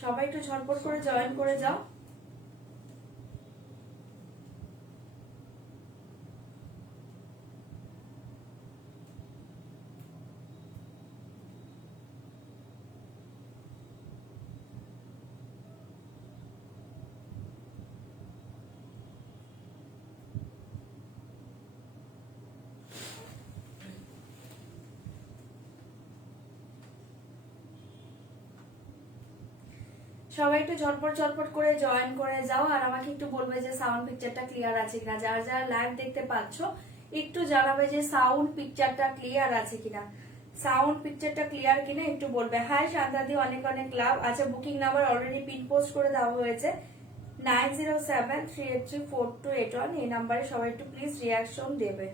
সবাই একটু ঝটপট করে জয়েন করে যাও। সবাই একটু ঝটপট ঝটপট করে জয়েন করে যাও, আর আমাকে একটু বলবে যে সাউন্ড পিকচারটা ক্লিয়ার আছে কিনা। যারা যারা লাইভ দেখতে পাচ্ছ একটু জানাবে যে সাউন্ড পিকচারটা ক্লিয়ার আছে কিনা, সাউন্ড পিকচারটা ক্লিয়ার কিনা একটু বলবে। হাই শান্তাদি, অনেক অনেক লাভ। আচ্ছা, booking number already pin post করে দেওয়া হয়েছে 9073834281। এই নাম্বারে সবাই একটু প্লিজ রিয়াকশন দেবে।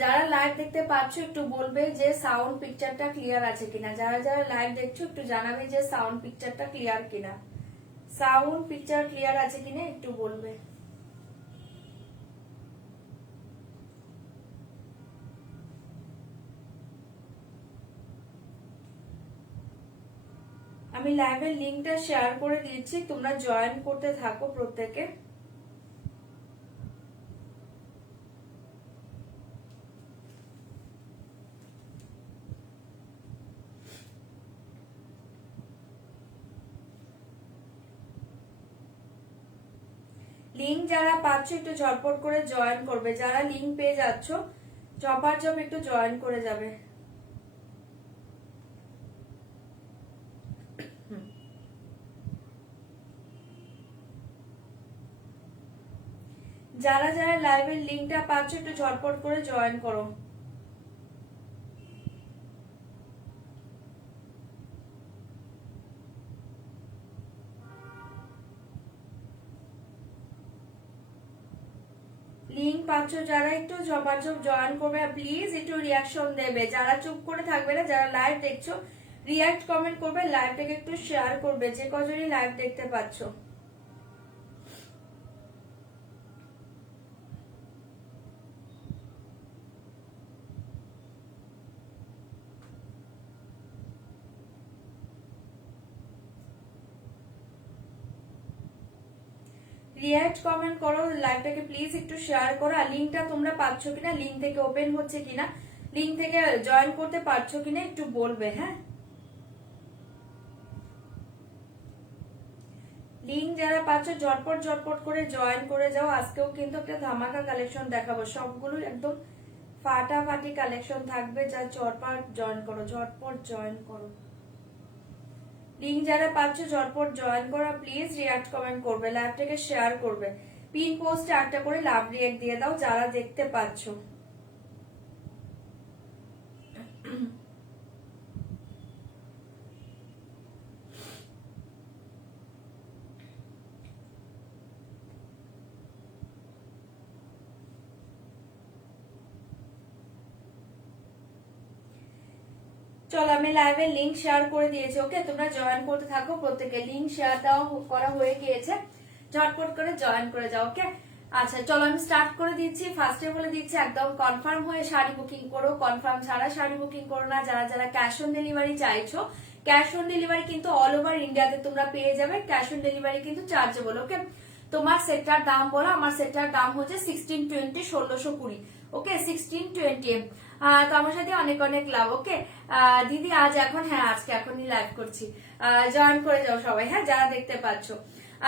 যারা লাইভ দেখতে পাচ্ছ একটু বলবে যে সাউন্ড পিকচারটা ক্লিয়ার আছে কিনা। যারা যারা লাইভ দেখছো একটু জানাবে যে সাউন্ড পিকচারটা ক্লিয়ার কিনা, সাউন্ড পিকচার ক্লিয়ার আছে কিনা একটু বলবে। আমি লাইভের লিংকটা শেয়ার করে দিচ্ছি, তোমরা জয়েন করতে থাকো প্রত্যেকে। লিংক যারা পাচ্ছ একটু ঝটপট করে জয়েন করবে। যারা লিংক পেয়ে যাচ্ছ ঝপাঝপ একটু জয়েন করে যাবে। যারা যারা লাইভের লিংকটা পাচ্ছ একটু ঝটপট করে জয়েন করো। লিংক পাচ্ছ যারা একটু ঝপাঝপ জয়েন করবে, প্লিজ একটু রিয়াকশন দেবে। যারা চুপ করে থাকবে না, যারা লাইভ দেখছো রিয়াক্ট কমেন্ট করবে, লাইভটাকে একটু শেয়ার করবে যে কজনই লাইভ দেখতে পাচ্ছ। রিয়াক্ট কমেন্ট করো, লাইভটাকে প্লিজ একটু শেয়ার করো। আর লিংকটা তোমরা পাচ্ছ কিনা, লিংক থেকে ওপেন হচ্ছে কিনা, লিংক থেকে জয়েন করতে পারছো কিনা একটু বলবে। হ্যাঁ, লিংক যারা পাচ্ছ ঝটপট ঝটপট করে জয়েন করে যাও। আজকেও কিন্তু একটা ধামাকা কালেকশন দেখাবো, সবগুলো একদম ফাটাফাটি কালেকশন থাকবে। যা ঝটপট জয়েন করো, ঝটপট জয়েন করো। লিংক যারা পাচ্ছ ঝটপট জয়েন করা, প্লিজ রিয়াক্ট কমেন্ট করবে, লাইভটাকে শেয়ার করবে। পিন পোস্টে একটা করে লাভ রিয়াক্ট দিয়ে দাও যারা দেখতে পাচ্ছ। চলো, আমি লাইভের লিংক শেয়ার করে দিয়েছি। ওকে, তোমরা জয়েন করতে থাকো প্রত্যেকে। লিংক শেয়ার দেওয়া করা হয়ে গিয়েছে, ঝটপট করে জয়েন করে যাও। ওকে, আচ্ছা চলো আমি স্টার্ট করে দিচ্ছি। ফার্স্টে বলে দিচ্ছি একদম কনফার্ম হয়ে শাড়ি বুকিং করো, কনফার্ম ছাড়া শাড়ি বুকিং করো না। যারা যারা ক্যাশ অন ডেলিভারি চাইছো, ক্যাশ অন ডেলিভারি কিন্তু অল ওভার ইন্ডিয়াতে তোমরা পেয়ে যাবে। ক্যাশ অন ডেলিভারি কিন্তু চার্জেবল। ওকে, তোমার সেটটার দাম বলো। আমার সেটটার দাম হচ্ছে 1620, 1620। ওকে, 1620। তো আমার সাথে অনেক অনেক লাভ। ওকে দিদি, আজ এখন, হ্যাঁ আজকে এখনই লাইভ করছি। জয়েন করে যাও সবাই, হ্যাঁ যারা দেখতে পাচ্ছ।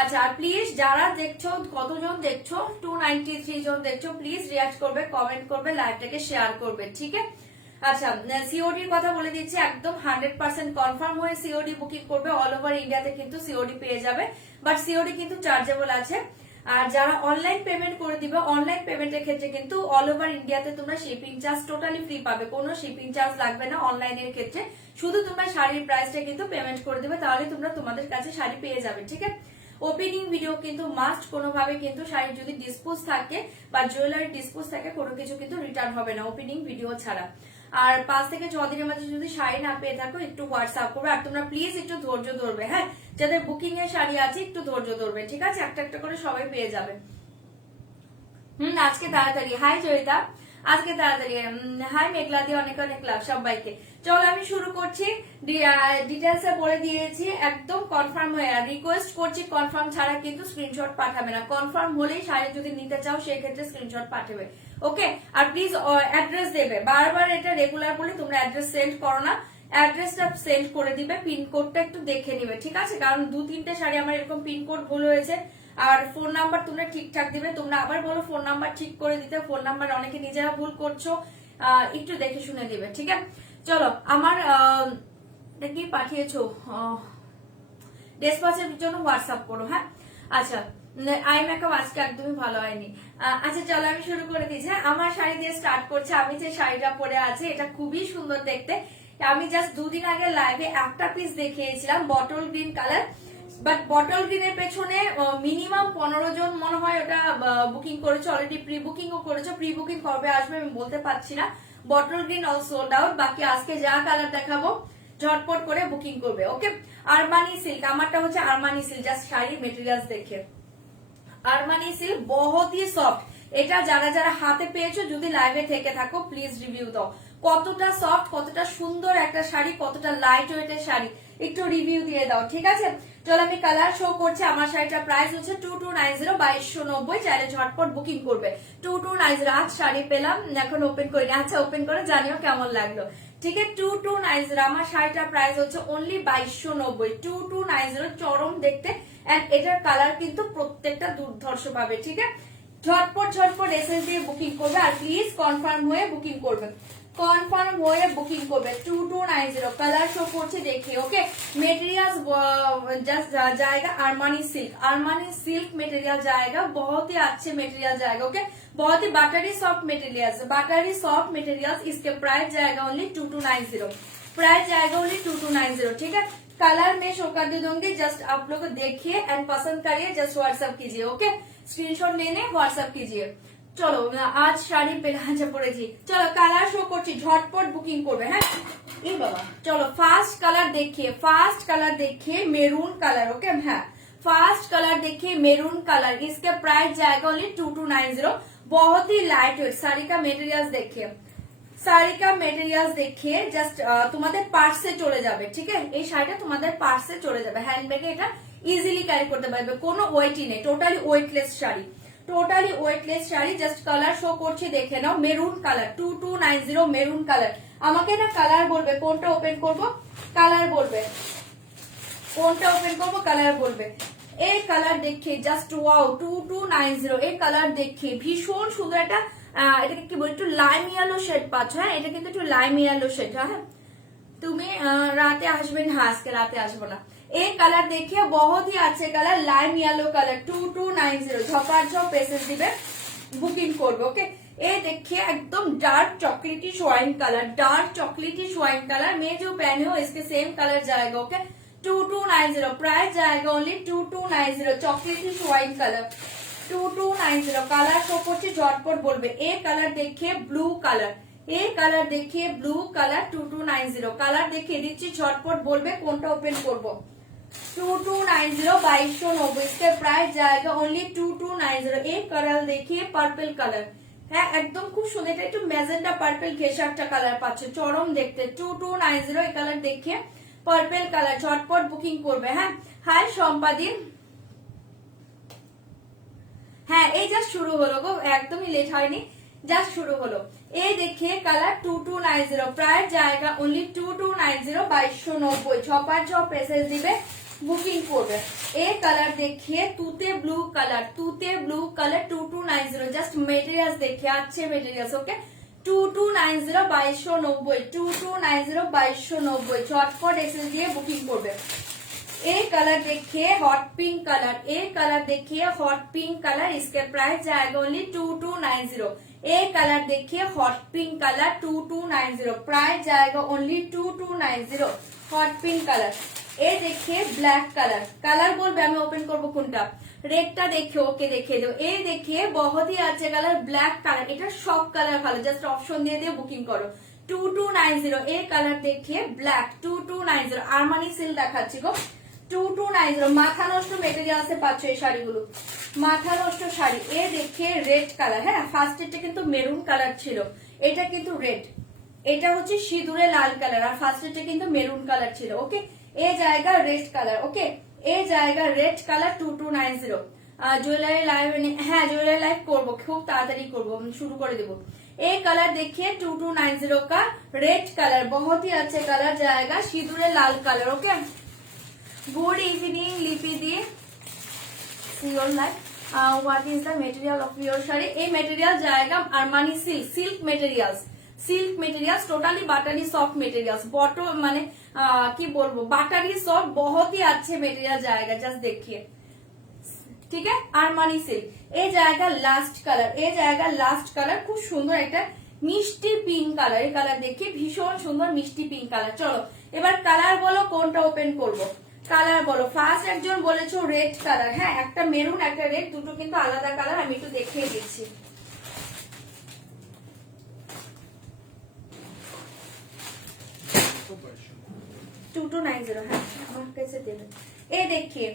আচ্ছা, আর প্লিজ যারা দেখছো, কতজন দেখছো, 293 জন দেখছো, প্লিজ রিয়াক্ট করবে, কমেন্ট করবে, লাইভটাকে শেয়ার করবে। ঠিক আছে? আচ্ছা, সিওডির কথা বলে দিচ্ছি, একদম 100% কনফার্ম হয়ে সিওডি বুকিং করবে। অল ওভার ইন্ডিয়াতে কিন্তু সিওডি পেয়ে যাবে, বাট সিওডি কিন্তু চার্জেবল আছে। আর যারা অনলাইন পেমেন্ট করে দিবে, অনলাইন পেমেন্টের ক্ষেত্রে কিন্তু অল ওভার ইন্ডিয়াতে তোমরা শিপিং চার্জ টোটালি ফ্রি পাবে, কোনো শিপিং চার্জ লাগবে না অনলাইনের ক্ষেত্রে। শুধু তোমরা শাড়ির প্রাইসটা কিন্তু পেমেন্ট করে দিবে, তাহলে তোমরা তোমাদের কাছে শাড়ি পেয়ে যাবে। ঠিক আছে? ওপেনিং ভিডিও কিন্তু মাস্ট, কোনোভাবে কিন্তু শাড়ি যদি ডিসপোজ থাকে বা জুয়েলারি ডিসপোজ থাকে, কোনো কিছু কিন্তু রিটার্ন হবে না ওপেনিং ভিডিও ছাড়া। আর 5 থেকে 6 দিনের মাঝে যদি শাড়ি না পেয়ে থাকো একটু হোয়াটসঅ্যাপ করবে। আর তোমরা প্লিজ একটু ধৈর্য ধরবে, হ্যাঁ যাদের বুকিং এর শাড়ি আছে একটু ধৈর্য ধরবে। ঠিক আছে? একটা একটা করে সবাই পেয়ে যাবে। আজকে তাড়াতাড়ি। হাই জয়িতা, আজকে তাড়াতাড়ি। হাই মেঘলা দিয়ে অনেক অনেক লাভ সবাইকে। চলো আমি শুরু করছি। ডিটেলস এ বলে দিয়েছি, একদম কনফার্ম হয়ে। রিকোয়েস্ট করছি কনফার্ম ছাড়া কিন্তু স্ক্রিনশট পাঠাবে না। কনফার্ম হলেই শাড়ি যদি নিতে চাও সেক্ষেত্রে স্ক্রিনশট পাঠাবে। ওকে, আর প্লিজ অ্যাড্রেস দেবে। বারবার এটা রেগুলার বলে তোমরা অ্যাড্রেস সেন্ড করো না, অ্যাড্রেসটা সেন্ড করে দিবে, পিনকোডটা একটু দেখে নিবে, ঠিক আছে? কারণ 2-3টে শাড়ি আমার এরকম পিনকোড ভুল হয়েছে। আর ফোন নাম্বার তোমরা ঠিকঠাক দিবে। তোমরা আবার বলো ফোন নাম্বার ঠিক করে দিতে, ফোন নাম্বার অনেকে নিজেরা ভুল করছো, একটু দেখে শুনে দিবে, ঠিক আছে? চলো আমার কি পাঠিয়েছো ডেসপাচের জন্য হোয়াটসঅ্যাপ করো। হ্যাঁ আচ্ছা, আই মেকআপ আজকে একদমই ভালো হয়নি। আচ্ছা চলো আমি শুরু করে দিয়েছি। আমার শাড়ি দিয়ে স্টার্ট করছে। আমি যে শাড়িটা পরে আছি এটা খুবই সুন্দর দেখতে। আমি জাস্ট 2 দিন আগে লাইভে একটা পিস দেখিয়েছিলাম bottle green colour, but bottle গ্রিনের পেছনে মিনিমাম 15 জন মনে হয় ওটা বুকিং করেছে, অলরেডি প্রি বুকিং ও করেছে। প্রি বুকিং কবে আসবে আমি বলতে পারছি না। Bottle green all sold out. বাকি আজকে যা কালার দেখাবো ঝটপট করে বুকিং করবে। ওকে, আরমানি সিল্ক, আমারটা হচ্ছে Armani silk. Just sari materials দেখে আরমানি সিল্ক বহুত হি সফট। এটা যারা যারা হাতে পেয়েছো যদি লাইভে থেকে থাকো প্লিজ রিভিউ দাও, কতটা সফট, কতটা সুন্দর একটা শাড়ি, কতটা লাইট ওয়েটের শাড়ি, একটু রিভিউ দিয়ে দাও, ঠিক আছে? চলো আমি কালার শো করছি। আমার শাড়িটার প্রাইস হচ্ছে 2290, 2290। চাইলে ঝটপট বুকিং করবে। 2290 আজ শাড়ি পেলাম, এখন ওপেন করি না। আচ্ছা ওপেন করে জানিও কেমন লাগলো, ঠিক আছে? 2290 আমার শাড়িটার প্রাইস হচ্ছে অনলি 2290। 2290 চরম দেখতে, এন্ড এটার কালার কিন্তু প্রত্যেকটা দুর্ধর্ষ পাবে, ঠিক আছে? ঝটপট ঝটপট এসএস দিয়ে বুকিং করবে, আর প্লিজ কনফার্ম হয়ে বুকিং করবে, কনফার্ম হয়ে বুকিং করবে। 2290 কালার শো করছে দেখি। ওকে, मेटेरियल्स जस्ट जाएगा Armani silk, Armani silk material जाएगा, बहुत ही अच्छे मटेरियल जाएगा। ओके, बहुत ही buttery soft materials, buttery soft materials. इसके प्राइस जाएगा ओनली 2290, प्राइस जाएगा ओनली 2290, ठीक है? कलर में शो कर दूंगी, जस्ट आप लोग देखिए एंड पसंद करिए, जस्ट व्हाट्सएप कीजिए। ओके, स्क्रीनशॉट लेने व्हाट्सएप कीजिए। চলো আজ শাড়ি পেলাঞ্চা পড়েছি। চলো কালার শো করছি, ঝটপট বুকিং করবে। হ্যাঁ এই বাবা, চলো ফার্স্ট কালার দেখিए, फास्ट कलर देखिए मेरून कलर। ओके, हाँ फास्ट कलर देखिए मेरून कलर। इसके प्राइस जाएगा ओनली 2290। बहुत ही लाइट वेट শাড়ি का मेटेरियल्स देखिए, শাড়ি का मेटेरियल्स देखिए, জাস্ট তোমাদের পার্সে চলে যাবে, ঠিক আছে? এই শাড়িটা তোমাদের পার্সে চলে যাবে, হ্যান্ডব্যাগে এটা ইজিলি ক্যারি করতে পারবে, কোনো ওয়েটই নেই, totally weightless sari, totally weightless sari. Just colour show করছি দেখে নাও, মেরুন কালার, 2290 মেরুন কালার। আমাকে না কালার বলবে কোনটা ওপেন করব, কালার বলবে কোনটা ওপেন করব, কালার বলবে। এই কালার দেখে জাস্ট ওয়াও, 2290 এই কালার দেখে ভীষণ সুন্দর একটা, এটাকে কি বল, একটু লাইম ইয়েলো শেড পাচ্ছ। হ্যাঁ এটা কিন্তু একটু লাইম ইয়েলো শেড। হ্যাঁ তুমি রাতে আসবে না, আজকে রাতে আসবো না। এই কালার देखिए बहुत ही अच्छे कलर, लाइम येलो कलर, 2290 झपाझप पैसेज दिबे बुकिंग করবে। ओके, ये देखिए एकदम डार्क चॉकलेटी वाइन कलर, डार्क चॉकलेटी वाइन कलर में जो पहने हो इसके सेम कलर जाएगा। ओके, 2290 प्राइस जाएगा ओनली 2290, चॉकलेटी वाइन कलर 2290। কালার শো করছি, ঝটপট বলবে। এই কালার देखिए ব্লু কালার, এই কালার देखिए ব্লু কালার, 2290 কালার দেখিয়ে দিচ্ছি, ঝটপট বলবে কোনটা ওপেন করব। 2290 2290, इसके प्राइस जाएगा ओनली 2290। एक कलर देखिए पर्पल कलर, হ্যাঁ একদম খুব সুন্দর, এটা একটু ম্যাজেন্ডা পার্পল ঘেঁষা একটা কালার পাচ্ছে, চরম দেখতে। 2290 এই কালার দেখিয়ে পার্পল কালার, ঝটপট বুকিং করবে। হ্যাঁ হাই সম্পাদি, হ্যাঁ এই জাস্ট শুরু হলো গো, একদমই লেট হয়নি, জাস্ট শুরু হলো। এই देखिए कलर 2290, प्राइस जाएगा ओनली 2290 2290। ঝপাঝপ প্রেসেস দিবে, বুকিং করবে। এই কালার देखिए তুতে ব্লু কালার, তুতে ব্লু কালার 2290, জাস্ট মেটেরিয়ালস দেখে अच्छे মেটেরিয়ালস। ওকে, 2290 2290, 2290 2290, ঝটপট এসএস দিয়ে বুকিং করবে। एक कलर देखिए हॉट पिंक कलर, एक कलर देखिए हॉट पिंक कलर, इसके प्राइस जाएगा ओनली 2290। एक कलर देखिए हॉट पिंक कलर 2290, प्राइस जाएगा ओनली 2290 हॉट पिंक कलर। ये देखिए ब्लैक कलर, कलर बोलबे আমি ওপেন করব কোনটা, রেডটা দেখে ওকে দেখিয়ে দেব। এই देखिए बहुत ही अच्छे कलर ब्लैक कलर, এটা সব কালার ভালো, জাস্ট অপশন দিয়ে দিয়ে বুকিং করো। 2290 এই কালার देखिए ব্ল্যাক 2290, আরমানি সিল দেখাচ্ছি গো, 2290 মাথা নষ্ট মেটেরিয়ালসে পাচ্ছ এই শাড়িগুলো। মাথা নষ্ট শাড়ি। এ দেখে রেড কালার, হ্যাঁ ফার্স্ট এটা কিন্তু মেরুন কালার ছিল, এটা কিন্তু রেড, এটা হচ্ছে সিঁদুরে লাল কালার, আর ফার্স্ট এটা কিন্তু মেরুন কালার ছিল। ওকে, এ জায়গা রেড কালার। ওকে, এ জায়গা রেড কালার 2290। জুয়েলারি লাইভ, হ্যাঁ জুয়েলারি লাইভ করবো, খুব তাড়াতাড়ি করবো, শুরু করে দেবো। ए कलर देखिए 2290 का रेड कलर, बहुत ही अच्छे कलर जाएगा, सिंदूरे लाल colour. Okay, good evening Lipi di, see your life. What is the material of your sari? ये मटेरियल जाएगा Armani silk, silk materials, silk materials totally buttery soft materials, बॉटो माने की बोलबो बाटारी सॉफ्ट, बहुत ही अच्छे मटेरियल जाएगा, जस्ट देखिए, ठीक है। Armani silk. এই জায়গা লাস্ট কালার, এই জায়গা লাস্ট কালার, খুব সুন্দর একটা মিষ্টি পিঙ্ক কালার, এই কালার দেখি ভীষণ সুন্দর মিষ্টি পিঙ্ক কালার। চলো এবার কালার বলো কোনটা ওপেন করব, কালার বলো। ফার্স্ট একজন বলেছো রেড কালার, হ্যাঁ একটা মেরুন একটা রেড, দুটো কিন্তু আলাদা কালার, আমি একটু দেখিয়ে দিচ্ছি। 2290, হ্যাঁ আমার কাছে দেবেন। এই দেখিয়ে,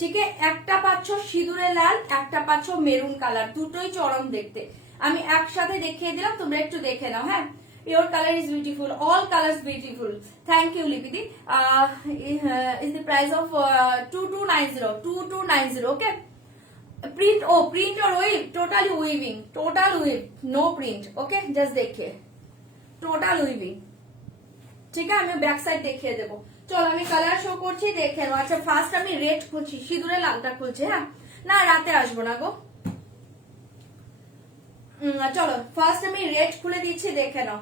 ঠিক আছে, একটা পাচ্ছ সিঁদুরে লাল, একটা পাচ্ছ মেরুন কালার, দুটোই চরম দেখতে। আমি একসাথে দেখিয়ে দিলাম, তোমরা একটু দেখে নাও। হ্যাঁ, your color is beautiful, all colors beautiful, thank you Lipidi। is the price of 2290 okay। print, oh print or weave, totally weaving, total weave, no print। okay, just देखिए total weaving, ঠিক আছে। আমি ব্যাক সাইড দেখিয়ে দেবো। চলো আমি colour show করছি, দেখে নাও। আচ্ছা ফার্স্ট আমি রেড খুলছি, সিঁদুরে লালটা খুলছি। হ্যাঁ না রাতে আসবো না গো। চলো ফার্স্ট আমি রেড খুলে দিচ্ছি, দেখে নাও।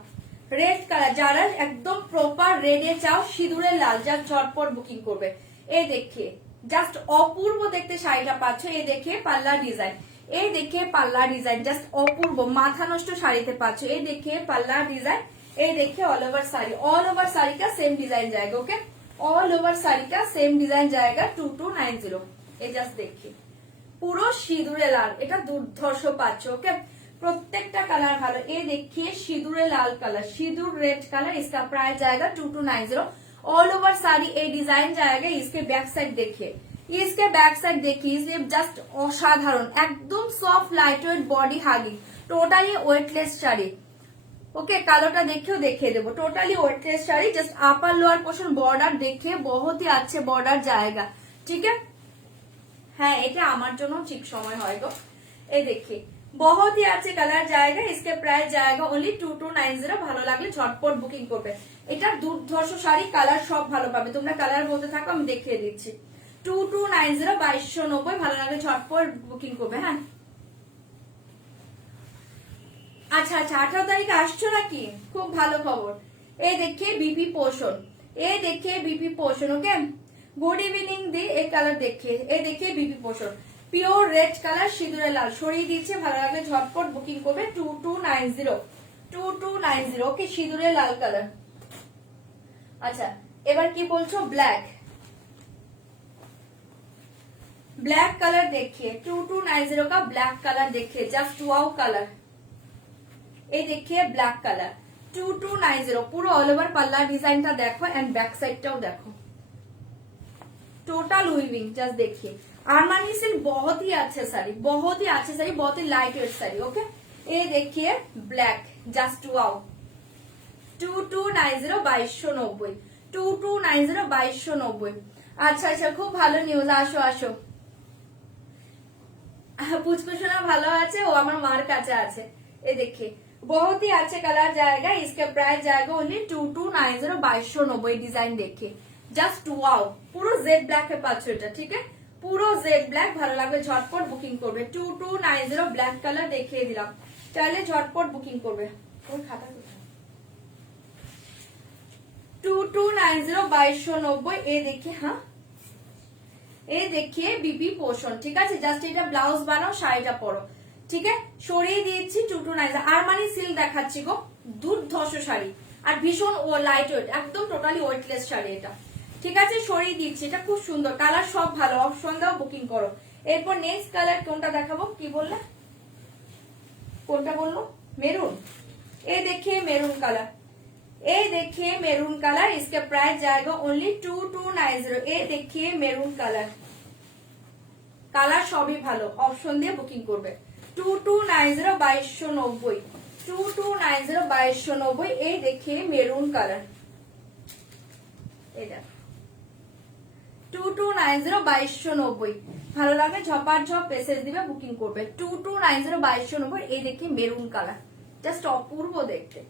রেড কালার, যারা একদম প্রপার রেডে চাও সিঁদুরে লাল, যা ঝটপট বুকিং করবে। এই দেখিয়ে জাস্ট অপূর্ব দেখতে শাড়িটা পাচ্ছ। এই দেখে পাল্লা ডিজাইন, এই দেখে পাল্লা ডিজাইন, জাস্ট অপূর্ব মাথা নষ্ট শাড়িতে পাচ্ছ। এই দেখে পাল্লা ডিজাइन, ये देखिए all over sari, all over sari का सेम डिजाइन जाएगा। ओके, ऑल ओवर साड़ी का सेम डिजाइन जाएगा 2290। ये जस्ट देखिए পুরো সিঁদুরে লাল, এটা দুর্ধর্ষ পাচ্ছ। ওকে, প্রত্যেকটা কালার ভালো। ये देखिए সিঁদুরে লাল কালার, সিঁদুর रेड कलर, इसका प्राइस जाएगा 2290। ऑल ओवर साड़ी ये डिजाइन जाएगा। इसके बैक साइड देखिए, इसके बैक साइड देखिए, इसलिए जस्ट असाधारण, एकदम सॉफ्ट लाइट वेट बॉडी हागी, टोटली वेटलेस শাড়ি। ओके, कालोटा देखियो देखे देवो, totally weightless sari, just upper lower portion border देखिए, बहुत ही अच्छे बॉर्डर जाएगा। ठीक है, হ্যাঁ এটা আমার জন্য ঠিক সময় হয় গো। এই দেখি बहुत ही अच्छे कलर जाएगा। इसके प्राइस जाएगा ओनली 2290। ভালো লাগলে ঝটপট বুকিং করবে। এটা দুর্ধর্ষ শাড়ি, কালার সব ভালো পাবে। তোমরা কালার বলতে থাকো, আমি দেখিয়ে দিচ্ছি। 2290 2290, ভালো লাগলে ঝটপট বুকিং করবে। হ্যাঁ আচ্ছা আচ্ছা 18 তারিখে আসছো নাকি? খুব ভালো খবর। এই देखिए बीपी पोर्शन, ये देखिए BP portion. Okay, good evening di. एक कलर देखिए, ये देखिए BP portion, pure red colour, সিঁদুরে লাল, সরিয়ে দিচ্ছে। ভালো লাগলে ঝটপট বুকিং করবে। 2290 ওকে, সিঁদুরে লাল কালার। আচ্ছা এবার কি বলছো? ব্ল্যাক, ब्लैक कलर देखिए 2290 का ब्लैक कलर देखिए, जस्ट वाओ कलर। ये देखिए ब्लैक कलर 2290, পুরো অল ওভার পাল্লা ডিজাইনটা দেখো এন্ড ব্যাক সাইডটাও দেখো, टोटल वीविंग, जस्ट देखिए। आरमानी सिल्क बहुत ही अच्छे साड़ी, बहुत ही अच्छे साड़ी, बहुत ही लाइट वेट साड़ी। ओके, ये देखिए ब्लैक, जस्ट वाओ 2290 2290, 2290 2290। আচ্ছা আচ্ছা খুব ভালো নিউজ, আসো আসো। পুচকুশোনা ভালো আছে, ও আমার মার কাছে আছে। ये देखिए बहुत ही अच्छे कलर जाएगा। इसके प्राइस जाएगा ओनली 2290 2290। डिजाइन देखिए, জাস্ট ওয়াও, পুরো জেড ব্ল্যাক এ পাচ্ছ এটা। ঠিক আছে, পুরো জেড ব্ল্যাক, ভালো লাগবে ঝটপট বুকিং করবে। 2290 ব্ল্যাক কালার দেখিয়ে দিলাম, চাইলে ঝটপট বুকিং করবে। ওর খাতা কোথায়? 2290 2290। এ দেখি, হ্যাঁ এ দেখিয়ে বিপি পোর্শন। ঠিক আছে, জাস্ট এটা ব্লাউজ বানাও, শাড়িটা পরো। ঠিক আছে, সরিয়ে দিয়েছি 2290। আরমানি সিল্ক দেখাচ্ছি গো, দুর্ধর্ষ শাড়ি আর ভীষণ ও লাইট ওয়েট, একদম টোটালি ওয়েটলেস শাড়ি এটা। ঠিক আছে, সরিয়ে দিচ্ছি, এটা খুব সুন্দর, কালার সব ভালো, অপশন দাও বুকিং করো। এরপর নেক্সট কালার কোনটা দেখাবো? কি বললে, কোনটা বললো? মেরুন। ये देखिए मेरून कलर, ये देखिए मेरून कलर। इसके प्राइस जाएगा ओनली 2290। ये देखिए मेरून कलर, কালার সবই ভালো, অপশন দিয়ে বুকিং করবে। 2290 2290, 2290 2290। এই দেখে মেরুন কালার, এটা 2290 2290। ভালো লাগে ঝপার ঝপ মেসেজ দিবে, বুকিং করবে। 2290 2290। এই দেখে মেরুন কালার, জাস্ট অপূর্ব দেখতে।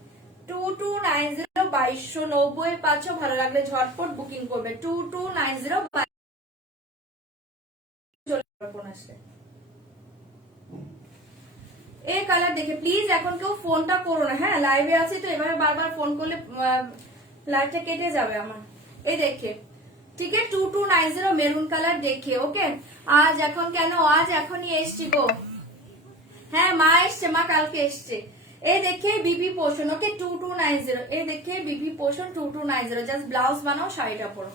2290 2290 পাচ্ছ, ভালো লাগলে ঝটপট বুকিং করবে। 2290। এই কালার দেখে প্লিজ এখন কেউ ফোনটা করো না, হ্যাঁ লাইভে আছি তো, এভাবে বারবার ফোন করলে লাইভটা কেটে যাবে আমার। এই দেখে ঠিক আছে, 2290 মেরুন কালার দেখে। ওকে, আজ এখন কেন, আজ এখনই এসছি গো। হ্যাঁ মা এসছে, মা কালকে এসছে। এই দেখে বিপি পোষণ। ওকে 2290। এই দেখে বিপি পোষণ 2290। জাস্ট ব্লাউজ বানাও, শাড়িটা পরো।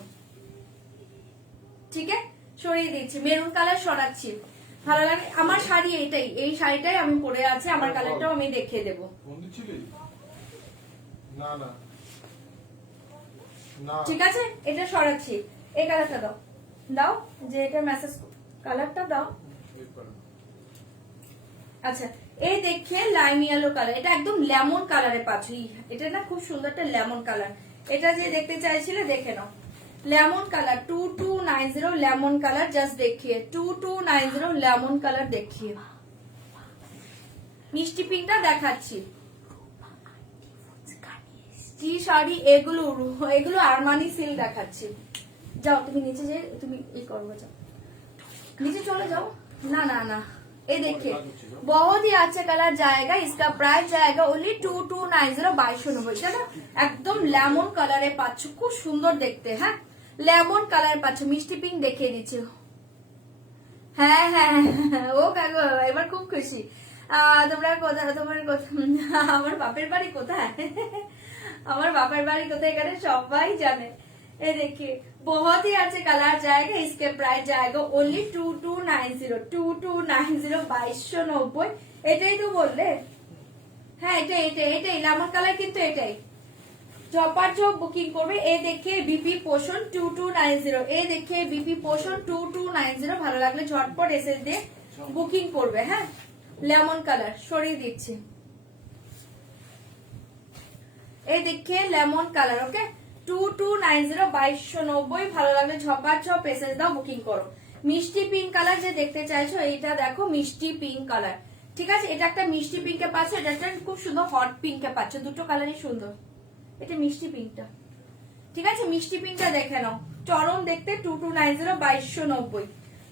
ঠিক আছে, সরিয়ে দিচ্ছি, মেরুন কালার সরাচ্ছি। ভালো লাগে আমার শাড়ি এইটাই, এই শাড়িটাই আমি পরে আছি। আমার কালারটাও আমি দেখিয়ে দেবো। ঠিক আছে, এটা সরাচ্ছি। এই কালারটা দাও, দাও যে এটা মেসেজ কালারটা দাও। আচ্ছা, এই দেখে লাইম ইয়েলো কালার, এটা একদম লেমন কালারে পাচ্ছ। এটা না খুব সুন্দর একটা লেমন কালার। এটা যে দেখতে চাইছিলে দেখে নাও, lemon colour 2290 lemon colour. Just দেখিয়ে 2290 লেমন কালার দেখিয়ে মিষ্টি পিঙ্কটা দেখাচ্ছি। কি শাড়ি এগুলো, এগুলো আরমানি সিল্ক দেখাচ্ছি। যাও তুমি নিচে, যে তুমি এই করবো, যাও নিচে চলে যাও। না না না, ये देखिए बहुत ही अच्छा कलर जाएगा, इसका प्राइस जाएगा ओनली 2290 2290। ना একদম লেমন কালারে পাচ্ছ, খুব সুন্দর দেখতে। হ্যাঁ লেমন কালার পাচ্ছ, মিষ্টি পিঙ্ক দেখিয়ে দিচ্ছি। হ্যাঁ হ্যাঁ ও কাকু এবার খুব খুশি। তোমরা কোথায়, তোমার আমার বাপের বাড়ি কোথায়, আমার বাপের বাড়ি কোথায় এখানে সবাই জানে। ये देखिए बहुत ही अच्छे कलर जाएगा, इसके प्राइस जाएगा ओनली 2290 2290 2290। এটাই তো বললে, হ্যাঁ এটাই এটাই এটাই লেমন কালার, কিন্তু এটাই চপার চপ বুকিং করবে। এই দেখে বিপি পোষণ 2290। এই দেখে বিপি পোষণ 2290। ভালো লাগলে ঝটপট এসে দিয়ে বুকিং করবে। হ্যাঁ লেমন কালার সরিয়ে দিচ্ছি। এই দেখে লেমন কালার। ওকে 2290 2290। ভালো লাগলে ঝপার ঝপ মেসেজ দাও, বুকিং করো। মিষ্টি পিঙ্ক কালার যে দেখতে চাইছো, এইটা দেখো মিষ্টি পিঙ্ক কালার। ঠিক আছে, এটা একটা মিষ্টি পিঙ্কে পাচ্ছ, এটা একটা খুব সুন্দর হট পিঙ্কে পাচ্ছ। দুটো কালারই সুন্দর। এটা মিষ্টি পিঙ্কটা, ঠিক আছে মিষ্টি পিঙ্কটা দেখে নাও, চরম দেখতে। 2290 2290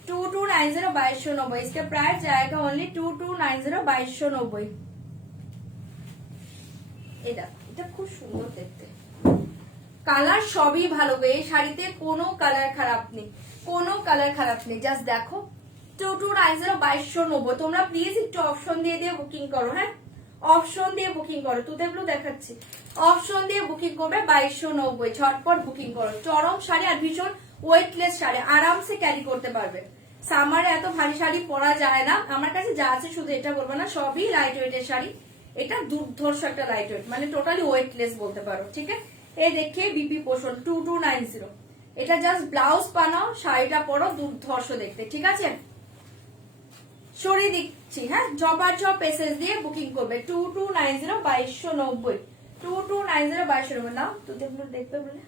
2290 2290। इसके प्राइस जाएगा ओनली 2290 2290। এটা এটা খুব সুন্দর দেখতে, কালার সবই ভালো। এই শাড়িতে কোনো কালার খারাপ নেই, কোনো কালার খারাপ নেই। জাস্ট দেখো 2290 2290। তোমরা প্লিজ একটু অপশন দিয়ে দিয়ে বুকিং করো। হ্যাঁ অপশন দিয়ে বুকিং করো, তুতে ব্লু দেখাচ্ছি, অপশন দিয়ে বুকিং করবে 2290। ঝটপট বুকিং করো। চরম শাড়ি আর ভীষণ ওয়েটলেস শাড়ি, আরামসে ক্যারি করতে পারবে। সামারে এত ভারী শাড়ি পরা যায় না। আমার কাছে যা আছে শুধু এটা বলবো না, সবই লাইট ওয়েটের শাড়ি। এটা দুর্ধর্ষ একটা লাইট ওয়েট, মানে টোটালি ওয়েটলেস বলতে পারো। ঠিক আছে, এই দেখে বিপি পোষণ 2290। এটা জাস্ট ব্লাউজ বানাও, শাড়িটা পরো, দুর্ধর্ষ দেখতে। ঠিক আছে, সরিয়ে দিচ্ছি। হ্যাঁ জবার জব পেসেজ দিয়ে বুকিং করবে 2290 2290 2290 2290। নাও তুতে ব্লু দেখবে বলে,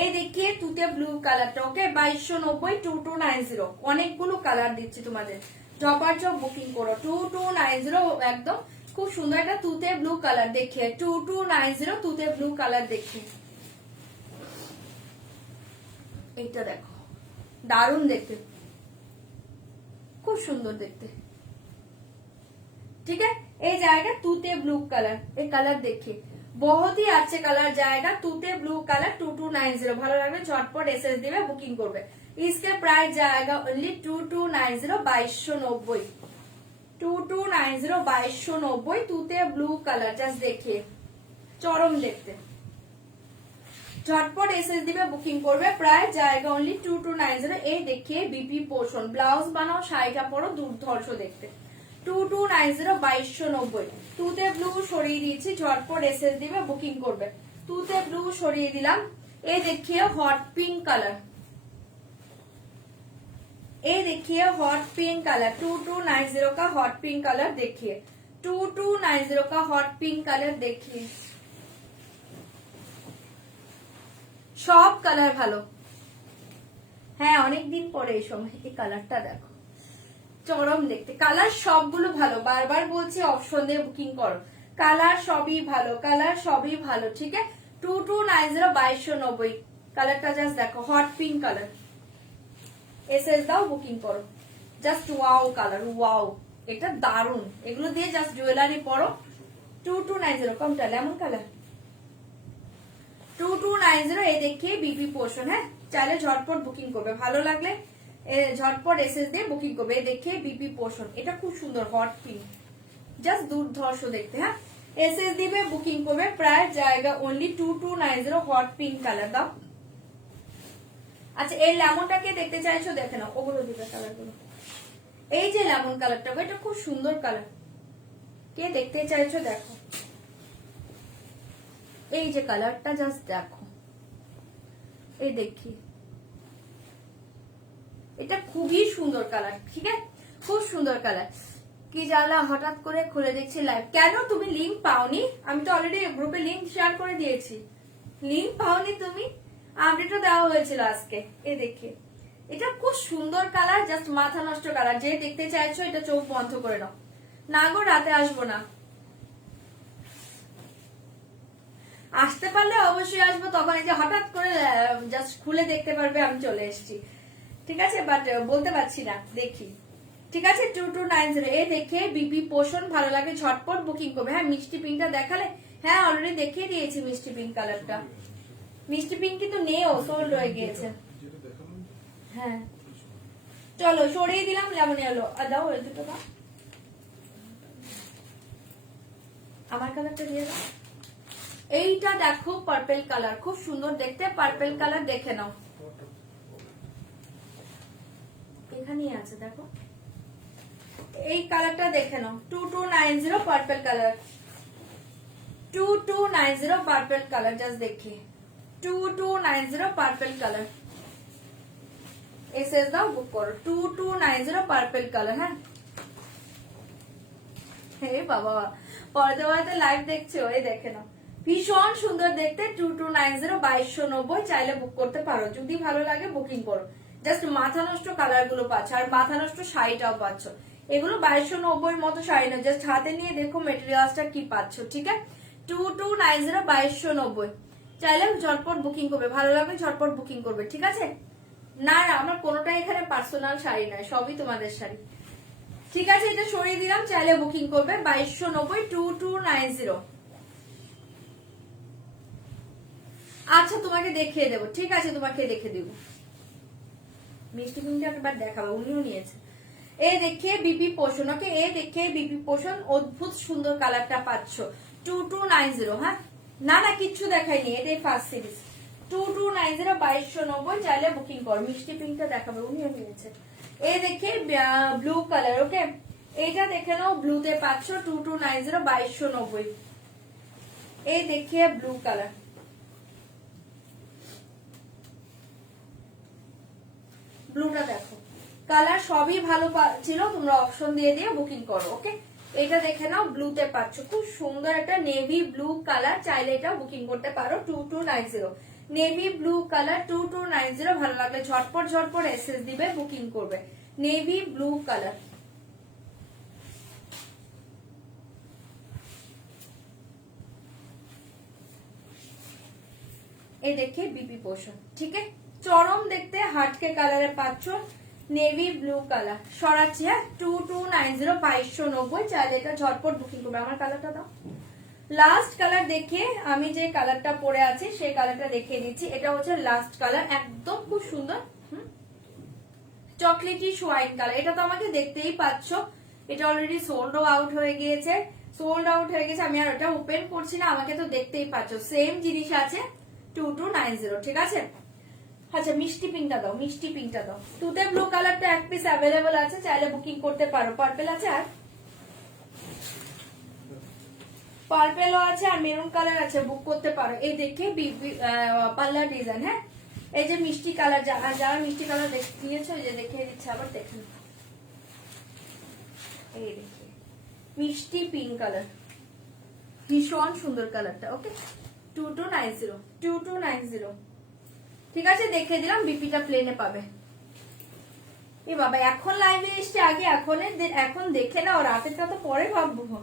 এই দেখিয়ে তুতে ব্লু কালারটা। ওকে 2290 2290। অনেকগুলো কালার দিচ্ছি তোমাদের, জবার জব বুকিং করো 2290। একদম খুব সুন্দর একটা তুতে ব্লু কালার দেখিয়ে 2290 তুতে ব্লু কালার দেখিয়ে। এইটা দেখো দারুণ দেখতে, খুব সুন্দর দেখতে। ठीक है, ये जाएगा तूते ब्लू कलर। ये कलर देखिए बहुत ही अच्छे कलर जाएगा, तूते ब्लू कलर 2290। ভালো লাগলে ঝটপট এসএস দিবে, বুকিং করবে। इसके प्राइस जाएगा ओनली 2290 2290 2290 2290। तूते ब्लू कलर জাস্ট देखिए চরম দেখতে। ঝটপট এসএস দিবে, বুকিং করবে। প্রাইস জায়গা অনলি 2290। এই দেখে বিপি পোর্শন, ব্লাউজ বানাও, শাড়িটা পরো, দুর্ধর্ষ দেখতে। 2290 2290। তুতে ব্লু সরিয়ে দিয়েছি, ঝটপট এসএস দিবে, বুকিং করবে। তুতে ব্লু সরিয়ে দিলাম। এই দেখিয়ে হট পিঙ্ক কালার, ये देखिए हॉट पिंक कलर 2290 का हॉट पिंक कलर देखिए 2290 का हॉट पिंक कलर देखिए সব কালার ভালো হ্যাঁ অনেকদিন পরে এই সময় এই কালারটা দেখো চরম দেখতে কালার সবগুলো ভালো বারবার বলছি অপশন দিয়ে বুকিং করো কালার সবই ভালো ঠিক আছে 2290 2290 কালারটা জাস্ট দেখো হট পিঙ্ক কালার এসএস দাও বুকিং করো জাস্ট ওয়াও কালার ওয়াও এটা দারুন এগুলো দিয়ে জাস্ট জুয়েলারি পরো 2290 কোনটা লেমন কালার 2290 এই देखिए बीपी पोर्शन है চাইলে ঝটপট বুকিং করবে ভালো লাগলে ঝটপট এসএস দিয়ে বুকিং করবে এই देखिए बीपी पोर्शन এটা খুব সুন্দর হট পিঙ্ক জাস্ট দুর্ধর্ষ দেখতে হ্যাঁ এসএস দিবে বুকিং করবে প্রায় জায়গা অনলি 2290 হট পিঙ্ক কালার দাও আচ্ছা এই লেমনটাকে দেখতে চাইছো দেখে নাও ওগুলো দিবে কালারগুলো এই যে লেমন কালারটা এটা খুব সুন্দর কালার কে দেখতে চাইছো দেখো এই যে কালারটা জাস্ট দেখো এই দেখি এটা খুবই সুন্দর কালার ঠিক আছে খুব সুন্দর কালার কি জ্বালা হঠাৎ করে খুলে দেখছি লাইভ কেন তুমি লিংক পাওনি আমি তো অলরেডি গ্রুপে লিংক শেয়ার করে দিয়েছি লিংক পাওনি তুমি আপডেটও দেওয়া হয়েছিল আজকে এই দেখি এটা খুব সুন্দর কালার জাস্ট মাথা নষ্ট কালার যে দেখতে চাইছো এটা চোখ বন্ধ করে নাও না গো রাতে আসবো না আসতে পারলে অবশ্যই আসবো তখন এই যে হঠাৎ করে জাস্ট খুলে দেখতে পারবে আমি চলে এসেছি ঠিক আছে বাট বলতে পারছি না দেখি ঠিক আছে 2290 এই দেখে বিপি পোষণ ভালো লাগে ঝটপট বুকিং করবে হ্যাঁ মিষ্টি পিঙ্কটা দেখালে হ্যাঁ অলরেডি দেখিয়ে দিয়েছি মিষ্টি পিঙ্ক কালারটা মিষ্টি পিঙ্ক কিন্তু নেও সোল্ড হয়ে গিয়েছে হ্যাঁ চলো সরিয়ে দিলাম লেমন এলো দাও ওই দুটো দাও আমার কালারটা দিয়ে দাও এইটা দেখো পার্পল কালার খুব সুন্দর দেখতে পার্পল কালার দেখে নাও এখানেই আছে দেখো এই কালারটা দেখে নাও 2290 purple colour 2290 purple colour just দেখি 2290 পার্পল কালার এসএস দাও বুক করো 2290 পার্পল কালার হ্যাঁ হে বাবা পরে পরে লাইভ দেখছো এই দেখে নাও ভীষণ সুন্দর দেখতে 2290 2290 চাইলে বুক করতে পারো যদি ভালো লাগে বুকিং করো জাস্ট মাথা নষ্ট কালার গুলো পাচ্ছ আর মাথা নষ্ট শাড়িটাও পাচ্ছ এগুলো 2290 মতো শাড়ি না জাস্ট হাতে নিয়ে দেখো মেটেরিয়ালসটা কি পাচ্ছ ঠিক আছে 2290 2290 চাইলে ঝটপট বুকিং করবে ভালো লাগবে ঝটপট বুকিং করবে ঠিক আছে না আমার কোনোটাই এখানে পার্সোনাল শাড়ি নয় সবই তোমাদের শাড়ি ঠিক আছে এটা সরিয়ে দিলাম চাইলে বুকিং করবে 2290 2290 আচ্ছা তোমাকে দেখিয়ে দেবো ঠিক আছে তোমাকে দেখে দেবো মিষ্টি পিঙ্কটা একবার দেখাবো উনিও নিয়েছে এই দেখে বিপি পোষণ ওকে এই দেখে বিপি পোষণ অদ্ভুত সুন্দর কালারটা পাচ্ছ 2290 হ্যাঁ না না কিচ্ছু দেখাইনি এটাই ফার্স্ট সিরিজ 2290 2290 চাইলে বুকিং কর মিষ্টি পিঙ্কটা দেখাবো উনিও নিয়েছে এই দেখে ব্লু কালার ওকে এইটা দেখে নাও ব্লুতে পাচ্ছ 2290 2290 এই দেখে ব্লু কালার ব্লুটা দেখো কালার সবই ভালো ছিল তোমরা অপশন দিয়ে দিয়ে বুকিং করো ওকে এটা দেখে নাও ব্লুতে পাচ্ছ খুব সুন্দর একটা নেভি ব্লু কালার চাইলে এটা বুকিং করতে পারো 2290 নেভি ব্লু কালার 2290 ভালো লাগলে ঝটপট ঝটপট এসএস দিবে বুকিং করবে নেভি ব্লু কালার এই দেখে বিপি পোষণ ঠিক আছে চরম দেখতে হাটকে কালারে পাচ্ছ নেভি ব্লু কালার সরাচ্ছি হ্যাঁ 2290 2290 চাইলে এটা ঝটপট বুকিং করবে আমার কালারটা দাও লাস্ট কালার দেখে আমি যে কালারটা পরে আছি সেই কালারটা দেখিয়ে দিচ্ছি এটা হচ্ছে লাস্ট কালার একদম খুব সুন্দর চকলেটি সোয়াইন কালার এটা তো আমাকে দেখতেই পাচ্ছ এটা অলরেডি সোল্ড আউট হয়ে গিয়েছে আমি আর এটা ওপেন করছি না আমাকে তো দেখতেই পাচ্ছ সেম জিনিস আছে 2290 ঠিক আছে আচ্ছা মিষ্টি পিঙ্কটা দাও তুতে ব্লু কালারটা এক পিস অ্যাভেলেবল আছে চাইলে বুকিং করতে পারো পার্পল আছে আর পার্পেলও আছে আর মেরুন কালার আছে বুক করতে পারো এই দেখে পাল্লা ডিজাইন হ্যাঁ এই যে মিষ্টি কালার, যারা মিষ্টি কালার দিয়েছে ওই যে দেখিয়ে দিচ্ছে আবার দেখেন, এই দেখে মিষ্টি পিঙ্ক কালার, ভীষণ সুন্দর কালারটা। ওকে 2290 ঠিক আছে, দেখিয়ে দিলাম। বিপিটা প্লেনে পাবে। এ বাবা এখন লাইভে এসছে, আগে এখন দেখে নাও, রাতেরটা তো পরে ভাববো।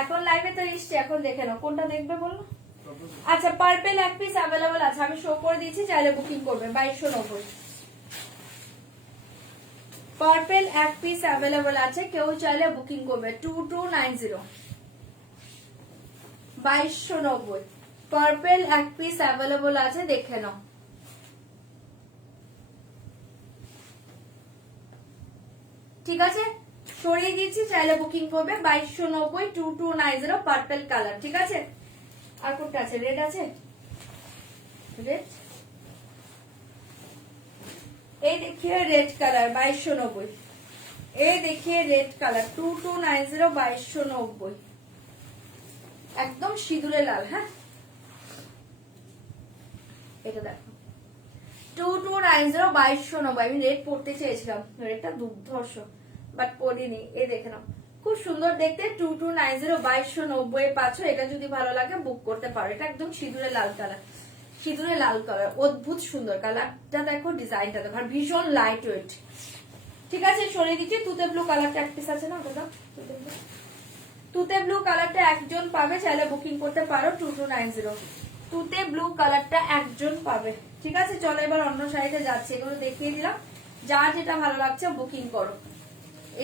এখন লাইভে তো এসছে, এখন দেখে নাও কোনটা দেখবে বললো। আচ্ছা পার্পেল এক পিস অ্যাভেলেবল আছে, আমি শো করে দিয়েছি, চাইলে বুকিং করবে 2290। পার্পেল এক পিস অ্যাভেলেবল আছে, কেউ চাইলে বুকিং করবে 2290 2290। পার্পেল এক পিস অ্যাভেলেবল আছে, দেখে নাও। ঠিক আছে সরিয়ে দিচ্ছি, চাইলে বুকিং করবে 2290 2290 পার্পেল কালার। ঠিক আছে আর কোনটা আছে? রেড আছে, রেড, এই দেখিয়ে রেড কালার 2290। এই দেখিয়ে রেড কালার 2290 2290, একদম সিঁদুরে লাল। হ্যাঁ এটা দেখো 2290 2290। আমি রেড পড়তে চেয়েছিলাম, রেডটা দুর্ধর্ষ বাট পরিনি। এই দেখে নাও খুব সুন্দর দেখতে, 2290 2290 পাচ্ছ। এটা যদি ভালো লাগে বুক করতে পারো। এটা একদম সিঁদুরে লাল কালার, সিঁদুরে লাল কালার, অদ্ভুত সুন্দর কালারটা। দেখো ডিজাইনটা দেখো, আর ভীষণ লাইট ওয়েট। ঠিক আছে সরিয়ে দিচ্ছি। তুতে ব্লু কালারটা এক পিস আছে না, ওটা তুতে ব্লু কালারটা একজন পাবে, চাইলে বুকিং করতে পারো 2290। তুতে ব্লু কালারটা একজন পাবে। ঠিক আছে চলো এবার অন্য শাড়িতে যাচ্ছে, এগুলো দেখিয়ে দিলাম, যার যেটা ভালো লাগছে বুকিং করো।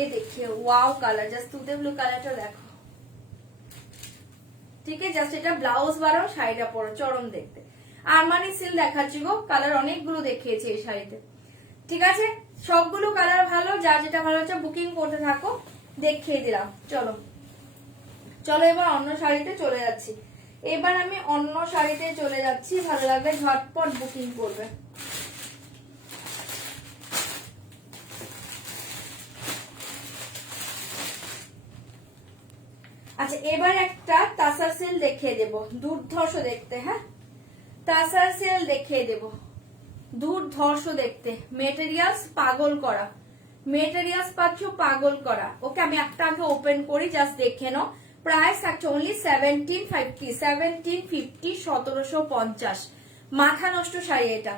এই দেখিয়ে ওয়াও কালার, জাস্ট তুতে ব্লু কালারটা দেখো। ঠিক আছে জাস্ট এটা ব্লাউজ বানাও, শাড়িটা পরো, চরম দেখতে। আরমানি সিল্ক দেখাচ্ছি গো, কালার অনেকগুলো দেখিয়েছি এই শাড়িতে। ঠিক আছে সবগুলো কালার ভালো, যার যেটা ভালো হচ্ছে বুকিং করতে থাকো, দেখিয়ে দিলাম। চলো চলো এবার অন্য শাড়িতে চলে যাচ্ছি। এবার আমি অন্য শাড়িতে চলে যাচ্ছি, ভালো লাগবে ঝটপট বুকিং করবে। আচ্ছা এবার একটা তাসার সেল দেখিয়ে দেবো, দুর্ধর্ষ দেখতে। হ্যাঁ তাসার সেল দেখিয়ে দেবো, দুর্ধর্ষ দেখতে। মেটেরিয়ালস পাগল করা, মেটেরিয়ালস পাচ্ছ পাগল করা। ওকে আমি একটা আগে ওপেন করি, জাস্ট দেখে নাও। প্রাইস থাকছে অনলি 1750 1750 1750। মাথা নষ্ট শাড়ি এটা,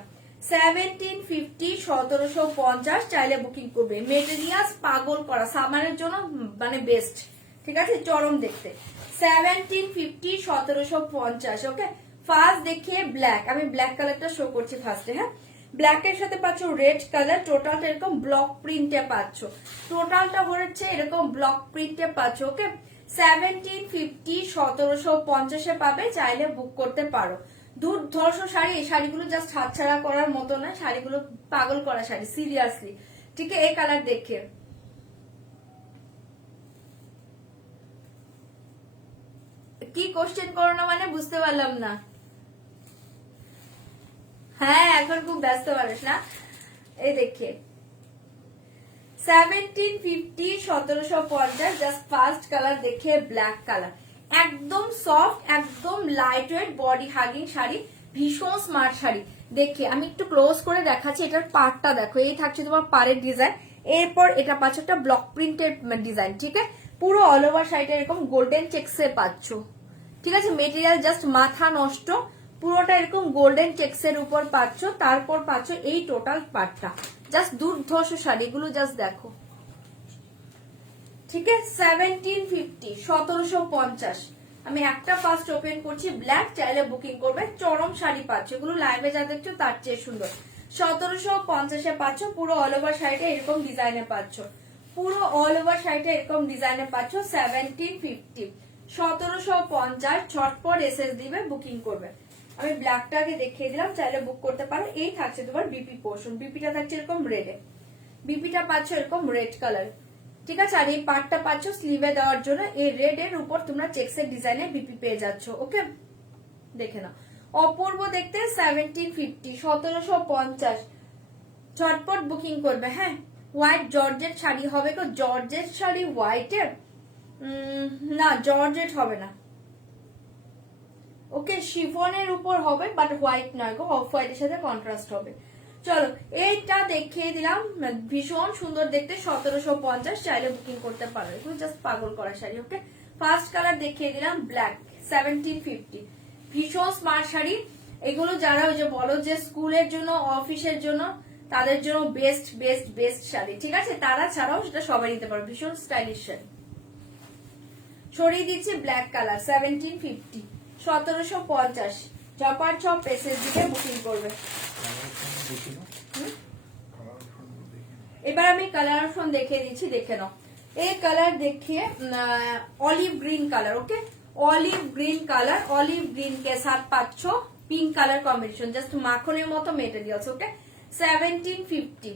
1750 1750, চাইলে বুকিং করবে। মেটেরিয়ালস পাগল করা, সামারের জন্য মানে বেস্ট। ঠিক আছে চরম দেখতে, 1750 1750। ওকে ফার্স্ট দেখিয়ে ব্ল্যাক, আমি ব্ল্যাক কালারটা শো করছি ফার্স্টে। হ্যাঁ ব্ল্যাক এর সাথে পাচ্ছ রেড কালার, টোটালটা এরকম ব্লক প্রিন্টে পাচ্ছ, টোটালটা হচ্ছে এরকম ব্লক প্রিন্টে পাচ্ছ। ওকে 1750 1750 পাবে, চাইলে বুক করতে পারো। দুর্ধর্ষ শাড়ি, এই শাড়িগুলো জাস্ট হাতছাড়া করার মতো না, শাড়িগুলো পাগল করা শাড়ি সিরিয়াসলি। ঠিক আছে এই কালার দেখে কি কোশ্চেন করো না মানে বুঝতে পারলাম না। হ্যাঁ এখন খুব ব্যস্ত মানুষ না। এই দেখে 1750 1750, জাস্ট ফার্স্ট কালার দেখে ব্ল্যাক কালার, একদম সফট একদম light weight body hugging sari, ভীষণ স্মার্ট শাড়ি। দেখে আমি একটু ক্লোজ করে দেখাচ্ছি, এটার পাড়টা দেখো, এই থাকছে তোমার পাড়ের ডিজাইন, এরপর এটা পাচ্ছ একটা ব্লক প্রিন্টেড ডিজাইন। ঠিক আছে পুরো অল ওভার শাড়িটা এরকম গোল্ডেন চেক্সে পাচ্ছ। ঠিক আছে মেটেরিয়াল জাস্ট মাথা নষ্ট, পুরোটা এরকম গোল্ডেন চেক্সের উপর পাচ্ছ, তারপর পাচ্ছ এই টোটাল পার্টটা, জাস্ট দুর্ধর্ষ শাড়িগুলো জাস্ট দেখো। ঠিক আছে 1750 1750। আমি একটা ফার্স্ট ওপেন করছি ব্ল্যাক, চাইলে বুকিং করবে, চরম শাড়ি পাচ্ছ, এগুলো লাইভে যা দেখছো তার চেয়ে সুন্দর। 1750 পাচ্ছ, পুরো অল ওভার শাড়িটা এরকম ডিজাইনে পাচ্ছ, পুরো অল ওভার শাড়িটা এরকম ডিজাইনে পাচ্ছ 1750 1750। ছটপট এসএস দিবে বুকিং করবে। আমি ব্ল্যাকটাকে দেখিয়ে দিলাম, চাইলে বুক করতে পারো। এই থাকছে তোমার বিপি পোর্শন, বিপিটা থাকছে এরকম রেডে, বিপিটা পাচ্ছ এরকম রেড কালার। ঠিক আছে আর এই পার্টটা পাচ্ছ স্লিভে দেওয়ার জন্য, এই রেড এর উপর তোমরা চেক্সের ডিজাইনে বিপি পেয়ে যাচ্ছ। ওকে দেখে নাও অপূর্ব দেখতে 1750 1750। ঝটপট বুকিং করবে। হ্যাঁ হোয়াইট জর্জেট শাড়ি হবে গো, জর্জেট শাড়ি হোয়াইটের না, জর্জেট হবে না, ওকে, শিফনের উপর হবে বাট হোয়াইট নয় গো, অফ হোয়াইটের সাথে কন্ট্রাস্ট হবে। চলো এইটা দেখিয়ে দিলাম, ভীষণ সুন্দর দেখতে, 1750, চাইলে বুকিং করতে পারো, এগুলো জাস্ট পাগল করা শাড়ি। ওকে, ফার্স্ট কালার দেখিয়ে দিলাম ব্ল্যাক, 1750, ভীষণ স্মার্ট শাড়ি এগুলো। যারা ওই যে বলো যে স্কুলের জন্য অফিসের জন্য তাদের জন্য বেস্ট বেস্ট বেস্ট শাড়ি, ঠিক আছে, তারা ছাড়াও সেটা সবাই নিতে পারো, ভীষণ স্টাইলিশ শাড়ি। সরিয়ে দিচ্ছি black colour, 1750, 1750, chopper chop SS দিকে বুকিং করবে। এবার আমি কালার অপশন দেখিয়ে দিচ্ছি, দেখে নাও। এই কালার দেখিয়ে olive green colour, okay, olive green colour, olive green কে সাথ পাচ্ছ পিঙ্ক কালার কম্বিনেশন, জাস্ট মাখনের মতো মেটেরিয়ালস। ওকে, 1750,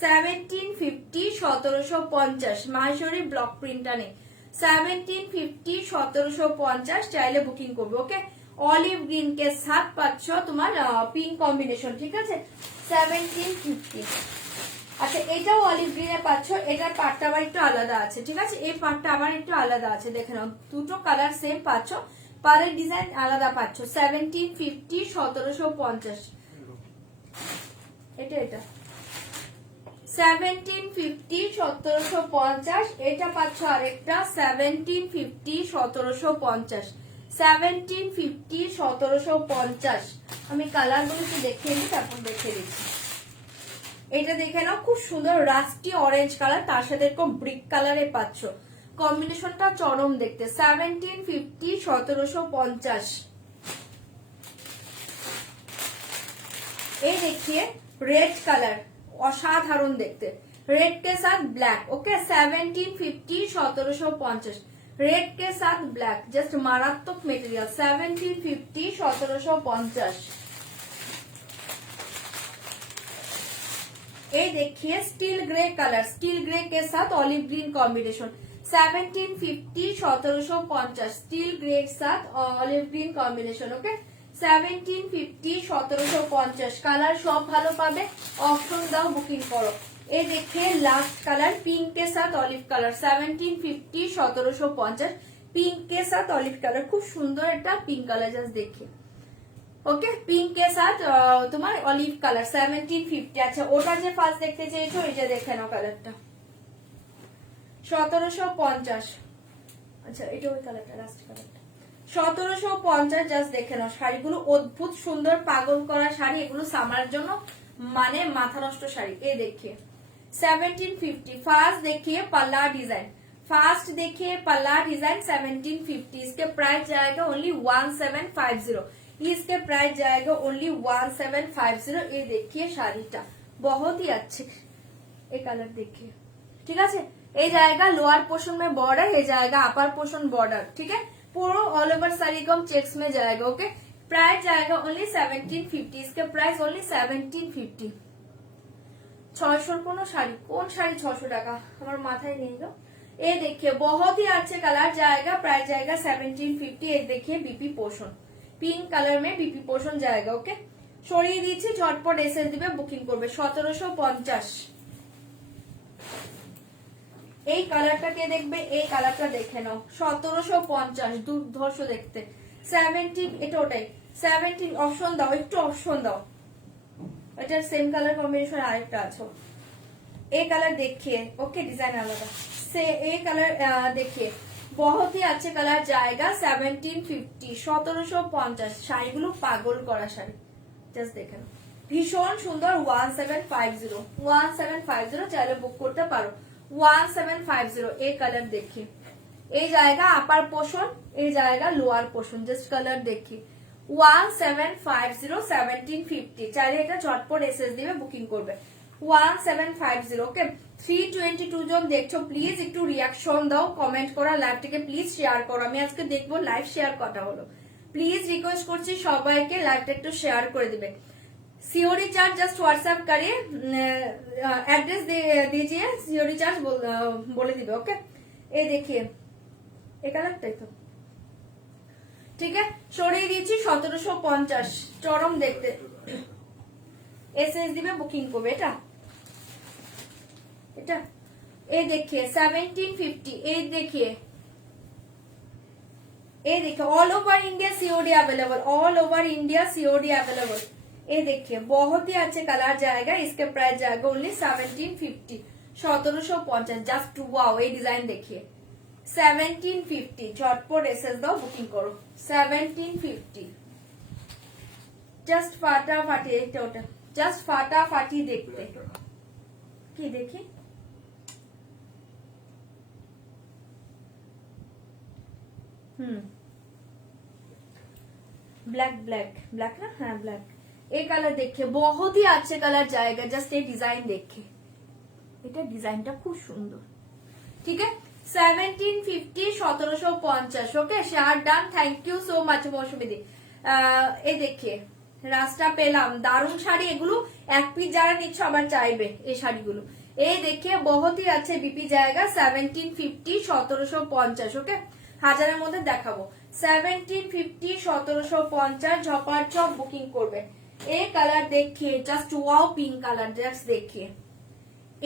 1750, 1750, মাহেশ্বরী ব্লক প্রিন্টটা নেই, 1750, 1750, চাইলে বুকিং করবে। ওকে, অলিভ গ্রিন কে সাথ পাচ্ছ তোমার পিঙ্ক কম্বিনেশন, ঠিক আছে, 1750। আচ্ছা, এটাও অলিভ গ্রিনে পাচ্ছ, এটার পাটটা আবার একটু আলাদা আছে, ঠিক আছে, এই পাটটা আবার একটু আলাদা আছে, দেখে নাও, দুটো কালার সেম পাচ্ছ, পারের ডিজাইন আলাদা পাচ্ছ, 1750, 1750, এটা এটা 1750, 1750, এটা পাচ্ছ আরেকটা 1750, 1750, 1750, 1750। আমি কালার গুলো একটু দেখিয়ে দিই, তারপর দেখিয়ে দিচ্ছি। এটা দেখে নাও, খুব সুন্দর রাস্টি অরেঞ্জ কালার, তার সাথে এরকম ব্রিক কালারে পাচ্ছ, কম্বিনেশনটা চরম দেখতে, 1750, 1750। এই দেখিয়ে রেড কালার, অসাধারণ দেখতে, रेड के साथ ब्लैक। ओके, 1750, 1750, रेड के साथ ब्लैक, जस्ट मारात्मक मेटेरियल, 1750, 1750। ये देखिए steel grey colour, steel grey के साथ olive green combination, 1750, 1750, steel grey के साथ olive green combination. Okay, 1750, 1750, colour সব ভালো পাবে, অপশন দাও, বুকিং করো। এই দেখে লাস্ট কালার পিঙ্ক के साथ অলিভ কালার, 1750, 1750, পিঙ্ক के साथ অলিভ কালার, খুব সুন্দর একটা পিঙ্ক কালার, জাস্ট দেখে। ওকে, পিঙ্ক के साथ তোমার অলিভ কালার, 1750। আচ্ছা, ওটা যে ফার্স্ট দেখতে চেয়েছো, এই যে দেখে নাও কালারটা, 1750। আচ্ছা, এটা ওই কালারটা, লাস্ট কালারটা, 1750, জাস্ট দেখে নাও। শাড়িগুলো অদ্ভুত সুন্দর, পাগল করা শাড়ি, এগুলো সামার জন্য মানে মাথা নষ্ট শাড়ি। এই देखिए 1750, फास्ट देखिए पल्ला डिजाइन, फास्ट देखिए पल्ला डिजाइन 1750, इसके प्राइस जाएगा ओनली 1750, इसके प्राइस जाएगा ओनली 1750। ये देखिए শাড়িটা बहुत ही अच्छे, ये कलर देखिए, ठीक है। ये जाएगा लोअर पोर्शन में बॉर्डर, ये जाएगा अपर पोर्शन बॉर्डर, ठीक है, पूरा ऑल ओवर साड़ी कम चेक्स में जाएगा। ओके, प्राइस जाएगा ओनली 1750, इसके प्राइस ओनली 1750। 600 কোনো শাড়ি, কোন শাড়ি 600 টাকা আমার মাথায় নেই গো। ये देखिए बहुत ही अच्छे कलर जाएगा, प्राइस जाएगा 1750। ये देखिए बीपी पोर्शन, पिंक कलर में बीपी पोर्शन जाएगा। ओके, সরিয়ে দিচ্ছি, ঝটপট এসএস দিবে, বুকিং করবে। 1750। এই কালারটা কে দেখবে, এই কালারটা দেখে নাও, 1750, দুর্ধর্ষ দেখতে। 17, এটা ওটাই 17, অপশন দাও, একটু অপশন দাও। এটার সেম কালার কম্বিনেশন আরেকটা আছে, এই কালার देखिए। ओके, डिजाइन आलादा से ये कलर देखिए, बहुत ही अच्छे कलर जाएगा 1750, 1750। শাড়িগুলো পাগল করা শাড়ি, জাস্ট দেখেন, ভীষণ সুন্দর। 1750, 1750, চাইলে বুক করতে পারো। 1750, ये कलर देखिए, ये जाएगा अपर पोर्शन, ये जाएगा लोअर पोर्शन, जस्ट कलर देखिए। 1750, 1750, চাইলে এটা ঝটপট এসএস দিবে, বুকিং করবে। 1750। ওকে, 322 জন দেখছো, প্লিজ একটু রিয়াকশন দাও, কমেন্ট করো, লাইভটাকে প্লিজ শেয়ার করো। আমি আজকে দেখবো লাইভ শেয়ার কটা হলো, প্লিজ রিকোয়েস্ট করছি সবাইকে লাইভটা একটু শেয়ার করে দিবে। सीओडी चार्ज जस्ट व्हाट्सएप करिए, एड्रेस दीजिए, सीओडी चार्ज बोले दिबे। ओके, ये देखिए, ये कलरটাই তো, ठीक है, সরিয়ে দিচ্ছি। 1750, চরম দেখতে, এসএস দিবে, বুকিং করবে। এটা এটা ये देखिए 1750, ये देखिए ये देखिए all over India COD available, all over India COD available. ये देखिए बहुत ही अच्छे कलर जाएगा, इसके प्राइस जाएगा ओनली 1750, 1750। जस्ट वाओ, ये डिजाइन देखिए 1750। झटपट एसएस दाओ, बुकिंग करो 1750। জাস্ট ফাটাফাটি, এটা ওটা জাস্ট ফাটাফাটি দেখতে। কি দেখি ब्लैक ब्लैक ब्लैक ना, हाँ ब्लैक। ये कलर देखिए बहुत ही अच्छे कलर जाएगा, जस्ट ये डिजाइन देखिए, এটা ডিজাইনটা খুব সুন্দর। ঠিক আছে 1750, 1750। Okay share done, thank you so much মৌসুমীদি। এই দেখিয়ে রাস্তা পেলাম, দারুণ শাড়ি এগুলো, এক পিস যারা নিচ্ছ আবার চাইবে এই শাড়িগুলো। এই দেখিয়ে বহুত ही अच्छे बीपी जाएगा 1750, 1750। ওকে হাজারের মধ্যে দেখাবো 1750, 1750। ঝপার চপ বুকিং করবে। এই কালার দেখিয়ে just wow, pink colour just দেখিয়ে,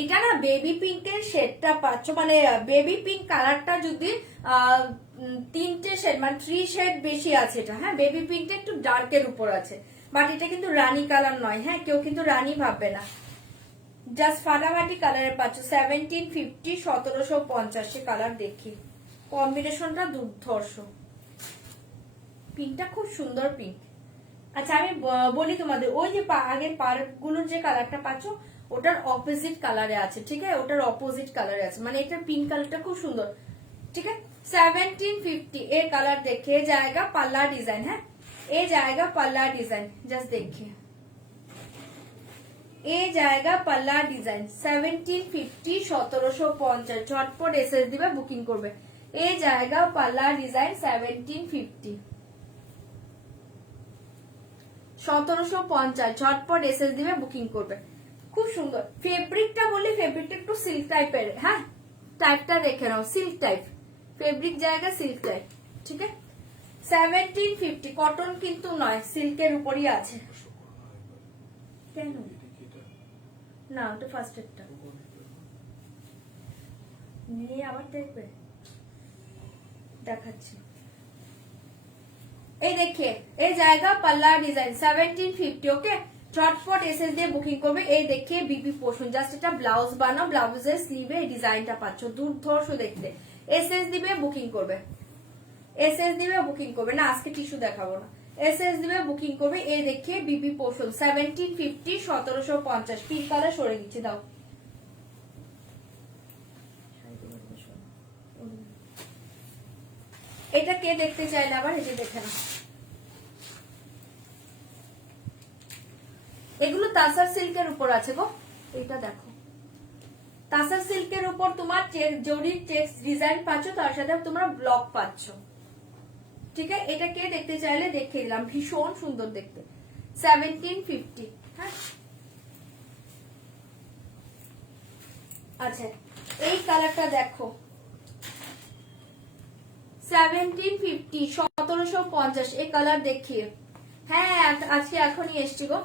এটা না বেবি পিঙ্কের শেডটা পাচ্ছ, মানে বেবি পিঙ্ক কালারটা যদি 3টে শেড মানে 3 শেড বেশি আছে এটা। হ্যাঁ বেবি পিঙ্কটা একটু ডার্কের উপর আছে, বাট এটা কিন্তু রানী কালার নয়। হ্যাঁ কেউ কিন্তু রানী ভাববে না, জাস্ট ফাটাফাটি কালারে পাচ্ছ 1750, 1750 কালার দেখি। কম্বিনেশনটা দুর্ধর্ষ, পিঙ্কটা খুব সুন্দর পিঙ্ক। আচ্ছা আমি বলি তোমাদের, ওই যে আগের পার্কগুলোর যে কালারটা পাচ্ছ ওটার অপোজিট কালারে আছে। ঠিক আছে ওটার অপোজিট কালারে আছে, মানে এটার পিঙ্ক কালারটা খুব সুন্দর। ঠিক আছে 1750। এর কালার দেখে जाएगा पल्ला डिजाइन। है ये जाएगा पल्ला डिजाइन, जस्ट देखिए ये जाएगा पल्ला डिजाइन 1750, 1750। झटपट एसएस दिबे, बुकिंग करबे। ये जाएगा पल्ला डिजाइन 1750, 1750। झटपट एसएस दिबे, बुकिंग करबे। খুব সুন্দর ফেব্রিকটা, বলি ফেব্রিকটা একটু সিল্ক টাইপের। হ্যাঁ টাইপটা দেখে নাও, সিল্ক টাইপ ফেব্রিক জায়গা, সিল্ক টাইপ। ঠিক আছে 1750, কটন কিন্তু নয়, সিল্কের উপরই আছে। কেন না ওটা ফার্স্ট এডটা নিয়ে আবার দেখবে, দেখাচ্ছি। এই দেখে এই জায়গা পাল্লা ডিজাইন 1750। ওকে চটপট এসএস দিয়ে বুকিং করবে। এই দেখে বিপি পোর্শন, জাস্ট এটা ব্লাউজ বানাও, ব্লাউজের স্লিভে এই ডিজাইনটা পাচ্ছ, দুর্ধর্ষ দেখতে। এসএস দিবে, বুকিং করবে। এসএস দিবে, বুকিং করবে। না আজকে টিস্যু দেখাবো না, এসএস দিবে, বুকিং করবে। এই দেখে বিপি পোর্শন 1750, 1750। পিঙ্ক কালার সরে দিচ্ছি, দাও। এটা কে দেখতে চাইলে আবার এই যে দেখে না, এগুলো তাসার সিল্কের উপর আছে গো। এটা দেখো তাসার সিল্কের উপর তোমার জরির চেক্স ডিজাইন পাচ্ছ, তার সাথে তোমরা ব্লক পাচ্ছ। ঠিক আছে এটা কে দেখতে চাইলে দেখে দিলাম, ভীষণ সুন্দর দেখতে 1750। হ্যাঁ আচ্ছা এই কালারটা দেখো 1750, 1750। এই কালার দেখিয়ে, হ্যাঁ আজকে এখনই এসছি গো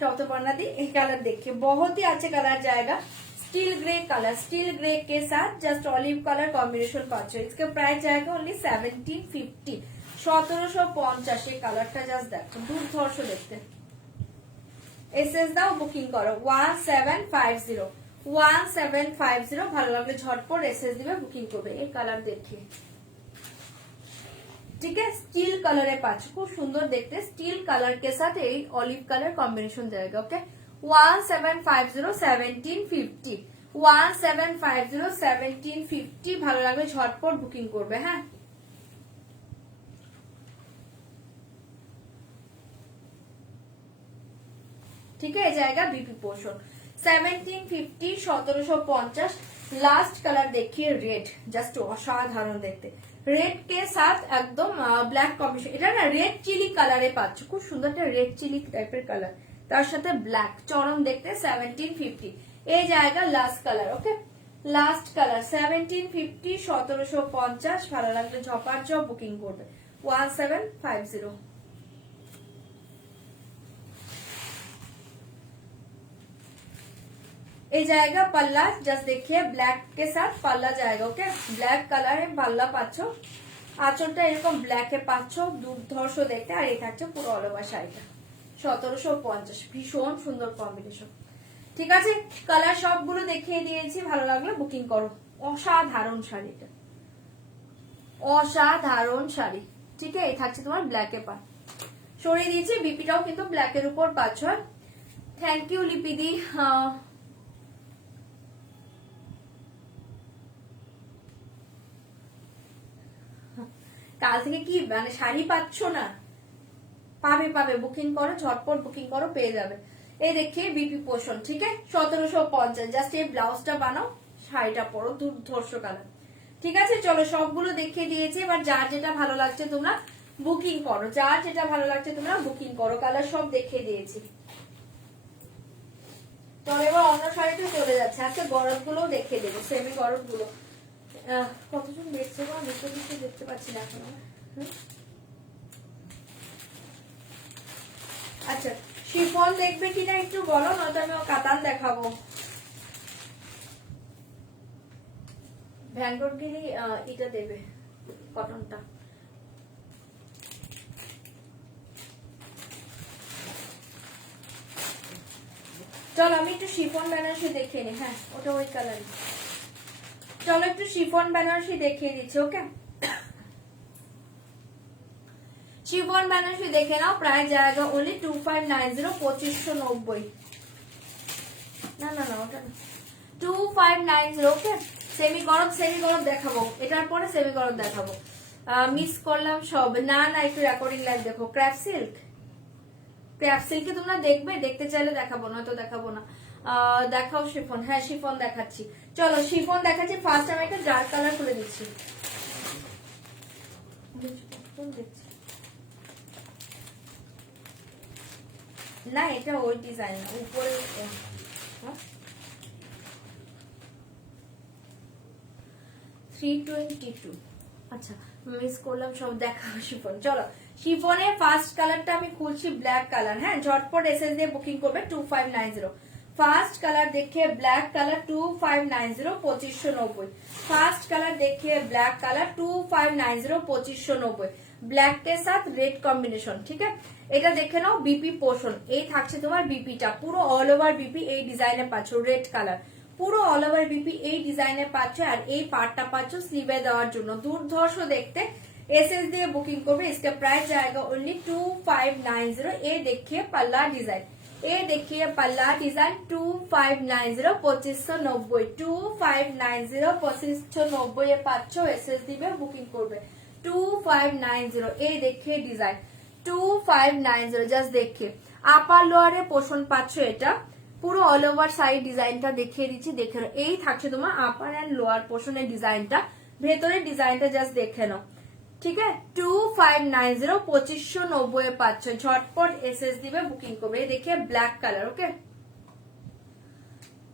शब्दपर्णा दी। एक कलर देखिए बहुत ही अच्छे कलर जाएगा, steel grey colour, steel grey के साथ जस्ट ऑलिव कलर कॉम्बिनेशन पाচ্ছ। इसके प्राइस जाएगा ओनली 1750, 1750। এই কালারটা জাস্ট দেখো, দুর্ধর্ষ দেখতে। এসএস দাও, বুকিং করো 1750, 1750। ভালো লাগলে ঝটপট এসএস দিবে, বুকিং করবে। এই কালার দেখিয়ে, ठीक है स्टील कलर है पाँच, खूब सुंदर देखते स्टील कलर के साथ एक ऑलिव कलर कॉम्बिनेशन जाएगा। ओके 1750, 1750, 1750, 1750। ভালো লাগবে ঝটপট বুকিং করবে। হ্যাঁ ठीक है जाएगा बीपी पोर्शन 1750, 1750। लास्ट कलर देखिए रेड, जस्ट असाधारण देखते, रेड के साथ एकदम ब्लैक कॉम्बिनेशन। এটা না রেড চিলি কালারে পাচ্ছ, খুব সুন্দর একটা রেড চিলি টাইপের কালার, তার সাথে ব্ল্যাক চরম দেখতে 1750। এই জায়গা last colour. Okay last colour 1750, 1750। ভালো লাগলে ঝপাঝপ বুকিং করবে 1750। ये जाएगा पल्ला, जस्ट देखिए ब्लैक के साथ पल्ला जाएगा। ओके ब्लैक कलर है पल्ला पाচ্ছ, আঁচলটা এরকম ব্ল্যাকে পাচ্ছ, দুর্ধর্ষ দেখতে। আর এই থাকছে পুরো অল ওভার শাড়িটা 1750। ভীষণ সুন্দর কম্বিনেশন। ঠিক আছে, কালার সবগুলো দেখিয়ে দিয়েছি, ভালো লাগলে বুকিং করো। অসাধারণ শাড়িটা, অসাধারণ শাড়ি। ঠিক আছে, এই থাকছে তোমার ব্ল্যাকে পা, সরিয়ে দিয়েছি। বিপিটাও কিন্তু ব্ল্যাকের উপর পাচ্ছ। থ্যাংক ইউ লিপিদি। কাল থেকে কি মানে শাড়ি পাচ্ছ না? পাবে পাবে, বুকিং করো, ঝটপট বুকিং করো, পেয়ে যাবে। এই দেখিয়ে বিপি পোষণ, ঠিক আছে, 1750। জাস্ট এই ব্লাউজটা বানাও, শাড়িটা পরো, দুর্ধর্ষ কালার। ঠিক আছে, চলো সবগুলো দেখিয়ে দিয়েছি। এবার যার যেটা ভালো লাগছে তোমরা বুকিং করো, যার যেটা ভালো লাগছে তোমরা বুকিং করো। কালার সব দেখিয়ে দিয়েছি। চলো এবার অন্য শাড়িতে চলে যাচ্ছে। আজকে গরদ গুলো দেখিয়ে দেবো, সেমি গরদ গুলো। কতজন দেখছে বা দুটো দেখতে পাচ্ছি না এখন। আচ্ছা, শিফন দেখবে কিনা একটু বলো, নয়তো আমি কাতান দেখাবো। ভ্যানগোর গিরি এটা দেবে, কটনটা। চলো আমি একটু শিফন বেনারসি দেখিয়ে নি। হ্যাঁ, ওটা ওই কালার। চলো একটু শিফন বেনারসি দেখিয়ে দিচ্ছি। ওকে, শিফন বেনারসি দেখে নাও। প্রায় জায়গা ওনলি 2590, 2590। না না না, ওটা না, 2590। ওকে, সেমি গরম দেখাবো, এটার পরে সেমি গরম দেখাবো। মিস করলাম সব। না না, একটু রেকর্ডিং লাইভ দেখো। ক্র্যাপ সিল্ক, ক্র্যাপ সিল্কে তোমরা দেখবে, দেখতে চাইলে দেখাবো, নয়তো দেখাবো না। দেখাও শিফন। হ্যাঁ, শিফন দেখাচ্ছি। চলো শিফন দেখাচ্ছি। ফার্স্ট আমি একটা ডার্ক কালার করে দিচ্ছি। না, এটা ওই ডিজাইন উপরে। 322। আচ্ছা, মিস করলাম সব, দেখাও শিফন। চলো শিফনের ফার্স্ট কালারটা আমি খুলছি, ব্ল্যাক কালার। হ্যাঁ, ঝটপট এসএস দিয়ে বুকিং করবে 2590। ফার্স্ট কালার देखिए ब्लैक कलर 2590, 2590। फास्ट कलर देखिए ब्लैक कलर 2590, 2590। ব্ল্যাক के साथ रेड कॉम्बिनेशन। ठीक है, এটা দেখে নাও। বিপি পোর্শন এই থাকছে তোমার, বিপিটা পুরো অল ওভার বিপি এই ডিজাইনে পাচ্ছ, রেড কালার পুরো অল ওভার বিপি এই ডিজাইনে পাচ্ছ। আর এই পার্টটা পাচ্ছ স্লিভে দেওয়ার জন্য, দুর্ধর্ষ দেখতে। एसएस দিয়ে বুকিং করবে। इसका प्राइस जाएगा ओनली 2590। ये देखिए पल्ला डिजाइन, ये देखिए पल्ला डिजाइन 2590, 2590, 2590, 2590 এ পাচ্ছ। এসএস দিবে, বুকিং করবে 2590। এই দেখে ডিজাইন 2590। জাস্ট দেখে আপার লোয়ারে পোষণ পাচ্ছ। এটা পুরো অল ওভার সাইড ডিজাইনটা দেখিয়ে দিচ্ছি, দেখে নাও। এই থাকছে তোমার আপার এন্ড লোয়ার পোষণের ডিজাইনটা, ভেতরের ডিজাইনটা জাস্ট দেখে নাও। ঠিক আছে, 2590, 2590 এ পাচ্ছ। ঝটপট এসএস দিবে, বুকিং করবে। দেখে ব্ল্যাক কালার। ওকে,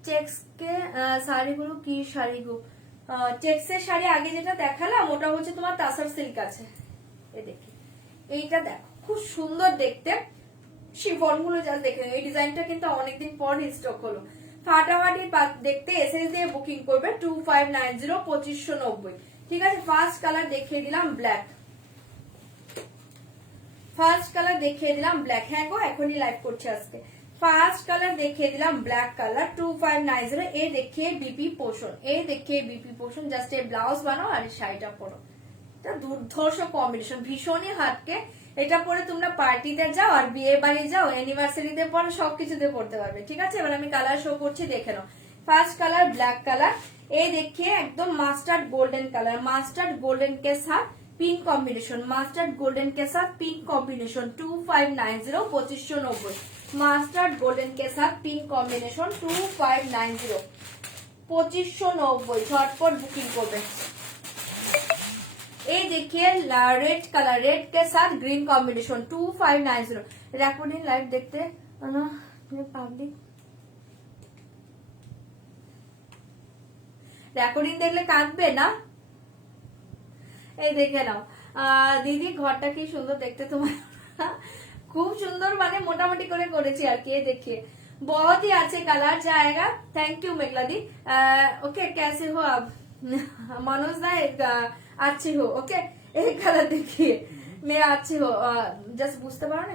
চেক্স কে শাড়িগুলো কি শাড়িগুলো? চেক্সের শাড়ি আগে যেটা দেখালাম ওটা হচ্ছে তোমার তাসার সিল্ক আছে। এই দেখে, এইটা দেখো খুব সুন্দর দেখতে। শিফন গুলো যা দেখে, এই ডিজাইনটা কিন্তু অনেকদিন পর স্টক হলো। ফাটাফাটি দেখতে এসএস দিয়ে বুকিং করবে 2590, 2590। ঠিক আছে, ফার্স্ট কালার দেখিয়ে দিলাম ব্ল্যাক, ফার্স্ট কালার দেখিয়ে দিলাম ব্ল্যাক। হ্যাঁ গো, এখনই লাইভ করছি আজকে। ফার্স্ট কালার দেখিয়ে দিলাম ব্ল্যাক কালার 2590। এ দেখিয়ে বিপি পোষণ, এ দেখিয়ে বিপি পোষণ। জাস্ট এই ব্লাউজ বানাও আর শাড়িটা পরো। এটা দুর্ধর্ষ কম্বিনেশন, ভীষণই হাটকে। এটা পরে তোমরা পার্টিতে যাও আর বিয়ে বাড়ি যাও, অ্যানিভার্সারিতে পরে সবকিছুতে পড়তে পারবে। ঠিক আছে, এবার আমি কালার শো করছি, দেখে নাও। ফার্স্ট কালার ব্ল্যাক কালার, এই देखिए एकदम mastered golden colour, mastered golden के साथ पिंक कॉम्बिनेशन, मास्टर्ड गोल्डन के साथ पिंक कॉम्बिनेशन 2590, 2590। मास्टर्ड गोल्डन के साथ पिंक कॉम्बिनेशन 2590, 2590। झटपट बुकिंग करबे। ये देखिए रेड कलर, रेड के साथ ग्रीन कॉम्बिनेशन 2590। रेकॉर्डिंग लाइव देखते ना पब्लिक, রেকর্ডিং দেখলে কাঁদবে না। এই দেখে নাও দিদি, ঘরটা কি সুন্দর দেখতে তোমার, খুব সুন্দর, মানে মোটামুটি করে করেছি আর কি। देखिए बहुत ही अच्छे कलर जाएगा। Thank you Meghla the. Okay, कैसे हो आप? मनोज दा अच्छी हो। ओके, এই কালার দেখিয়ে মেয়ে আছে জাস্ট বুঝতে পারো না,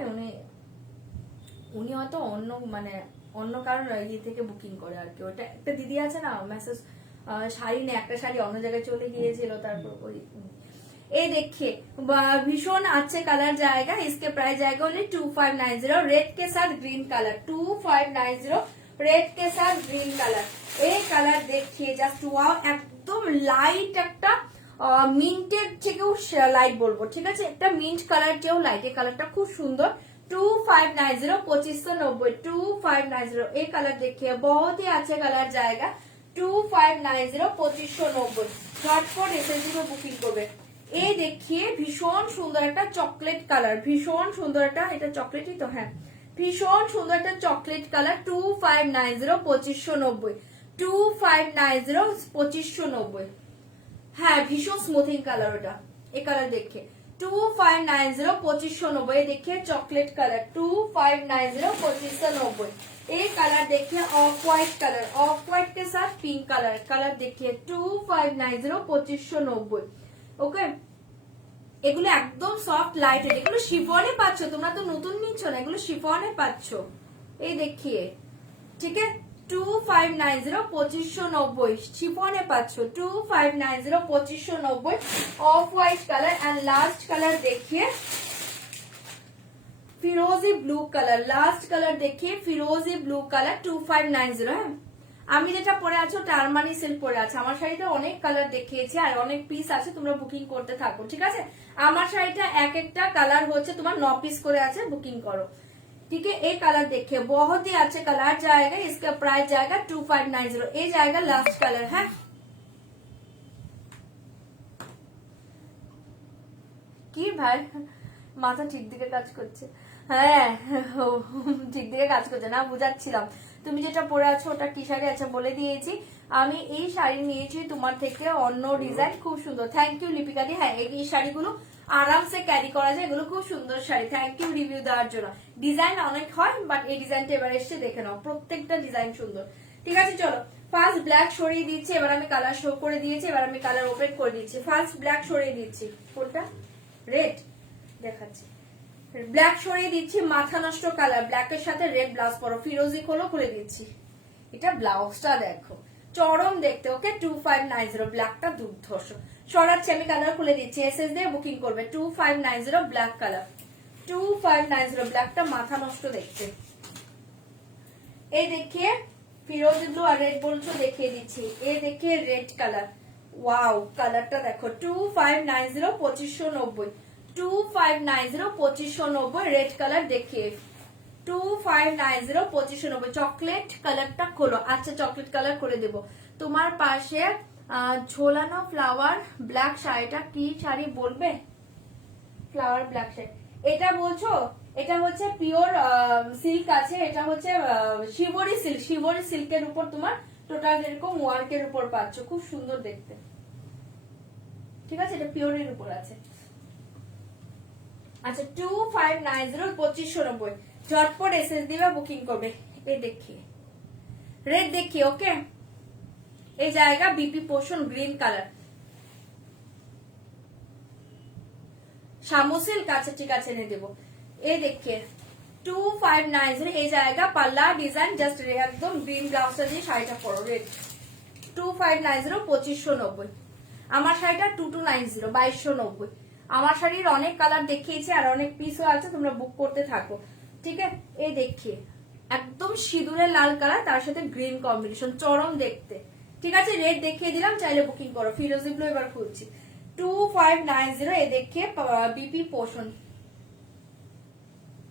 উনি হয়তো অন্য মানে অন্য কারোর ইয়ে থেকে বুকিং করে আর কি। ওটা একটা দিদি আছে না মেসেজ শাড়ি নেই, একটা শাড়ি অন্য জায়গায় চলে গিয়েছিল, তারপর ওই ये देखिए भीषण अच्छे कलर जाएगा। इसके प्राइस जाएगा ओनली 2590 रेड के साथ ग्रीन कलर 2590 रेड के साथ ग्रीन कलर। এই কালার দেখিয়ে জাস্ট ওয়াও, একদম লাইট একটা মিন্টের থেকেও লাইট বলবো, ঠিক আছে, একটা মিন্ট কালার চেয়েও লাইট। এই কালারটা খুব সুন্দর 2590 2590 2590। এই কালার देखिए बहुत ही अच्छे कलर जाएगा 2590 2590। झटपट एसएसडी में बुकिंग করবে। এই দেখিয়ে ভীষণ সুন্দর একটা চকলেট কালার, ভীষণ সুন্দর একটা, এটা চকলেটই তো, হ্যাঁ ভীষণ সুন্দর একটা চকলেট কালার 2590 2590 2590 2590। হ্যাঁ ভীষণ স্মুথিং কালার ওটা। এই কালার দেখে 2590 2590। এই দেখে চকলেট কালার 2590 2590। এই কালার देखिए of white colour, of white के साथ पिंक कलर, कलर देखिए 2590 2590। ওকে, এগুলো একদম সফট লাইট, এগুলো শিফনে পাচ্ছ, তোমরা তো নতুন নিচ্ছ না, এগুলো শিফনে পাচ্ছ। এই দেখিয়ে ঠিক আছে 2590 2590 শিফনে পাচ্ছ 2590 2590 of white colour. And last colour देखिए फिरोजी ब्लू कलर, लास्ट कलर देखिए फिरोजी ब्लू कलर 2590। হ্যাঁ আমি যেটা পরে আছো টারমানি সিল্ক পরে আছে। আমার শাড়িটা অনেক কালার দেখিয়েছি আর অনেক পিস আছে, তোমরা বুকিং করতে থাকো, ঠিক আছে। আমার শাড়িটা এক একটা কালার হচ্ছে তোমার 9 পিস করে আছে, বুকিং করো, ठीक है। एक कलर देखिए बहुत ही अच्छे कलर जाएगा, इसका प्राइस जाएगा 2590। ये जाएगा लास्ट कलर है। কি ভাই মাথা ঠিক দিকে কাজ করছে, হ্যাঁ ঠিক দিকে কাজ করছে না, বুঝাচ্ছিলাম। তুমি যেটা পরে আছো ওটা কি শাড়ি আছে বলে দিয়েছি। আমি এই শাড়ি নিয়েছি তোমার থেকে, অন্য ডিজাইন, খুব সুন্দর। থ্যাংক ইউ লিপিকা দি। হ্যাঁ এই শাড়িগুলো আরামসে ক্যারি করা যায়, এগুলো খুব সুন্দর শাড়ি। থ্যাংক ইউ রিভিউ দেওয়ার জন্য। ডিজাইন অনেক হয় বাট এই ডিজাইনটা এবার এসে দেখে নাও, প্রত্যেকটা ডিজাইন সুন্দর, ঠিক আছে। চলো ফার্স্ট ব্ল্যাক সরিয়ে দিচ্ছি, এবার আমি কালার শো করে দিয়েছি, এবার আমি কালার ওপেন করে দিচ্ছি। ফার্স্ট ব্ল্যাক সরিয়ে দিচ্ছি, কোনটা রেড দেখাচ্ছি, ব্ল্যাক সরিয়ে দিচ্ছি, মাথা নষ্ট কালার, ব্ল্যাকের সাথে রেড ব্লাউজ পরো, ফিরোজি খোলো, খুলে দিচ্ছি। এটা ব্লাউজটা দেখো চরম দেখতে, ওকে 2590 ব্ল্যাকটা দুর্ধর্ষ। সরাচ্ছি আমি, কালার খুলে দিচ্ছি, এসএস দিয়ে বুকিং করবে 2590 ব্ল্যাক কালার 2590 ব্ল্যাকটা মাথা নষ্ট দেখতে। এই দেখিয়ে ফিরোজি ব্লু আর রেড বলছো দেখিয়ে দিচ্ছি। এই দেখিয়ে রেড কালার, ওয়াও কালারটা দেখো 2590 2590 2590 2590 রেড কালার দেখিয়ে 2590 2590। চকলেট কালারটা খোলো, আচ্ছা চকলেট কালার করে দেবো। তোমার পাশে ঝোলানো ফ্লাওয়ার ব্ল্যাক শাড়িটা কি শাড়ি বলবে? ফ্লাওয়ার ব্ল্যাক শাড়ি এটা বলছো? এটা হচ্ছে পিওর সিল্ক আছে, এটা হচ্ছে শিবরি সিল্ক, শিবরি সিল্কের উপর তোমার টোটাল এরকম ওয়ার্কের উপর পাচ্ছ, খুব সুন্দর দেখতে, ঠিক আছে। এটা পিওরের উপর আছে। আচ্ছা 2590 2590 ঝটপট এসএস দিবা, বুকিং করবে। এই দেখিয়ে রেড দেখিয়ে, ওকে। এই জায়গা বিপি পোষণ গ্রিন কালার, শামুসিল কাছে, ঠিক আছে এনে দেবো। এই দেখিয়ে 2590 এই জায়গা পাল্লা ডিজাইন, জাস্ট একদম গ্রিন ব্লাউজটা দিয়ে শাড়িটা পরো, রেড 2590 2590। আমার শাড়িটা 2290 2290। আমার শাড়ির অনেক কালার দেখিয়েছি আর অনেক পিসও আছে, তোমরা বুক করতে থাকো, ঠিক আছে। এই দেখিয়ে একদম সিঁদুরের লাল কালার, তার সাথে গ্রিন কম্বিনেশন, চরম দেখতে, ঠিক আছে। রেড দেখিয়ে দিলাম, চাইলে বুকিং করো। ফিরোজি ব্লু এবার খুলছি 2590। এ দেখিয়ে বিপি পোষণ,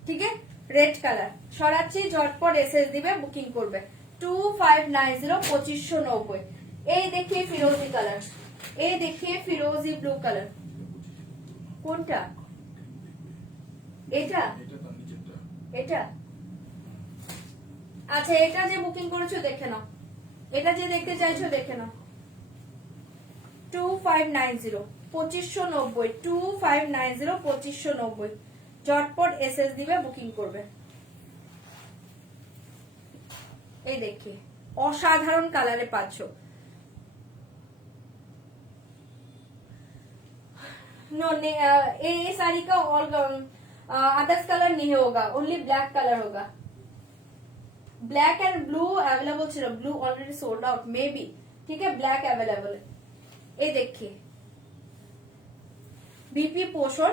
ঠিক আছে, রেড কালার সরাচ্ছি, ঝটপট এসএস দিবে, বুকিং করবে 2590 2590। এই দেখিয়ে ফিরোজি কালার, এই দেখিয়ে ফিরোজি ব্লু কালার, কোনটা এটা? এটা আচ্ছা, এটা যে বুকিং করেছো দেখে নাও, এটা যে দেখতে চাইছো দেখে নাও 2590 2590 2590 2590। ঝটপট এসএস দিবে, বুকিং করবে। এই দেখে অসাধারণ কালারে পাচ্ছ। नो ये साड़ी का और अदर्स कलर नहीं होगा, ओनली ब्लैक कलर होगा। ब्लैक एंड ब्लू अवेलेबल ছিল, blue already sold out may be, ठीक है, ब्लैक अवेलेबल है। ये देखिए बीपी पोषण,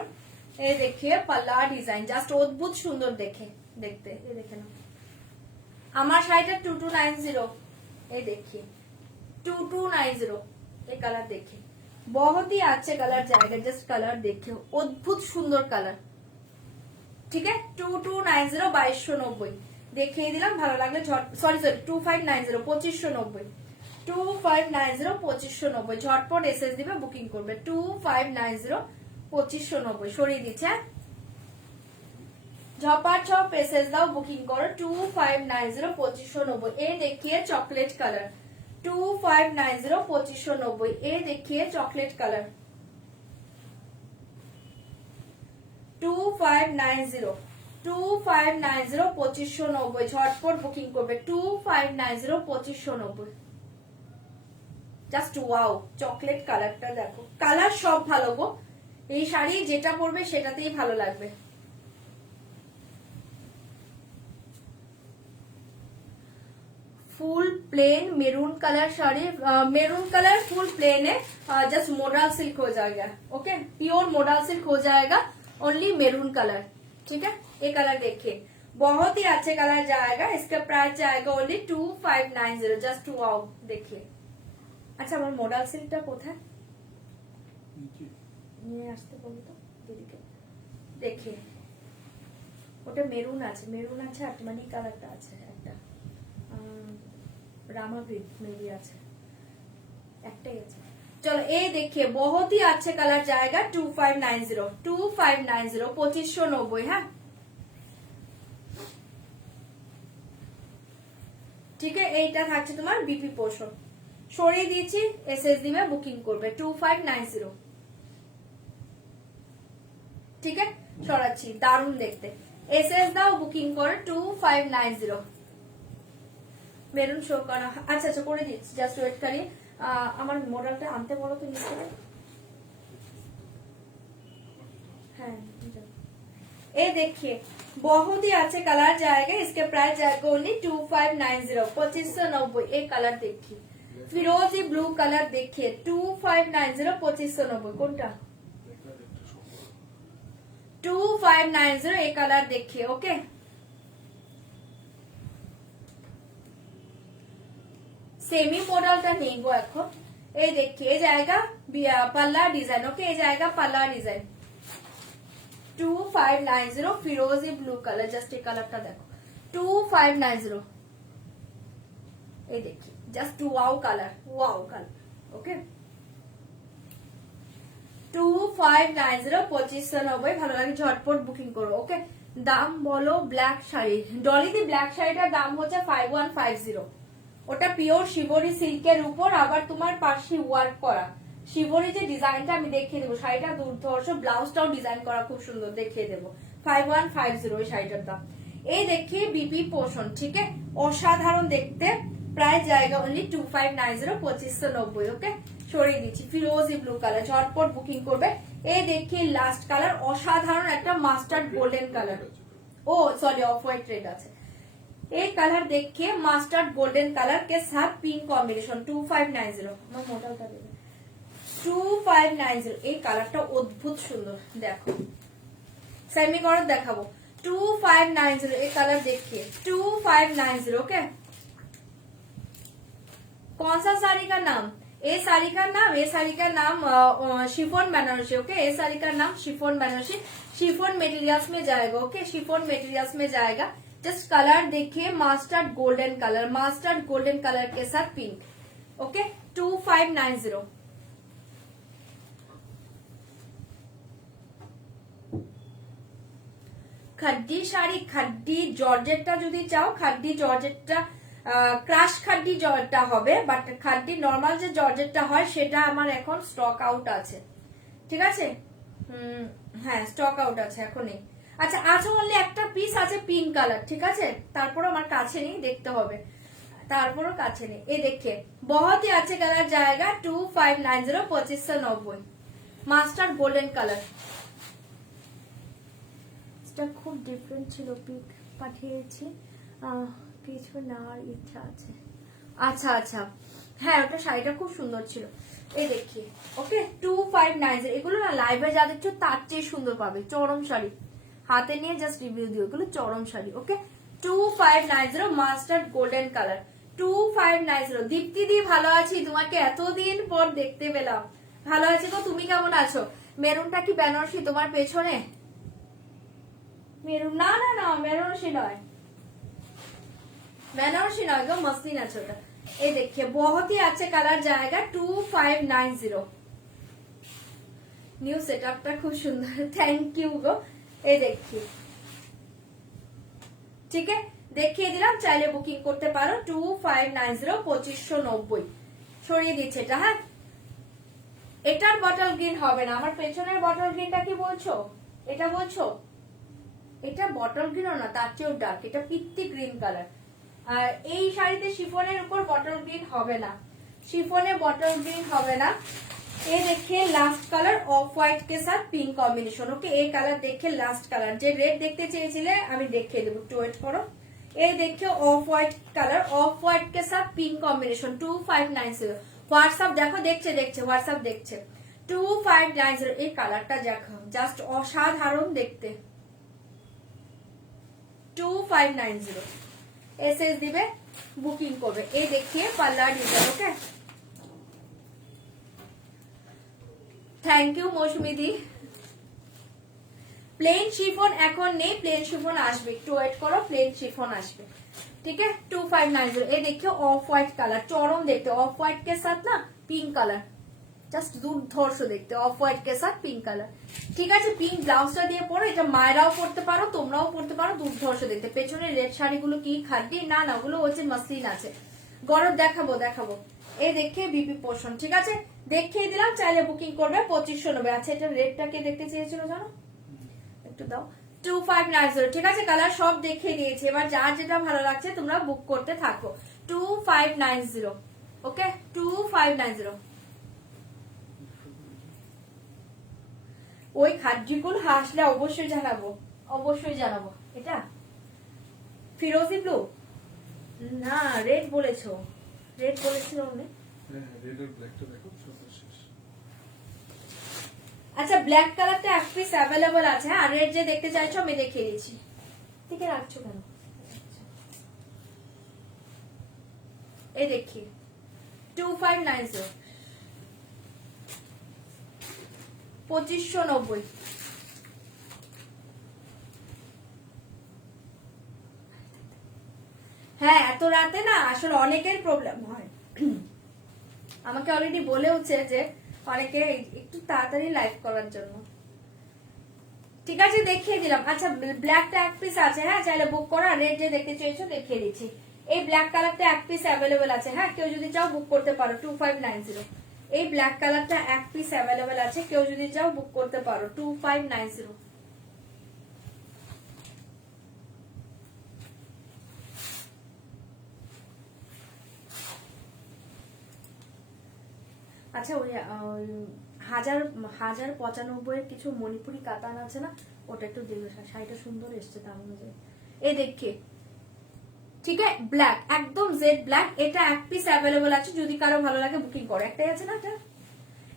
ये देखिए पल्ला डिजाइन জাস্ট অদ্ভুত সুন্দর দেখতে। ये देखे ना আমার শাড়িটা 2290, ये देखिए 2290, ये कलर देखिए बहुत ही अच्छे कलर जाएगा, जस्ट कलर देखिए अद्भुत सुंदर कलर, ठीक है। 2290 2290 দেখিয়ে দিলাম, ভালো লাগলে সরি 2590 2590 2590 2590 ঝটপট এসএস দিবে, বুকিং করবে 2590 2590 সরিয়ে দিচ্ছে, ঝপাঝপ এসএস দাও, বুকিং করো 2590 2590। ए देखिए चॉकलेट कलर 2590 2590, ए देखिए चॉकलेट कलर 2590 2590 2590 ঝটপট বুকিং করবে 2590 2590। জাস্ট ওয়াও, চকলেট কালারটা দেখো, কালার সব ভালো গো, এই শাড়ি যেটা পরবে সেটাতেই ভালো লাগবে। Full plain maroon colour sari, maroon colour full plain है, जस्ट मोडल सिल्क हो जाएगा, ओके, प्योर मोडल सिल्क हो जाएगा, ओनली मेरून कलर, ठीक है। ये कलर देखिए बहुत ही अच्छे कलर जाएगा, इसका प्राइस जाएगा ओनली 2590, जस्ट वाओ देखिए। अच्छा আমার মোডাল সিল্কটা কোথায় নিয়ে আসতে বলো তো দিদিকে, দেখে ওটা মেরুন আছে আর মানি কালারটা আছে একটা रामा ग्रीन में भी আছে, একটাই আছে। चलो ये देखिए बहुत ही अच्छे कलर जाएगा 2590 2590 2590, हाँ ठीक है। এইটা থাকছে তোমার বিপি পোষণ, সরিয়ে দিয়েছি, এসএস দিবে, বুকিং করবে 2590, ঠিক है। সরাচ্ছি, দারুণ দেখতে, এসএস দাও, বুকিং করো 2590। মেরুন শো করা, আচ্ছা আচ্ছা করে দিচ্ছি, জাস্ট ওয়েট করি। আমার মডেলটা আনতে বলো তো নিচে, हाँ ये देखिए बहुत ही अच्छे कलर जाएगा, इसके प्राइस जाएगा ओनली 2590 2590। ये कलर देखिए फिरोजी ब्लू कलर देखिए 2590 2590, কোনটা 2590, ये कलर देखिए, ओके। सेमी मॉडलটা নেই গো এখন, এই देखिए जाएगा पल्ला डिजाइन, ओके, ये जाएगा पल्ला डिजाइन 2590 फिरोजी ब्लू कलर, जस्ट ये कलरটা देखो 2590, ये देखिए जस्ट वाओ कलर, ओके 2590 2590, ভালো লাগে ঝটপট বুকিং করো, ওকে। দাম বলো ব্ল্যাক শাড়ি, ডলিদি ব্ল্যাক শাড়িটার দাম হচ্ছে 5150, ওটা পিওর শিবরি সিল্কের উপর, আবার তোমার পাশে ওয়ার্ক করা শিবরি যে ডিজাইনটা আমি দেখিয়ে দেবো, শাড়িটা দুর্ধর্ষ, ব্লাউজটাও ডিজাইন করা খুব সুন্দর, দেখিয়ে দেবো 5150 ওই শাড়িটার দাম। এই দেখিয়ে বিপি পোষণ, ঠিক है, অসাধারণ দেখতে, প্রাইস জায়গা অনলি 2590 2590, ওকে। সরিয়ে দিচ্ছি, ফিরোজি ব্লু কালার, ঝটপট বুকিং করবে। এই দেখিয়ে লাস্ট কালার অসাধারণ একটা মাস্টার্ড গোল্ডেন কালার, ও সরি অফ হোয়াইট রেড আছে, एक कलर देखिए मास्टर्ड गोल्डन कलर के साथ पिंक कॉम्बिनेशन 2590, আমার মডেলটা দেবে 2590। এই কালারটা অদ্ভুত সুন্দর, দেখো সেমি করে দেখাবো 2590, এই কালার देखिए 2590, ओके। कौन सा साड़ी का नाम, ये साड़ी का नाम शिफॉन बनारसी, ओके, ये साड़ी का नाम शिफॉन बनारसी, शिफॉन मटेरियल्स में जाएगा, ओके, शिफॉन मटेरियल्स में जाएगा। जस्ट कलर देखिए मास्टर्ड गोल्डन कलर के साथ पिंक, ओके 2590। खड्डी शाड़ी, खड्डी जॉर्जेटটা যদি চাও, खड्डी জর্জেটটা ক্রাশ খাড্ডি জর্জেটটা হবে, বাট খাড্ডি নরমাল যে জর্জেটটা হয় সেটা আমার এখন স্টক আউট আছে, ঠিক আছে, হ্যাঁ স্টক আউট আছে, এখন নেই। আচ্ছা আছে অনলি একটা পিস আছে পিঙ্ক কালার, ঠিক আছে, তারপর আমার কাছে নেই, দেখতে হবে, তারপরও কাছে নেই। ये देखिए बहुत ही अच्छे कलर जाएगा 2590 2590, মাস্টার্ড গোল্ডেন কালার, এটা খুব ডিফারেন্ট ছিল, পিক পাঠিয়েছি, কিছু নেওয়ার ইচ্ছা আছে। আচ্ছা আচ্ছা, হ্যাঁ ওটা শাড়িটা খুব সুন্দর ছিল। এই দেখি, ওকে 2590, এগুলো না লাইভে যা দেখছো তার চেয়ে সুন্দর পাবে। চরম শাড়ি, হাতে নিয়ে জাস্ট রিভিউ দিও, এগুলো চরম শাড়ি। ওকে 2590 মাস্টার্ড গোল্ডেন কালার, 2590। দীপ্তি দি ভালো আছি, তোমাকে এতদিন পর দেখতে পেলাম। ভালো আছি গো, তুমি কেমন আছো? মেরুনটা কি বেনারসি তোমার পেছনে? মেরুন না না না, বেনারসি নয়, বেনারসি নয় গো, মসলিন আছে ওটা। এই देखिए बहुत ही अच्छे कलर जाएगा 2590। নিউ সেটআপটা খুব সুন্দর, থ্যাংক ইউ গো। এই देखिए, ঠিক আছে দেখিয়ে দিলাম, চাইলে বুকিং করতে পারো 2590 2590 সরিয়ে দিচ্ছে এটা। হ্যাঁ এটার বটল গ্রিন হবে না, আমার পেছনের বটল গ্রিনটা কি বলছো? এটা বলছো? এটা বটল গ্রিনও না, তার চেয়েও ডার্ক, এটা পিত্তি গ্রিন কালার। আর এই শাড়িতে শিফনের উপর বটল গ্রিন হবে না, শিফনে বটল গ্রিন হবে না। ये देखिए लास्ट कलर ऑफ व्हाइट के साथ पिंक कॉम्बिनेशन। ओके এই কালার দেখে লাস্ট কালার যে রেড দেখতে চেয়েছিলে আমি দেখিয়ে দেব, একটু ওয়েট করো। এই देखिए of white colour, of white के साथ पिंक कॉम्बिनेशन 2590। হোয়াটসঅ্যাপ দেখো, দেখছে দেখছে, হোয়াটসঅ্যাপ দেখছে। 2590 এই কালারটা দেখো, জাস্ট অসাধারণ দেখতে। 2590 এসএস দিবে, বুকিং করবে। এই দেখিয়ে পাল্লা design. Okay thank you Mousumi দি। প্লেন শিফন এখন নেই, প্লেন শিফন আসবে, একটু ওয়েট করো, প্লেন শিফন আসবে। ठीक है 2590। ये देखिए ऑफ व्हाइट कलर, चौरम देखते ऑफ व्हाइट के साथ ना पिंक कलर, জাস্ট দুর্ধর্ষ দেখতে, অফ হোয়াইট কে সাথ পিঙ্ক কালার। ঠিক আছে পিঙ্ক ব্লাউজটা দিয়ে পরো, এটা মায়েরাও পরতে পারো, তোমরাও পরতে পারো, দুর্ধর্ষ দেখতে। পেছনে রেড শাড়িগুলো কি খাদ্যি না, না ওগুলো হচ্ছে মসলিন আছে। গরম দেখাবো দেখাবো। এই দেখে বিপি পোষণ, ঠিক আছে দেখিয়ে দিলাম, চাইলে বুকিং করবে 2590। আচ্ছা এটা রেডটা কে দেখতে চেয়েছিল জানো, একটু দাও। 2590 ঠিক আছে, কালার সব দেখিয়ে দিয়েছি, এবার যার যেটা ভালো লাগছে তোমরা বুক করতে থাকো। 2590 ওকে 2590। ওই খাদ্যগুলো হাসলে অবশ্যই জানাবো, অবশ্যই জানাবো। এটা ফিরোজি ব্লু না, রেড বলেছো, রেড বলেছিল উনি। রেড আর ব্ল্যাকটা দেখো, সব শেষ। আচ্ছা ব্ল্যাক কালারটা এক পিস অ্যাভেলেবল আছে। হ্যাঁ রেড যে দেখতে চাইছো আমি দেখিয়ে দিচ্ছি। ঠিক আছে রাখছো কেন? এই দেখি 2590 2590। হ্যাঁ এত রাতে না আসলে অনেকের প্রবলেম হয়, আমাকে অলরেডি বলেওছে যে অনেকে একটু তাড়াতাড়ি লাইভ করার জন্য। ঠিক আছে দেখিয়ে দিলাম। আচ্ছা ব্ল্যাকটা এক পিস আছে, হ্যাঁ চাইলে বুক করা। রেড যে দেখতে চেয়েছো দেখিয়ে দিচ্ছি। এই ব্ল্যাক কালারটা এক পিস অ্যাভেলেবেল আছে, হ্যাঁ কেউ যদি চাও বুক করতে পারো 2590। এই ব্ল্যাক কালারটা এক পিস অ্যাভেলেবেল আছে, কেউ যদি চাও বুক করতে পারো 2590। আচ্ছা ওই 1095 কিছু মণিপুরি কাতান আছে না, ওটা একটু দেখবে, শাড়িটা সুন্দর এসছে তার অনুযায়ী। এই দেখে ঠিক আছে ব্ল্যাক একদম জেড ব্ল্যাক, এটা এক পিস অ্যাভেলেবল আছে, যদি কারো ভালো লাগে বুকিং করো। একটাই আছে না এটা,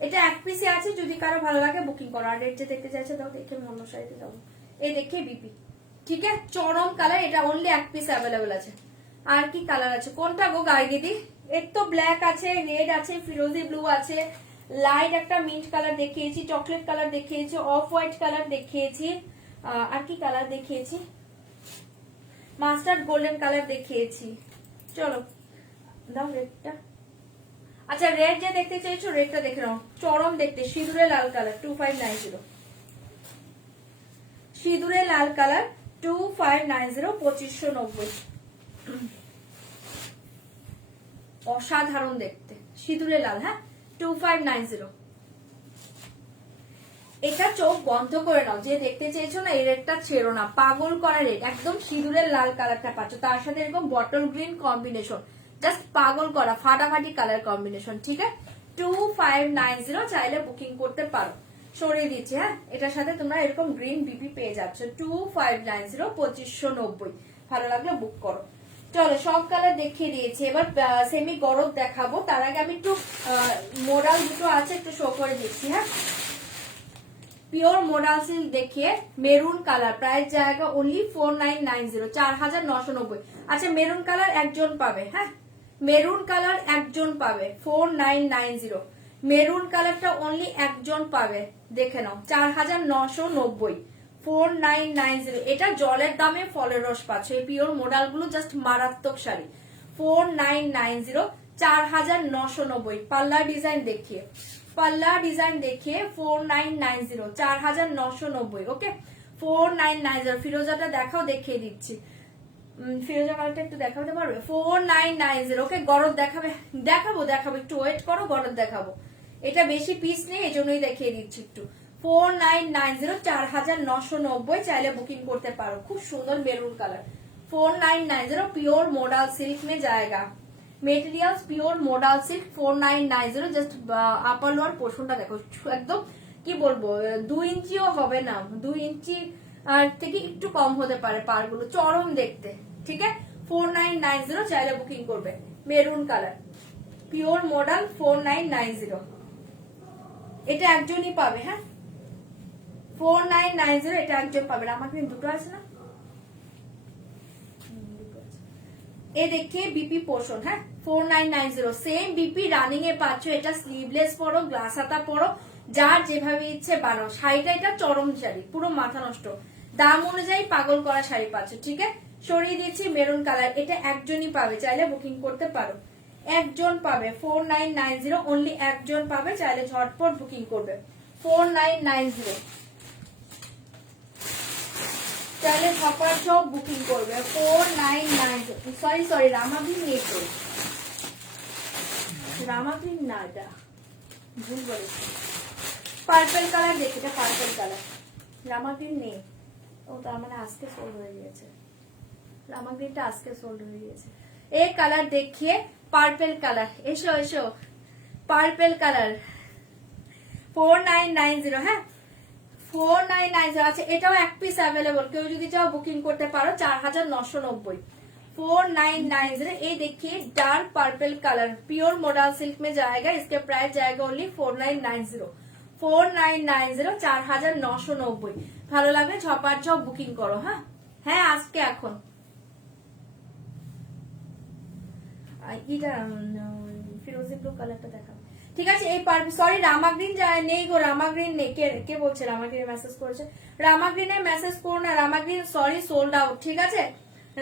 এটা এক পিসে আছে, যদি কারো ভালো লাগে বুকিং করো। আর রেড যে দেখতে চাইছে দাও, দেখে আমি অন্য শাড়িতে যাবো। এই দেখে বিপি ঠিক আছে চরম কালার, এটা অনলি এক পিস অ্যাভেলেবল আছে। আর কি কালার আছে, কোনটা গো গার্গিদি? এর তো ব্ল্যাক আছে, রেড আছে, ফিরোজি ব্লু আছে, লাইট একটা মিন্ট কালার দেখিয়েছি, চকলেট কালার দেখিয়েছি, অফ হোয়াইট কালার দেখিয়েছি, আর কি কালার দেখিয়েছি, মাস্টার্ড গোল্ডেন কালার দেখিয়েছি। চলো দাও রেডটা। আচ্ছা রেড যে দেখতে চাইছো রেডটা দেখে নাও, চরম দেখতে, সিঁদুরে লাল কালার 2590। সিঁদুরে লাল কালার 2590 2590। অসাধারণ দেখতে সিঁদুরে লাল, হ্যাঁ 2590। এটা চোখ বন্ধ করে নাও, যে দেখতে চেয়েছো না এই রেডটা ছেড়ো না, পাগল করা রেড, একদম সিঁদুরের লাল কালারটা পাচ্ছ, তার সাথে এরকম বটল গ্রিন কম্বিনেশন, জাস্ট পাগল করা ফাটাফাটি কালার কম্বিনেশন। ঠিক আছে 2590 চাইলে বুকিং করতে পারো। সরিয়ে দিচ্ছি। হ্যাঁ, এটার সাথে তোমরা এরকম গ্রিন বিপি পেয়ে যাচ্ছ 2590 2590। ভালো লাগলে বুক করো। চলো সব কালার দেখিয়ে দিয়েছি, এবার সেমি গরম দেখাবো। তার আগে আমি একটু মোডাল দুটো আছে একটু শো করে দিচ্ছি। হ্যাঁ, পিওর মোডাল সিল্ক দেখিয়ে মেরুন কালার, প্রাইস জায়গা অনলি 4990 4990। আচ্ছা, মেরুন কালার একজন পাবে। হ্যাঁ, মেরুন কালার একজন পাবে 4990। মেরুন কালারটা অনলি একজন পাবে, দেখে নাও 4990 4990। এটা জলের দামে ফলের রস পাচ্ছ। এই পিওর মোডাল গুলো জাস্ট মারাত্মক শাড়ি। 4990 4990। পাল্লা ডিজাইন দেখিয়ে 4990 4990। ওকে, 4990। ফিরোজাটা দেখাও, দেখিয়ে দিচ্ছি। ফিরোজা কালারটা একটু দেখাতে পারবে? 4990। ওকে, গরদ দেখাবো একটু ওয়েট করো, গরদ দেখাবো। এটা বেশি পিস নেই, এজন্যই দেখিয়ে দিচ্ছি একটু। 4990 4990। চাইলে বুকিং করতে পারো। খুব সুন্দর maroon colour. 4990 pure modal silk में जाएगा। Materials pure modal silk 4990। Just upper lower পোর্শনটা দেখো, একদম কি বলবো 2 ইঞ্চিও হবে না, 2 ইঞ্চি আর থেকে একটু কম হতে পারে পারগুলো, চরম দেখতে। ঠিক আছে, 4990। চাইলে বুকিং করবে। Maroon colour pure modal 4990। এটা একজনই পাবে। হ্যাঁ, 4990 এটা একজন পাবে। আমার কিন্তু দুটো আছে না, এ দেখে বিপি পোর্শন। হ্যাঁ, 4990 সেম বিপি রানিং এ পাচ্ছ। এটা স্লিভলেস পরো, গ্লাস হাতা পরো, যার যেভাবে ইচ্ছে বানাও। শাড়িটা এটা চরম শাড়ি, পুরো মাথা নষ্ট দাম অনুযায়ী পাগল করা শাড়ি পাচ্ছ। ঠিক আছে, সরিয়ে দিয়েছি মেরুন কালার। এটা একজনই পাবে, চাইলে বুকিং করতে পারো। একজন পাবে 4990 অনলি একজন পাবে, চাইলে ঝটপট বুকিং করবে। 4990 চাইলে ছপার সব বুকিং করবে। 4990। সরি রামাগ্রিন নেই তো, রামাগ্রিন না, এটা ভুল বলেছি। পার্পল কালার দেখি, এটা পার্পল কালার, রামাগ্রিন নেই। ও তার মানে আজকে সোল্ড হয়ে গিয়েছে, রামাগ্রিনটা আজকে সোল্ড হয়ে গিয়েছে। এই কালার দেখিয়ে পার্পল কালার, এসো পার্পল কালার 4990। হ্যাঁ, 4990। আচ্ছা, এটাও এক পিস অ্যাভেলেবল, কেউ যদি চাও বুকিং করতে পারো 4990। 4990। ये देखिए dark purple colour pure modal silk में जाएगा। इसके प्राइस जाएगा ओनली 4990 4990 4990। ভালো লাগলে ঝপার ঝপ বুকিং করো। হ্যাঁ আজকে এখন এটা ফিরোজি ব্লু কালারটা দেখাবো। ঠিক আছে, এই সরি রামাগ্রিন নেই গো, রামাগ্রিন নেই। কে বলছে রামাগ্রিনে মেসেজ করেছে? রামাগ্রিনে মেসেজ করো না, রামাগ্রিন সরি সোল্ড আউট। ঠিক আছে,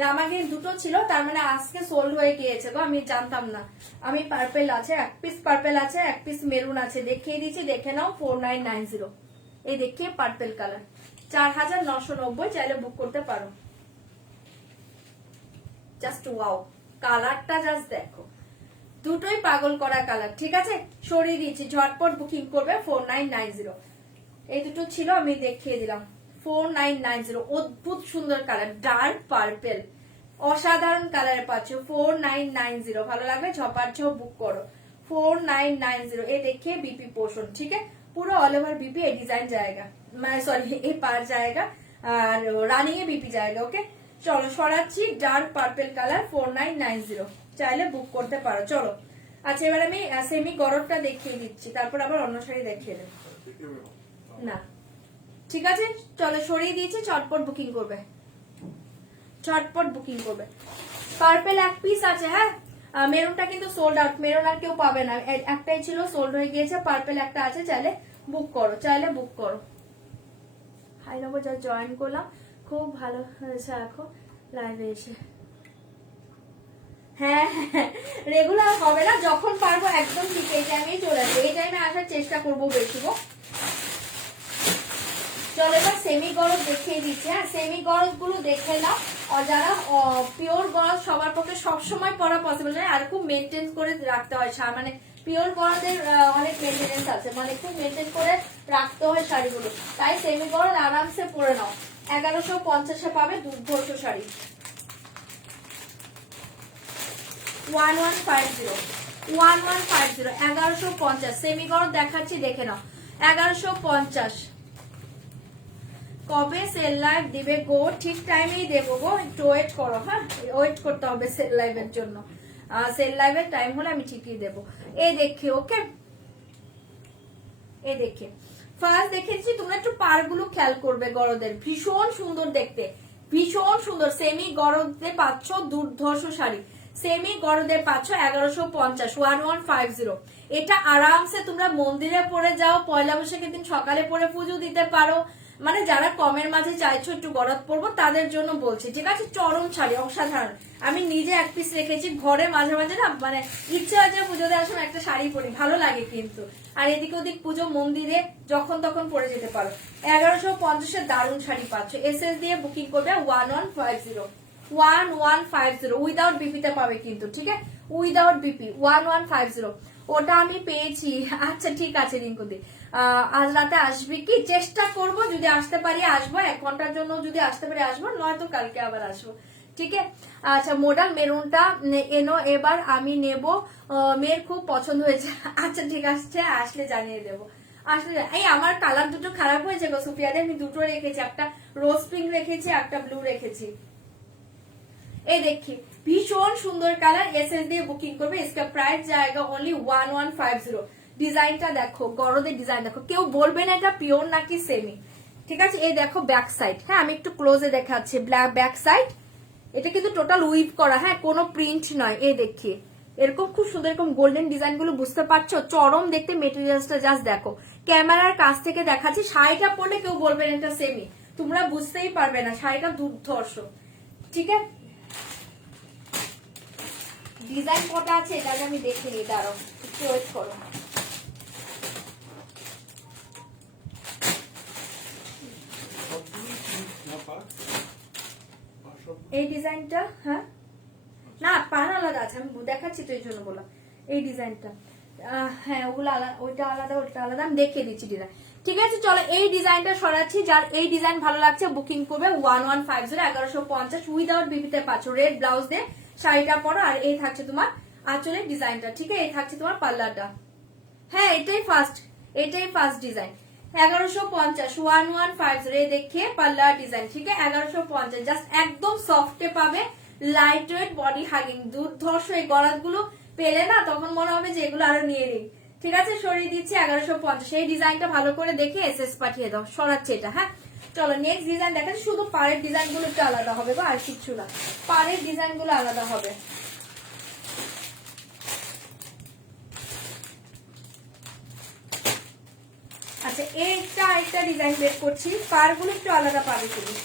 রামাগ্রিন দুটো ছিল, তার মানে আজকে সোল্ড হয়ে গিয়েছে গো, আমি জানতাম না। আমি পার্পেল আছে, এক পিস পার্পেল আছে, এক পিস মেরুন আছে, দেখিয়ে দিচ্ছি, দেখে নাও। 4990। এই দেখিয়ে পার্পেল কালার 4990। চাইলে বুক করতে পারো। জাস্ট ওয়াও, কালারটা জাস্ট দেখো, দুটোই পাগল করা কালার। ঠিক আছে, সরিয়ে দিচ্ছি, ঝটপট বুকিং করবে। 4990। এই দুটো ছিল, আমি দেখিয়ে দিলাম। 4990 অদ্ভুত সুন্দর কালার, ডার্ক পার্পেল, অসাধারণ কালারে পাচ্ছ। 4990 ভালো লাগবে ঝপার ঝপ বুক করো। 4990। এ দেখিয়ে বিপি পোর্শন। ঠিক আছে, পুরো অল ওভার বিপি এই ডিজাইন জায়গা, মানে সরি এই পার জায়গা, আর রানিং এ বিপি জায়গা। ওকে, চলো সরাচ্ছি। Dark purple colour 4990। চাইলে বুক করতে পারো। চলো, আচ্ছা এবার আমি সেমি গরমটা দেখিয়ে দিচ্ছি, তারপর আবার অন্য শাড়ি দেখিয়ে দেবো না। ঠিক আছে, চলো সরিয়ে দিয়েছি, চটপট বুকিং করবে, চটপট বুকিং করবে। পার্পেল এক পিস আছে। হ্যাঁ, মেরুনটা কিন্তু সোল্ড আউট, মেরুন আর কেউ পাবে না, একটাই ছিল, সোল্ড হয়ে গিয়েছে। পার্পেল একটা আছে, চাইলে বুক করো, চাইলে বুক করো। হাই নব যা জয়েন করলাম, খুব ভালো হয়েছে এখন লাইভে এসে। হ্যাঁ রেগুলার হবে না, যখন পারবো একদম ঠিক এই টাইমেই চলে আসবো, এই টাইমে আসার চেষ্টা করবো বেশি গো। চলো এবার সেমি গরজ দেখিয়ে দিচ্ছি। হ্যাঁ, সেমি গরজ গুলো দেখে নাও। আর যারা পিওর গরজ সবার পক্ষে সবসময় পরা পসিবল নয়, আর খুব মেনটেন করে রাখতে হয়। মানে পিওর গরজের অনেক মেনটেনেন্স আছে, মানে খুব মেনটেন করে রাখতে হয় শাড়িগুলো, তাই সেমি গরজ আরামসে পরে নাও। 1150 পাবে দুর্ধর্ষ শাড়ি। 1150 1150 সেমি গরজ দেখাচ্ছি, দেখে নাও। 1150। কবে সেল লাইভ দিবে গো? ঠিক টাইমেই দেবো গো, একটু ওয়েট করো। হ্যাঁ, ওয়েট করতে হবে সেল লাইভের জন্য। সেল লাইভের টাইম হলে আমি ঠিকই দেবো। এই দেখি, ওকে, এই দেখে ফার্স্ট দেখেছি। তোমরা একটু পারগুলো খেয়াল করবে, গরদের ভীষণ সুন্দর দেখতে, ভীষণ সুন্দর। সেমি গরদে পাচ্ছ দুর্ধর্ষ শাড়ি, সেমি গরদে পাচ্ছ 1150, 1150। এটা আরামসে তোমরা মন্দিরে পরে যাও, পয়লা বৈশাখের দিন সকালে পরে পুজো দিতে পারো। মানে যারা কমের মাঝে চাইছো একটু গরদ পরবো তাদের জন্য বলছি, ঠিক আছে? চরম শাড়ি, অসাধারণ। আমি নিজে এক পিস রেখেছি ঘরে, মাঝে মাঝে না মানে ইচ্ছে হয় যে পুজো দেওয়ার সময় একটা শাড়ি পরি, ভালো লাগে কিন্তু। আর এদিক ওদিক পুজো মন্দিরে যখন তখন পরে যেতে পারো। 1150 দারুণ শাড়ি পাচ্ছ। এসএস দিয়ে বুকিং করবে 1150, 1150 উইদাউট বিপিতে পাবে কিন্তু, ঠিক আছে? Without BP 1150। ওটা আমি পেয়েছি। আচ্ছা ঠিক আছে রিঙ্কুদি, আজ রাতে আসবি কি? চেষ্টা করব, যদি আসতে পারি আসবো, 1 ঘন্টার জন্য যদি আসতে পারি আসবো, নয়তো কালকে আবার আসবো, ঠিক আছে? আচ্ছা মডাল মেরুনটা এনো এবার, আমি নেব, মেয়ের খুব পছন্দ হয়েছে। আচ্ছা ঠিক আছে, আসলে জানিয়ে দেবো। আসলে এই আমার কালার দুটো খারাপ হয়েছে গো সুফিয়াদের, আমি দুটো রেখেছি, একটা রোজ পিঙ্ক রেখেছি, একটা ব্লু রেখেছি। এই দেখি ভীষণ সুন্দর কালার, এসএস দিয়ে বুকিং করবে। इसका প্রাইস জায়গা অনলি 1150। ডিজাইনটা দেখো, গরদের ডিজাইন দেখো, কেউ বলবে না এটা পিওর নাকি সেমি, ঠিক আছে? এই দেখো ব্যাক সাইড, হ্যাঁ আমি একটু ক্লোজে দেখাচ্ছি। ব্যাক সাইড এটা কিন্তু টোটাল উইভ করা, হ্যাঁ কোনো প্রিন্ট নয়। এই দেখি এরকম খুব সুন্দর এরকম গোল্ডেন ডিজাইন গুলো, বুঝতে পারছো? চরম দেখতে। মেটেরিয়ালসটা জাস্ট দেখো, ক্যামেরার কাছ থেকে দেখাচ্ছি। শাড়িটা পরলে কেউ বলবে না এটা সেমি, তোমরা বুঝতেই পারবে না, শাড়িটা দুর্ধর্ষ, ঠিক আছে? ডিজাইন কটা আছে এটা আমি দেখে নিই, দাঁড়াও একটু ওয়েট করো। এই ডিজাইনটা, হ্যাঁ না পান আলাদা আছে, আমি দেখাচ্ছি তো এই জন্য বললাম। এই ডিজাইনটা হ্যাঁ ওগুলো আলাদা, ওইটা আলাদা ওইটা আলাদা, আমি দেখিয়ে দিচ্ছি ডিজাইন, ঠিক আছে? চলো এই ডিজাইনটা সরাচ্ছি। যার এই ডিজাইন ভালো লাগছে বুকিং করবে 1150, 1150 উইদাউট বিপিতে পাচ্ছ। রেড ব্লাউজ দিয়ে শাড়িটা পরো, আর এই থাকছে তোমার আঁচলের ডিজাইনটা, ঠিক আছে? এই থাকছে তোমার পাল্লাটা। হ্যাঁ এটাই ফার্স্ট ডিজাইন 1150, 1150। এই দেখে পাল্লা ডিজাইন, ঠিক আছে? 1150 জাস্ট একদম সফটে পাবে, লাইট ওয়েট, বডি হাগিং, দুর্ধর্ষ। এই গলাগুলো পেলে না তখন মনে হবে যে এগুলো আরো নিয়ে নিই, ঠিক আছে? সরিয়ে দিচ্ছি 1150। এই ডিজাইনটা ভালো করে দেখে এসএস পাঠিয়ে দাও, সরাচ্ছে এটা। হ্যাঁ চলো নেক্সট ডিজাইন দেখাচ্ছি। শুধু পাড়ের ডিজাইন গুলো একটু আলাদা হবে গো, আর কিচ্ছু না, পাড়ের ডিজাইন গুলো আলাদা হবে। আচ্ছা এইটা একটা ডিজাইন বের করছি, পাড়গুলো একটু আলাদা পাবে তুমি।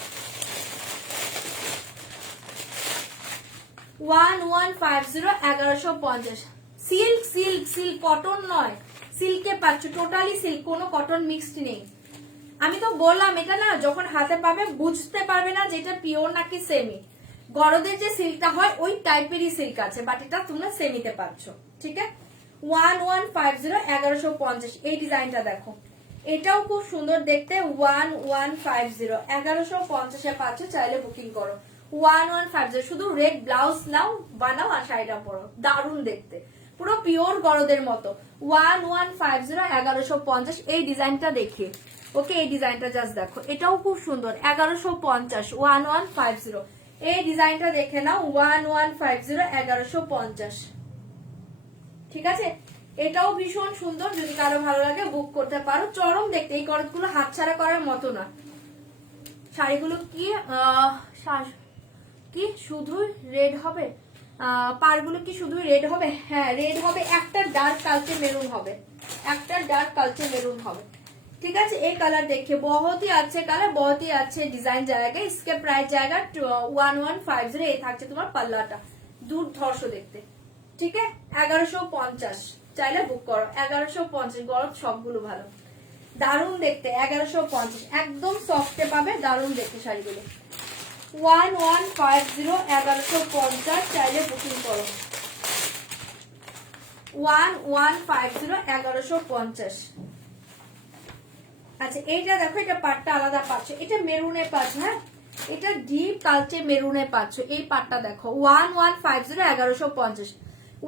1150, 1150। সিল্ক সিল্ক সিল্ক, কটন নয়, সিল্কে পাচ্ছ, টোটালি সিল্ক, কোনো কটন মিক্সড নেই। আমি তো বললাম এটা না যখন হাতে পাবে বুঝতে পারবে না যেটা পিওর নাকি সেমি। গরদের যে সিল্কটা হয় ওই টাইপেরই সিল্ক আছে, বাট এটা তোমরা সেমিতে পাচ্ছ, ঠিক আছে? 1150, 1150। এই ডিজাইনটা দেখো, এটাও খুব সুন্দর দেখতে। 1150, 1150 পাচ্ছ, চাইলে বুকিং করো। 1150 শুধু রেড ব্লাউজ নাও, বানাও আর শাড়িটা পরো, দারুণ দেখতে, পুরো পিওর গরদের মতো। 1150, 1150। এই ডিজাইনটা দেখি, ওকে? এই ডিজাইনটা জাস্ট দেখো, এটাও খুব সুন্দর। 1150, 1150। এই ডিজাইনটা দেখে নাও, 1150, 1150, ঠিক আছে? এটাও ভীষণ সুন্দর, যদি কারো ভালো লাগে বুক করতে পারো। চরম দেখতে, এই গরদগুলো হাতছাড়া করার মতো না। শাড়িগুলো কি শুধু রেড হবে? পাড়গুলো কি শুধু রেড হবে? হ্যাঁ রেড হবে, একটা ডার্ক কালচে মেরুন হবে, একটা ডার্ক কালচে মেরুন হবে, ঠিক আছে? এই কালার দেখে बहुत ही अच्छे কালার, बहुत ही अच्छे ডিজাইন জায়গা। इसके প্রাইস জায়গা 1150। এই থাকছে তোমার পাল্লাটা, দুর্ধর্ষ দেখতে, ঠিক আছে? 1150, চাইলে বুক করো। 1150 গরদ সবগুলো ভালো, দারুণ দেখতে। 1150 একদম সফটে পাবে, দারুণ দেখতে শাড়িগুলো। 1150, 1150, চাইলে বুকিং করো। 1150, 1150। আচ্ছা এইটা দেখো, এটা পাটটা আলাদা পাচ্ছ, এটা মেরুনে পাচ্ছ, হ্যাঁ এটা ডিপ কালচে মেরুনে পাচ্ছ। এই পাটটা দেখো 1150, 1150,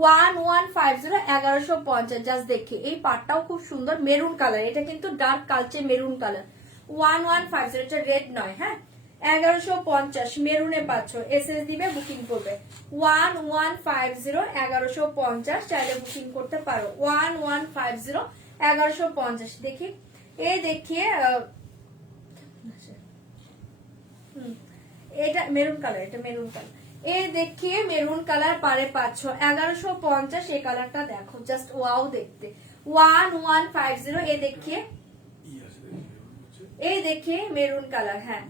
1150 1150 জাস্ট দেখি এই পাটটাও খুব সুন্দর মেরুন কালার, এটা কিন্তু ডার্ক কালচে মেরুন কালার। 1150 এটা রেড নয়, হ্যাঁ 1150 মেরুনে পাচ্ছ, এসএস দিবে বুকিং করবে। 1150 1150 চাইলে বুকিং করতে পারো। 1150 1150 দেখি এই দেখিয়ে এটা মেরুন কালার, এটা মেরুন কালার, এই দেখিয়ে মেরুন কালার পারে পাচ্ছ 1150। এই কালারটা দেখো জাস্ট ওয়াও দেখতে। 1150 এই দেখিয়ে মেরুন কালার, হ্যাঁ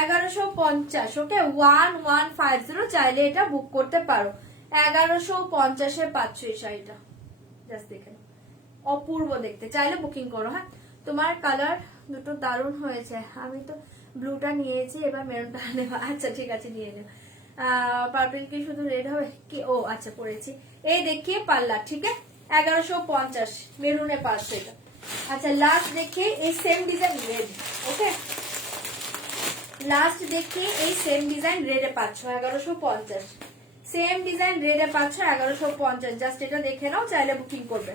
1150। ওকে 1150 চাইলে এটা বুক করতে পারো। 1150 পাচ্ছ এই শাড়িটা, জাস্ট দেখে নাও, অপূর্ব দেখতে, চাইলে বুকিং করো। হ্যাঁ তোমার কালার দুটো দারুণ হয়েছে, আমি তো ব্লুটা নিয়েছি, এবার মেরুনটা নেবো। আচ্ছা ঠিক আছে নিয়ে নেব। পার্পল কি শুধু রেড হবে কি? ও আচ্ছা পরেছি। এই দেখিয়ে পাল্লা, ঠিক আছে 1150 মেরুনে পাচ্ছে এটা। আচ্ছা লাস্ট দেখিয়ে এই same design red. Okay last দেখিয়ে এই সেম ডিজাইন রেডে পাচ্ছ 1150, সেম ডিজাইন রেডে পাচ্ছ 1150। জাস্ট এটা দেখে নাও, চাইলে বুকিং করবে।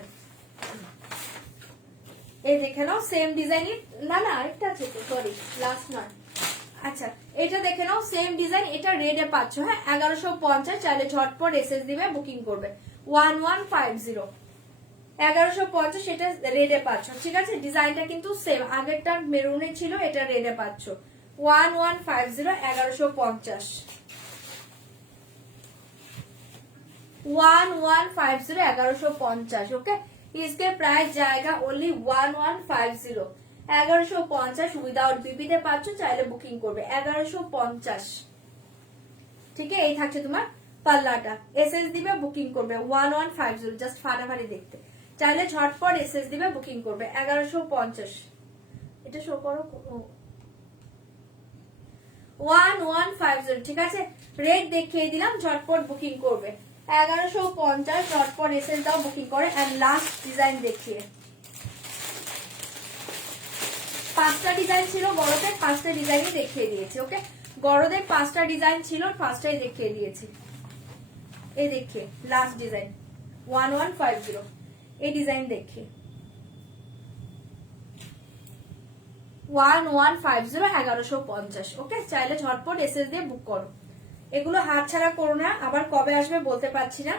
এই দেখে নাও সেম ডিজাইনই, না না আরেকটা আছে তো, সরি লাস্ট নয়। আচ্ছা এটা দেখে নাও সেম ডিজাইন, এটা রেডে পাচ্ছ, হ্যাঁ 1150 চাইলে ঝটপট এসএস দিবে বুকিং করবে। 1150 1150 এটা রেডে পাচ্ছ, ঠিক আছে ডিজাইনটা কিন্তু সেম, আগেরটা মেরুনে ছিল, এটা রেডে পাচ্ছ। 1150 1150 1150 1150। ओके इसके प्राइस जाएगा ओनली 1150 1150 উইদাউট বিবিতে পাচ্ছ, চাইলে বুকিং করবে 1150। ঠিক আছে এই থাকছে তোমার পাল্লাটা, এসএস দিবে বুকিং করবে 1150। জাস্ট ফাটাফাটি দেখতে, চাইলে ঝটপট এসএস দিবে বুকিং করবে 1150। এটা শো করো 1150, ঠিক আছে রেট দেখিয়ে দিলাম, ঝটপট বুকিং করবে 1150। ঝটপট এসএস দাও বুকিং করে। এন্ড লাস্ট ডিজাইন দেখিয়ে, 5টা ডিজাইন ছিল বড়দের, 5টা ডিজাইনই দেখিয়ে দিয়েছি। ওকে বড়দের 5টা ডিজাইন ছিল, 5টাই দেখিয়ে দিয়েছি। এই দেখিয়ে লাস্ট ডিজাইন 1150, এই ডিজাইন দেখিয়ে 1150 1150। ওকে চাইলে ঝটপট এসএস দিয়ে বুক করো। এগুলো হাত ছাড়া করো না, আবার কবে আসবে বলতে পারছি না,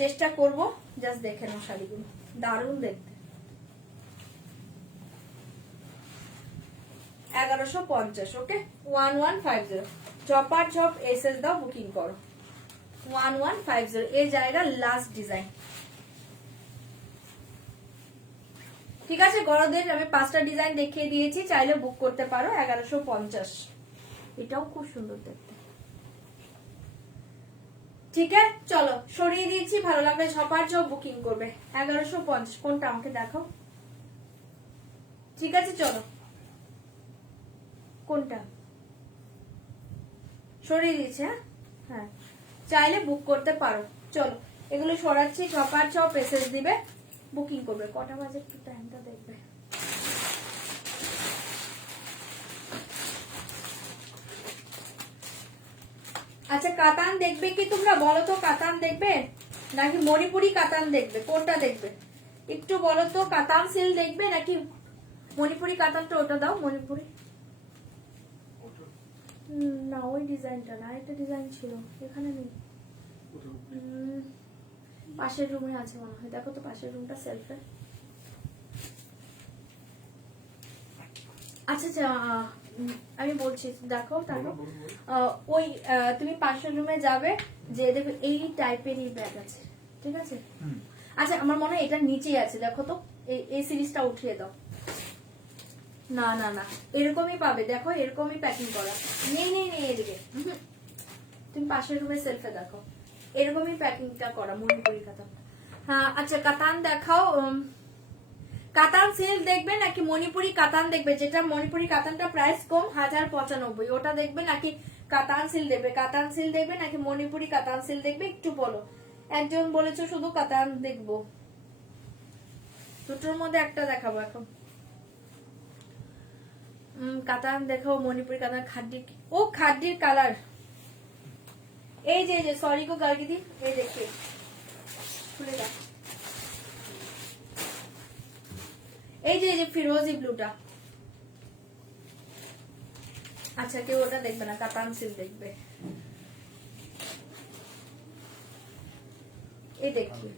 চেষ্টা করব। জাস্ট দেখে নাও শাড়িগুলো দারুণ দেখতে। 1150। ওকে 1150 ঝপার ঝপ এসএস দাও বুকিং করো। 1150 এই জায়গা লাস্ট ডিজাইন, ঠিক আছে গরদের আমি 5টা ডিজাইন দেখিয়ে দিয়েছি, চাইলে বুক করতে পারো 1150। এটাও খুব সুন্দর দেখতে। ঠিক আছে চলো সরিয়ে দিয়েছি, ভালো লাগলে ঝপার ঝপ বুকিং করবে 1150। কোনটা আমাকে দেখাও, ঠিক আছে চলো কোনটা সরিয়ে দিয়েছি, হ্যাঁ চাইলে বুক করতে পারো। চলো এগুলো সরাচ্ছি, ঝপার ঝপ এসএস দিবে বুকিং করবে। কটা বাজে একটু টাইমটা দেখবে। আচ্ছা কাতান দেখবে কি তোমরা বলো তো, কাতান দেখবে নাকি মণিপুরি কাতান দেখবে, কোনটা দেখবে একটু বলো তো? কাতান সিল দেখবে নাকি মণিপুরি কাতানটা? ওটা দাও মণিপুরি। না ওই ডিজাইনটা না, একটা ডিজাইন ছিল এখানে নেই, পাশের রুমে আছে মনে হয়, দেখো তো পাশের রুমটা সেলফে। আচ্ছা আচ্ছা আমি বলছি দেখো তারপর ওই তুমি পাশের রুমে যাবে, যে দেখো এই টাইপেরই ব্যাগ আছে, ঠিক আছে। আচ্ছা আমার মনে হয় এটার নিচেই আছে, দেখো তো এই সিরিজটা উঠিয়ে দাও। না না না এরকমই পাবে, দেখো এরকমই প্যাকিং করা, নেই নেই নেই এদিকে, তুমি পাশের রুমে সেলফে দেখো এরকমই প্যাকিংটা করা মণিপুরি কাতান। হ্যাঁ আচ্ছা কাতান দেখাও, কাতান সিল্ক দেখবে নাকি মণিপুরি কাতান দেখবে? যেটা মণিপুরি কাতানটা প্রাইস কম 1095, ওটা দেখবে নাকি কাতান সিল্ক দেখবে? কাতান সিল্ক দেখবে নাকি মণিপুরি কাতান সিল্ক দেখবে একটু বলো। একজন বলেছো শুধু কাতান দেখবো, দুটোর মধ্যে একটা দেখাবো এখন। কাতান দেখাও, মণিপুরি কাতান, খাড্ডি, ও খাড্ডির কালার, এই যে সরি গো গার্গিদি, এই দেখে ফিরোজি ব্লুটা। আচ্ছা কেউ ওটা দেখবে না, কাতান সিল্ক দেখবে। এই দেখি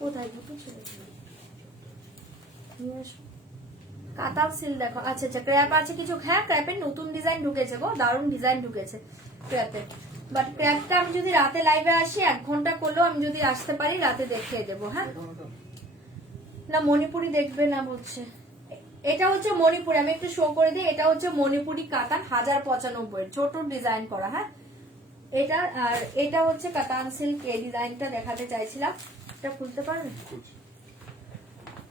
কোথায় দুটো ছিল নিয়ে আসো। কাতান সিল্ক দেখো। আচ্ছা আচ্ছা ক্র্যাপ আছে কিছু। হ্যাঁ ক্র্যাপের নতুন ডিজাইন ঢুকেছে গো, দারুণ ডিজাইন ঢুকেছে ক্র্যাপের। বাট ক্র্যাপটা আমি যদি রাতে লাইভে আসি 1 ঘন্টা করলেও আমি যদি আসতে পারি রাতে দেখিয়ে দেবো। হ্যাঁ না মণিপুরি দেখবে না বলছে। এটা হচ্ছে মণিপুরি, আমি একটু শো করে দিই। এটা হচ্ছে মণিপুরি কাতান 1095 ছোট ডিজাইন করা। হ্যাঁ এটা আর এটা হচ্ছে কাতান সিল্ক। এই ডিজাইনটা দেখাতে চাইছিলাম। এটা খুলতে পারবে?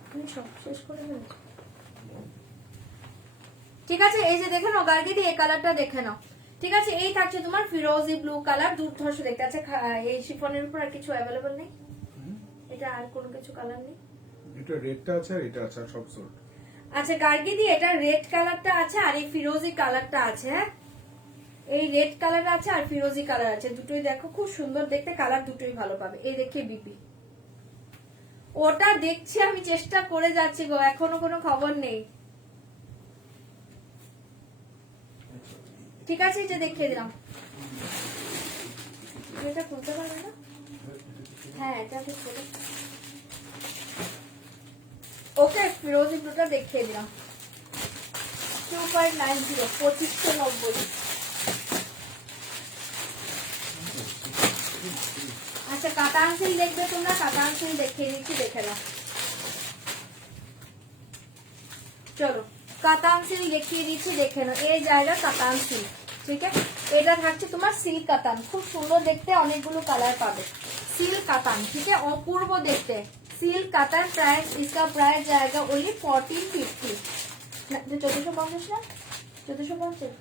তুমি সব শেষ করে ফেলেছো। ঠিক আছে এই যে দেখে নাও গার্গি দি, এই কালারটা দেখে নাও। ঠিক আছে এই থাকছে তোমার ফিরোজি ব্লু কালার, দুর্ধর্ষ দেখতে আছে। এই শিফনের উপর আর কিছু অ্যাভেলেবল নেই? এটা আর কোনো কিছু কালার নেই? এটা রেডটা আছে আর এটা আছে, আর সব সল্ট। আচ্ছা গার্গি দি এটা রেড কালারটা আছে আর এই ফিরোজি কালারটা আছে। হ্যাঁ এই রেড কালার আছে আর ফিরোজি কালার আছে, দুটোই দেখো খুব সুন্দর দেখতে, কালার দুটোই ভালো পাবে। এই দেখে বিপি ওটা দেখছি আমি, চেষ্টা করে যাচ্ছি গো, এখনো কোনো খবর নেই। ঠিক আছে এটা দেখিয়ে দিলাম। এটা খুলতে পারবে না? হ্যাঁ এটা ওকে ফিরোজি ব্লুটা দেখিয়ে দিলাম। 2.90 2590। আচ্ছা কাতান সিল্ক দেখবে তোমরা? কাতান সিল্ক দেখিয়ে দিচ্ছি, দেখে নাও। চলো কাতান সিল্ক দেখিয়ে দিচ্ছি, দেখে নাও। এই জায়গা কাতান সিল্ক, ঠিক আছে। এটা থাকছে তোমার সিল্ক কাতান, খুব সুন্দর দেখতে, অনেকগুলো কালার পাবে। সিল্ক কাতাन ठीक है, अपूर्व देखते हैं। सिल्क कातान प्राइस, इसका प्राइस जाएगा ओनली 1450। 1450 ना 1450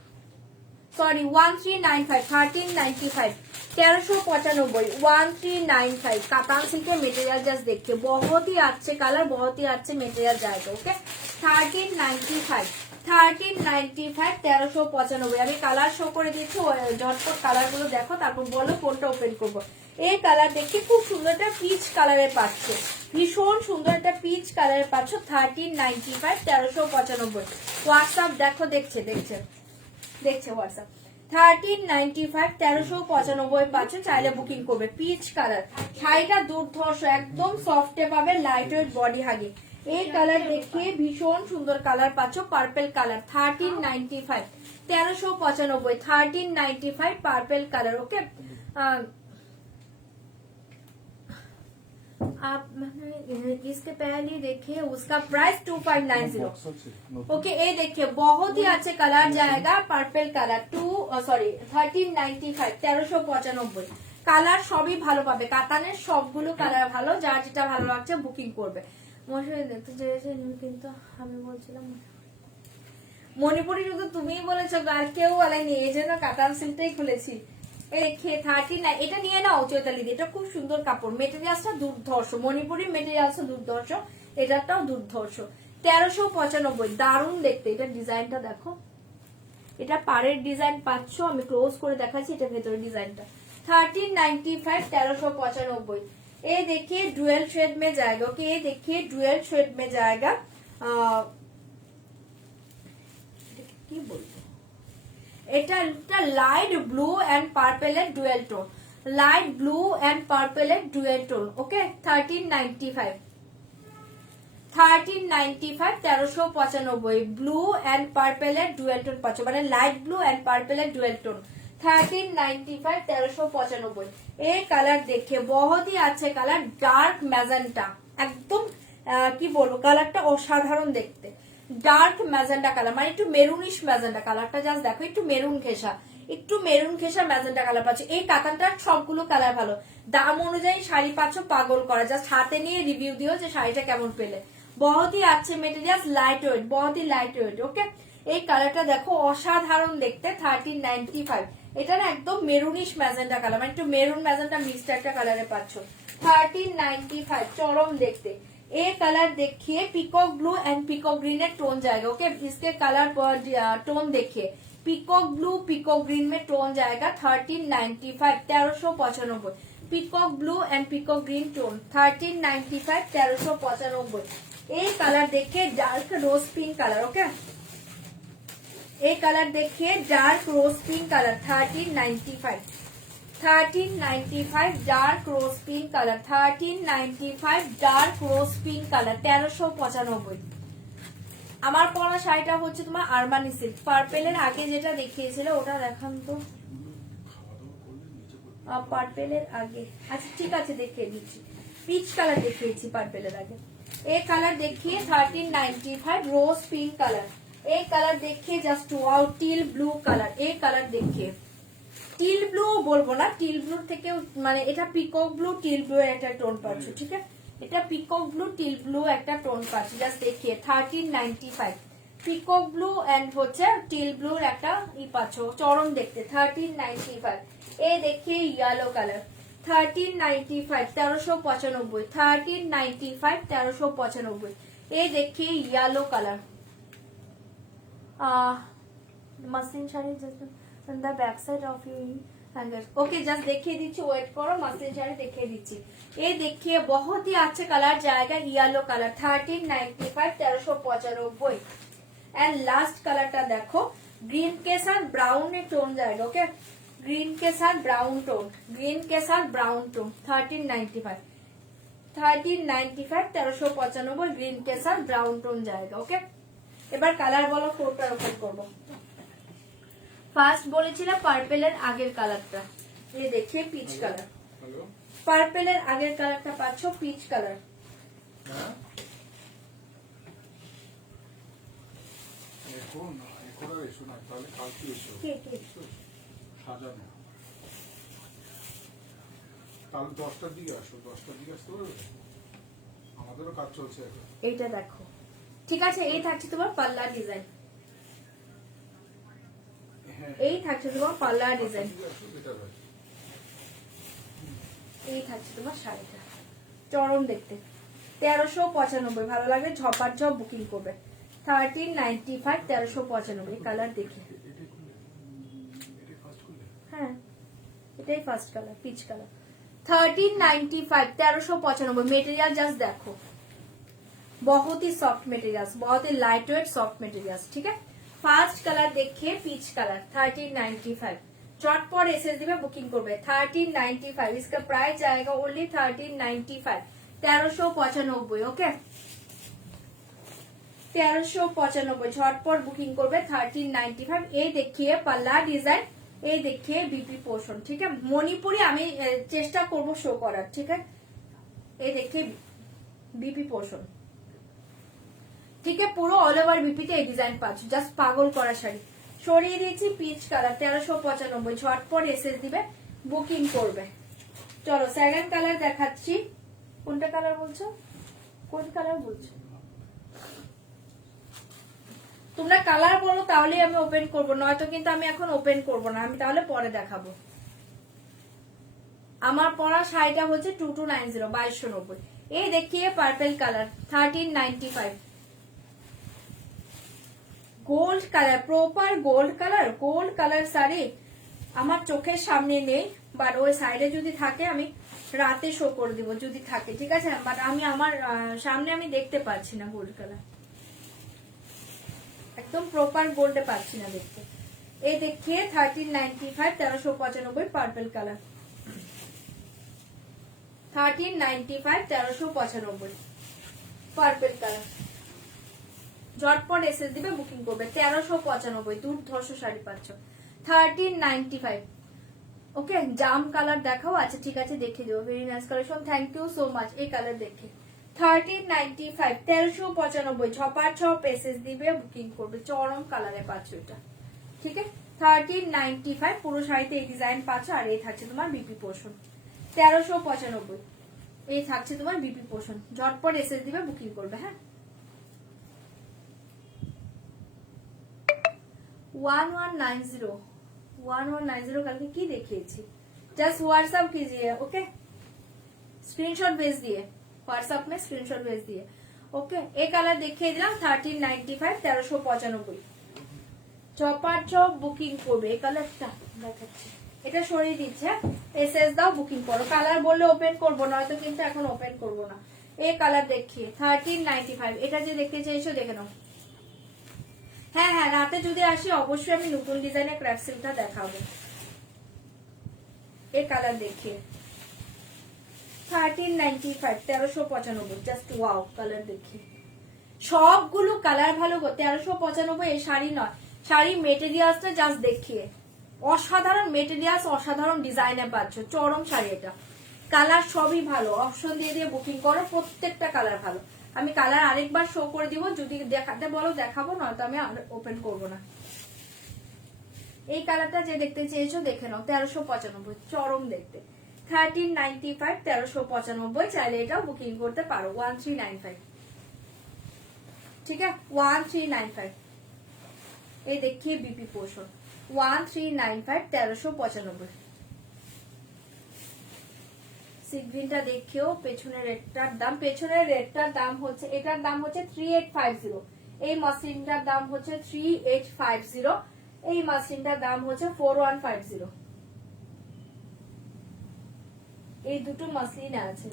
सॉरी 1395 1395 1395 1395 कातान सिल्क के मटेरियल जस्ट देखिए, बहुत ही अच्छे कलर, बहुत ही अच्छे मटेरियल जाएगा। ओके 1395 1395 1395 আমি কালার শো করে দিচ্ছি, ঝটপট কালার গুলো দেখো তারপর বলো কোনটা ওপেন করবো। এই কালার দেখি খুব সুন্দর একটা পিচ কালারের পাচ্ছ, ভীষণ সুন্দর একটা পিচ কালারের পাচ্ছ 1395 1395। হোয়াটসঅ্যাপ দেখো, দেখছে হোয়াটসঅ্যাপ 1395 1395 পাচ্ছ, চাইলে বুকিং করবে। পিচ কালার, শাড়িটা দুর্ধর্ষ, একদম সফটে পাবে, লাইট ওয়েট বডি হাগি। এই কালার দেখিয়ে ভীষণ সুন্দর কালার পাচ্ছ, purple colour 1395 1395 1395 purple colour. Okay आप इसके पहले देखिए, उसका प्राइस 2590। ओके ये देखिए बहुत ही अच्छे कलर जाएगा, पर्पल कलर 1395 1395 কালার সবই ভালো পাবে, কাতানের সবগুলো কালার ভালো, যার যেটা ভালো লাগছে বুকিং করবে। মশারি দেখতে চেয়েছে কিন্তু আমি বলছিলাম মণিপুরি শুধু তুমিই বলেছো, আর কেউ বলেনি, এই জন্য কাতান সিল্কটাই খুলেছি। দেখে 39 এটা নিয়ে নাও চৈতালি, এটা খুব সুন্দর কাপড়, মেটেরিয়ালসটা দুর্ধর্ষ, মণিপুরি মেটেরিয়ালসটা দুর্ধর্ষ, এটাটাও দুর্ধর্ষ। 1395 দারুণ দেখতে, এটা ডিজাইনটা দেখো, এটা পাড়ের ডিজাইন পাচ্ছ, আমি ক্লোজ করে দেখাচ্ছি, এটা ভেতরের ডিজাইনটা 1395 1395। ये देखिए डुअल शेड में जाएगा। ओके ये देखिए डुअल शेड में जाएगा। কি বলবো, এটা লাইট ব্লু এন্ড পার্পল এর dual tone, light blue and purple এর dual tone. Okay 1395 1395 1395 blue and purple এর ডুয়াল টোন পাচ্ছ, মানে লাইট ব্লু এন্ড পার্পল এর ডুয়াল টোন 1395 1395। ये कलर देखिए बहुत ही अच्छे कलर, डार्क मैजेंटा, एकदम কি বলবো কালারটা অসাধারণ দেখতে, ডার্ক ম্যাজেন্টা কালার, মানে একটু মেরুনিশ ম্যাজেন্টা কালারটা, জাস্ট দেখো একটু মেরুন ঘেঁষা ম্যাজেন্টা কালার পাচ্ছ। এই কাতানটার সবগুলো কালার ভালো, দাম অনুযায়ী শাড়ি পাচ্ছ পাগল করা, জাস্ট হাতে নিয়ে রিভিউ দিও যে শাড়িটা কেমন পেলে। बहुत ही अच्छे मेटेरियल, लाइट वेट, बहुत ही लाइट वेट। ओके এই কালারটা দেখো অসাধারণ দেখতে 1395। এটা না একদম মেরুনিশ ম্যাজেন্টা কালার, মানে একটু মেরুন ম্যাজেন্টা মিক্সড একটা কালারে পাচ্ছ 1395 চরম দেখতে। ये कलर देखिए peacock blue and peacock green है, टोन जाएगा। ओके इसके कलर टोन देखिए, पीकॉक ब्लू पीकॉक ग्रीन में टोन जाएगा 1395 1395 peacock blue and peacock green tone 1395 1395 ये कलर देखिए dark rose pink colour okay ये कलर देखिए dark rose pink colour 1395 dark rose pink colour 1395 dark rose pink colour 1395 আমার পরা শাড়িটা হচ্ছে তোমার আরমানি সিল্ক পার্পেলের আগে যেটা দেখিয়েছিল ওটা দেখান তো পার্পেলের আগে আচ্ছা ঠিক আছে দেখিয়ে দিচ্ছি পিচ কালার দেখিয়েছি পার্পেলের আগে এই কালার দেখিয়ে 1395 রোজ পিঙ্ক কালার এই কালার দেখিয়ে just wow teal blue colour এই কালার দেখিয়ে টিল ব্লু বলবো না টিল ব্লু থেকে মানে এটা পিকক ব্লু টিল ব্লু এর একটা টোন পাচ্ছ ঠিক আছে এটা পিকক ব্লু টিল ব্লু একটা টোন পাচ্ছি জাস্ট দেখিয়ে 1395 পিকক ব্লু এন্ড হচ্ছে টিল ব্লু একটা ই পাচ্ছ চরম দেখতে 1395 এই দেখিয়ে ইয়েলো কালার 1395 1395 1395 1395 এই দেখিয়ে yellow colour muslin sari just on the back side of your hanger okay just देखिए दीजिए वेट करो मसलिन শাড়ি দেখিয়ে দিচ্ছি ये देखिए बहुत ही अच्छा कलर जाएगा yellow colour 1395 1395 and last colour टा देखो ग्रीन के साथ ब्राउन में टोन जाएगा ओके ग्रीन के साथ ब्राउन टोन 1395 1395 ग्रीन के साथ ब्राउन टोन जाएगा ओके এবার কালার বলো কোনটা ওপেন করব ফার্স্ট বলেছিলাম পার্পেলের আগের কালারটা এই দেখিয়ে পিচ কালার হ্যালো পার্পেলের আগের কালারটা পাচ্ছো পিচ কালার হ্যাঁ এখন এসো না তাহলে কালকে এসো কে কে সাজানো কাল 10টার দিকে আসো 10টার দিকে আসতে পারবে আমাদেরও কাজ চলছে এখন এইটা দেখো ঠিক আছে এই থাকছে তোমার পাল্লা ডিজাইন এই থাকছে তোমার পাল্লা ডিজাইন এই থাকছে তোমার শাড়িটা চরম দেখতে 1395 ভালো লাগলে ঝপার ঝপ বুকিং করবে 1395 1395 কালার দেখি হ্যাঁ এটাই first colour peach colour 1395 1395 material just देखो बहुत ही सॉफ्ट मटेरियल्स बहुत ही लाइट वेट सॉफ्ट मटेरियल्स ठीक है फार्स्ट कलर देखिए पीच कलर 1395 चटपट एसएस दिबे बुकिंग करबे 1395 इसका प्राइस जाएगा ओनली 1395 1395 ओके 1395 झटपट बुकिंग करबे 1395 এই দেখিয়ে পাল্লা ডিজাইন এই দেখিয়ে বিপি পোর্শন ঠিক আছে মণিপুরি আমি চেষ্টা করব শো করার ঠিক আছে এই দেখিয়ে বিপি পোর্শন ठीक है পুরো অল ওভার বিপিতে এই ডিজাইন পাচ্ছ জাস্ট পাগল করা শাড়ি সরিয়ে দিয়েছি পিচ কালার 1395 ঝটপট এসএস দিবে বুকিং করবে চলো সেকেন্ড কালার দেখাচ্ছি কোনটা কালার বলছো কোন কালার বলছো তোমরা কালার বলো তাহলে আমি ওপেন করব নয়তো কিন্তু আমি এখন ওপেন করব না আমি তাহলে পরে দেখাবো আমার পরা শাড়িটা হচ্ছে 2290 2290 এই দেখিয়ে purple colour 1395 gold colour proper gold colour sari আমার চোখের সামনে নেই বাট ওই সাইডে যদি থাকে আমি রাতে শো করে দিব যদি থাকে ঠিক আছে বাট আমি আমার সামনে আমি দেখতে পাচ্ছি না গোল্ড কালার একদম প্রপার গোল্ডে পাচ্ছি না দেখতে এই দেখিয়ে 1395 1395 পার্পল কালার 1395 1395 পার্পল কালার ঝটপট এসএস দিবে বুকিং করবে 1395 দুর্ধর্ষ শাড়ি পাচ্ছ 1395 ওকে জাম কালার দেখাও আচ্ছা ঠিক আছে দেখে দেবো very nice collection thank you so much এই কালার দেখে 1395 1395 ঝপার ঝপ এসএস দিবে বুকিং করবে চরম কালারে পাচ্ছ এটা ঠিক আছে 1395 পুরো শাড়িতে এই ডিজাইন পাচ্ছ আর এই থাকছে তোমার বিপি পোর্শন 1395 এই থাকছে তোমার বিপি পোর্শন ঝটপট এসএস দিবে বুকিং করবে হ্যাঁ 1190 कल की देखिए जस्ट व्हाट्सएप कीजिए ओके स्क्रीनशॉट भेज दिए व्हाट्सएप में स्क्रीनशॉट भेज दिए ओके एक कलर देखिए दिलाम 1395 1395 চপার চপ বুকিং করবে এই কালারটা দেখাচ্ছি, এটা সরিয়ে দিচ্ছে, এসএস দাও বুকিং করো। কালার বললে ওপেন করবো, নয়তো কিন্তু এখন ওপেন করবো না। এই কালার দেখিয়ে 1395, এটা যে দেখতে চাইছো দেখে নাও। হ্যাঁ হ্যাঁ, রাতে যদি আসি অবশ্যই আমি নতুন ডিজাইনের ক্র্যাফট সিল্কটা দেখাবো। এই কালার দেখিয়ে 1395, 1395, জাস্ট ওয়াও কালার দেখিয়ে। সবগুলো কালার ভালো গো, 1395 এই শাড়ি নয়, শাড়ি মেটেরিয়ালসটা জাস্ট দেখিয়ে, অসাধারণ মেটেরিয়ালস, অসাধারণ ডিজাইনে পাচ্ছ, চরম শাড়ি এটা। কালার সবই ভালো, অপশন দিয়ে দিয়ে বুকিং করো, প্রত্যেকটা কালার ভালো। আমি কালার আরেকবার শো করে দিব, যদি দেখাতে বলো দেখাবো, নয়তো আমি ওপেন করবো না। এই কালারটা যে দেখতে চেয়েছো দেখে নাও, 1395, চরম দেখতে। 1395, 1395, চাইলে এটাও বুকিং করতে পারো। 1395, ঠিক আছে, 1395। এই দেখিয়ে বিপি পোষণ 1395, 1395। সিগ্রিনটা দেখিও, পেছনের রেডটার দাম হচ্ছে, এটার দাম হচ্ছে 3850, এই মাসলিনটার দাম হচ্ছে 3850, এই মাসলিনটার দাম হচ্ছে 4150। এই দুটো মাসলিন আছে।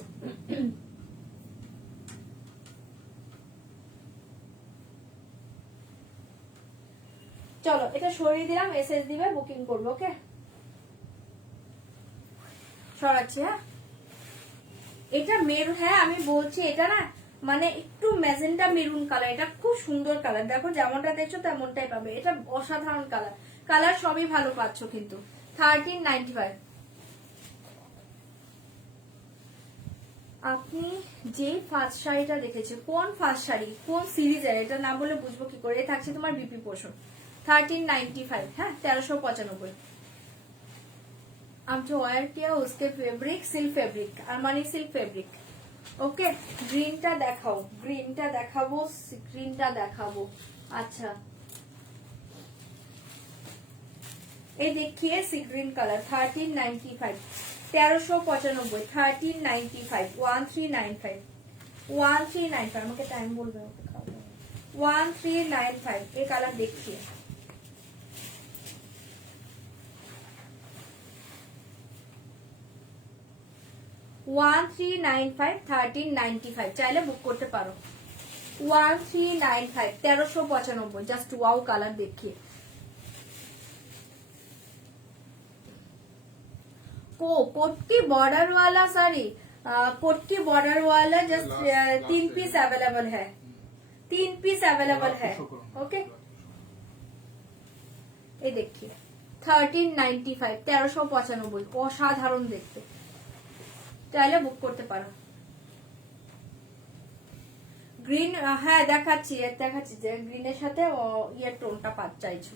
চলো এটা সরিয়ে দিলাম, এসএস দিবে বুকিং করবো। ওকে, সরাচ্ছি। হ্যাঁ, এটা মেরুন, হ্যাঁ আমি বলছি এটা না মানে একটু ম্যাজেন্টা মেরুন কালার, এটা খুব সুন্দর কালার। দেখো যেমনটা দেখছো তেমনটাই পাবে, এটা অসাধারণ কালার। কালার সবই ভালো পাচ্ছ কিন্তু। 1395। আপনি যে ফার্স্ট শাড়িটা দেখেছে, কোন ফার্স্ট শাড়ি, কোন সিরিজের, এটা না বলে বুঝবো কি করে? থাকছে তোমার বিপি পোষণ 1395, হ্যাঁ 1395। अब जो ऑयल किया उसके fabric silk fabric, Armani silk fabric. Okay, গ্রিনটা দেখাও, গ্রিনটা দেখাবো, গ্রিনটা দেখাবো। আচ্ছা, এই দেখিয়ে সি গ্রিন কালার 1395, 1395, 1395, 1395, 1395। আমাকে টাইম বলবে, 1395 এই কালার দেখিয়ে। ওয়ান 1395, 1395, চাইলে বুক করতে পারো। 1395, 1395, জাস্ট ওয়াও কালার দেখিয়ে। कोटी बॉर्डर वाला साड़ी, कोटी बॉर्डर वाला जस्ट 3 पीस अवेलेबल है, 3 पीस अवेलेबल है। ओके, ये देखिए 1395, 1395, অসাধারণ দেখতে, চাইলে বুক করতে পারো। গ্রিন, হ্যাঁ দেখাচ্ছি যে গ্রিনের সাথে ইয়ের টোনটা চাইছো,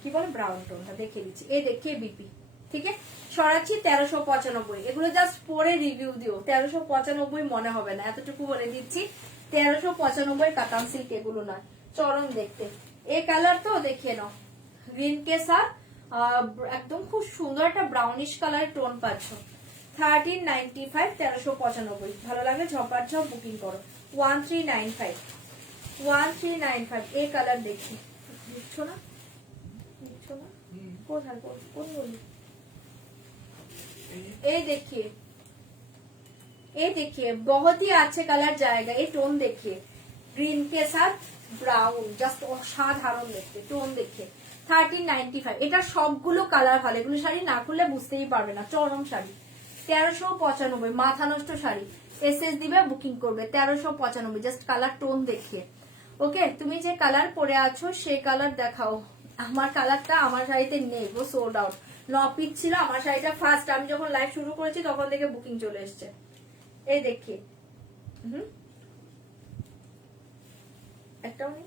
কি বলে ব্রাউন টোনটা দেখিয়ে দিচ্ছি। এই দেখিয়ে বিপি, ঠিক আছে, সরাচ্ছি 1395। এগুলো জাস্ট পরে রিভিউ দিও, 1395 মনে হবে না, এতটুকু বলে দিচ্ছি। 1395 কাতান সিল্ক এগুলো না, চরম দেখতে। এই কালার তো দেখিয়ে নাও, গ্রিন কে সাথ একদম খুব সুন্দর একটা ব্রাউনিশ কালার টোন পাচ্ছ। 1395, 1395, ভালো লাগে ঝপার ঝপ বুকিং করো। 1395, 1395। এই কালার দেখি, দিচ্ছ না কোথায়, কোন বলি? ये देखिए बहुत ही अच्छे कलर जाएगा। ये टोन देखिए, ग्रीन के साथ ब्राउन, জাস্ট অসাধারণ দেখতে। টোন দেখে 1395। এটা সবগুলো কালার ভালো, এগুলো শাড়ি না খুললে বুঝতেই পারবে না, চরম শাড়ি। 1395, মাথা নষ্ট শাড়ি। এসএস দিবে বুকিং করবে 1395, জাস্ট কালার টোন দেখিয়ে। ওকে, তুমি যে কালার পরে আছো সেই কালার দেখাও। আমার কালারটা আমার শাড়িতে নেই গো, সোল্ড আউট। 9 পিস ছিল আমার শাড়িটা, ফার্স্ট আমি যখন লাইভ শুরু করেছি তখন থেকে বুকিং চলে এসছে। এই দেখিয়ে, একটাও নেই।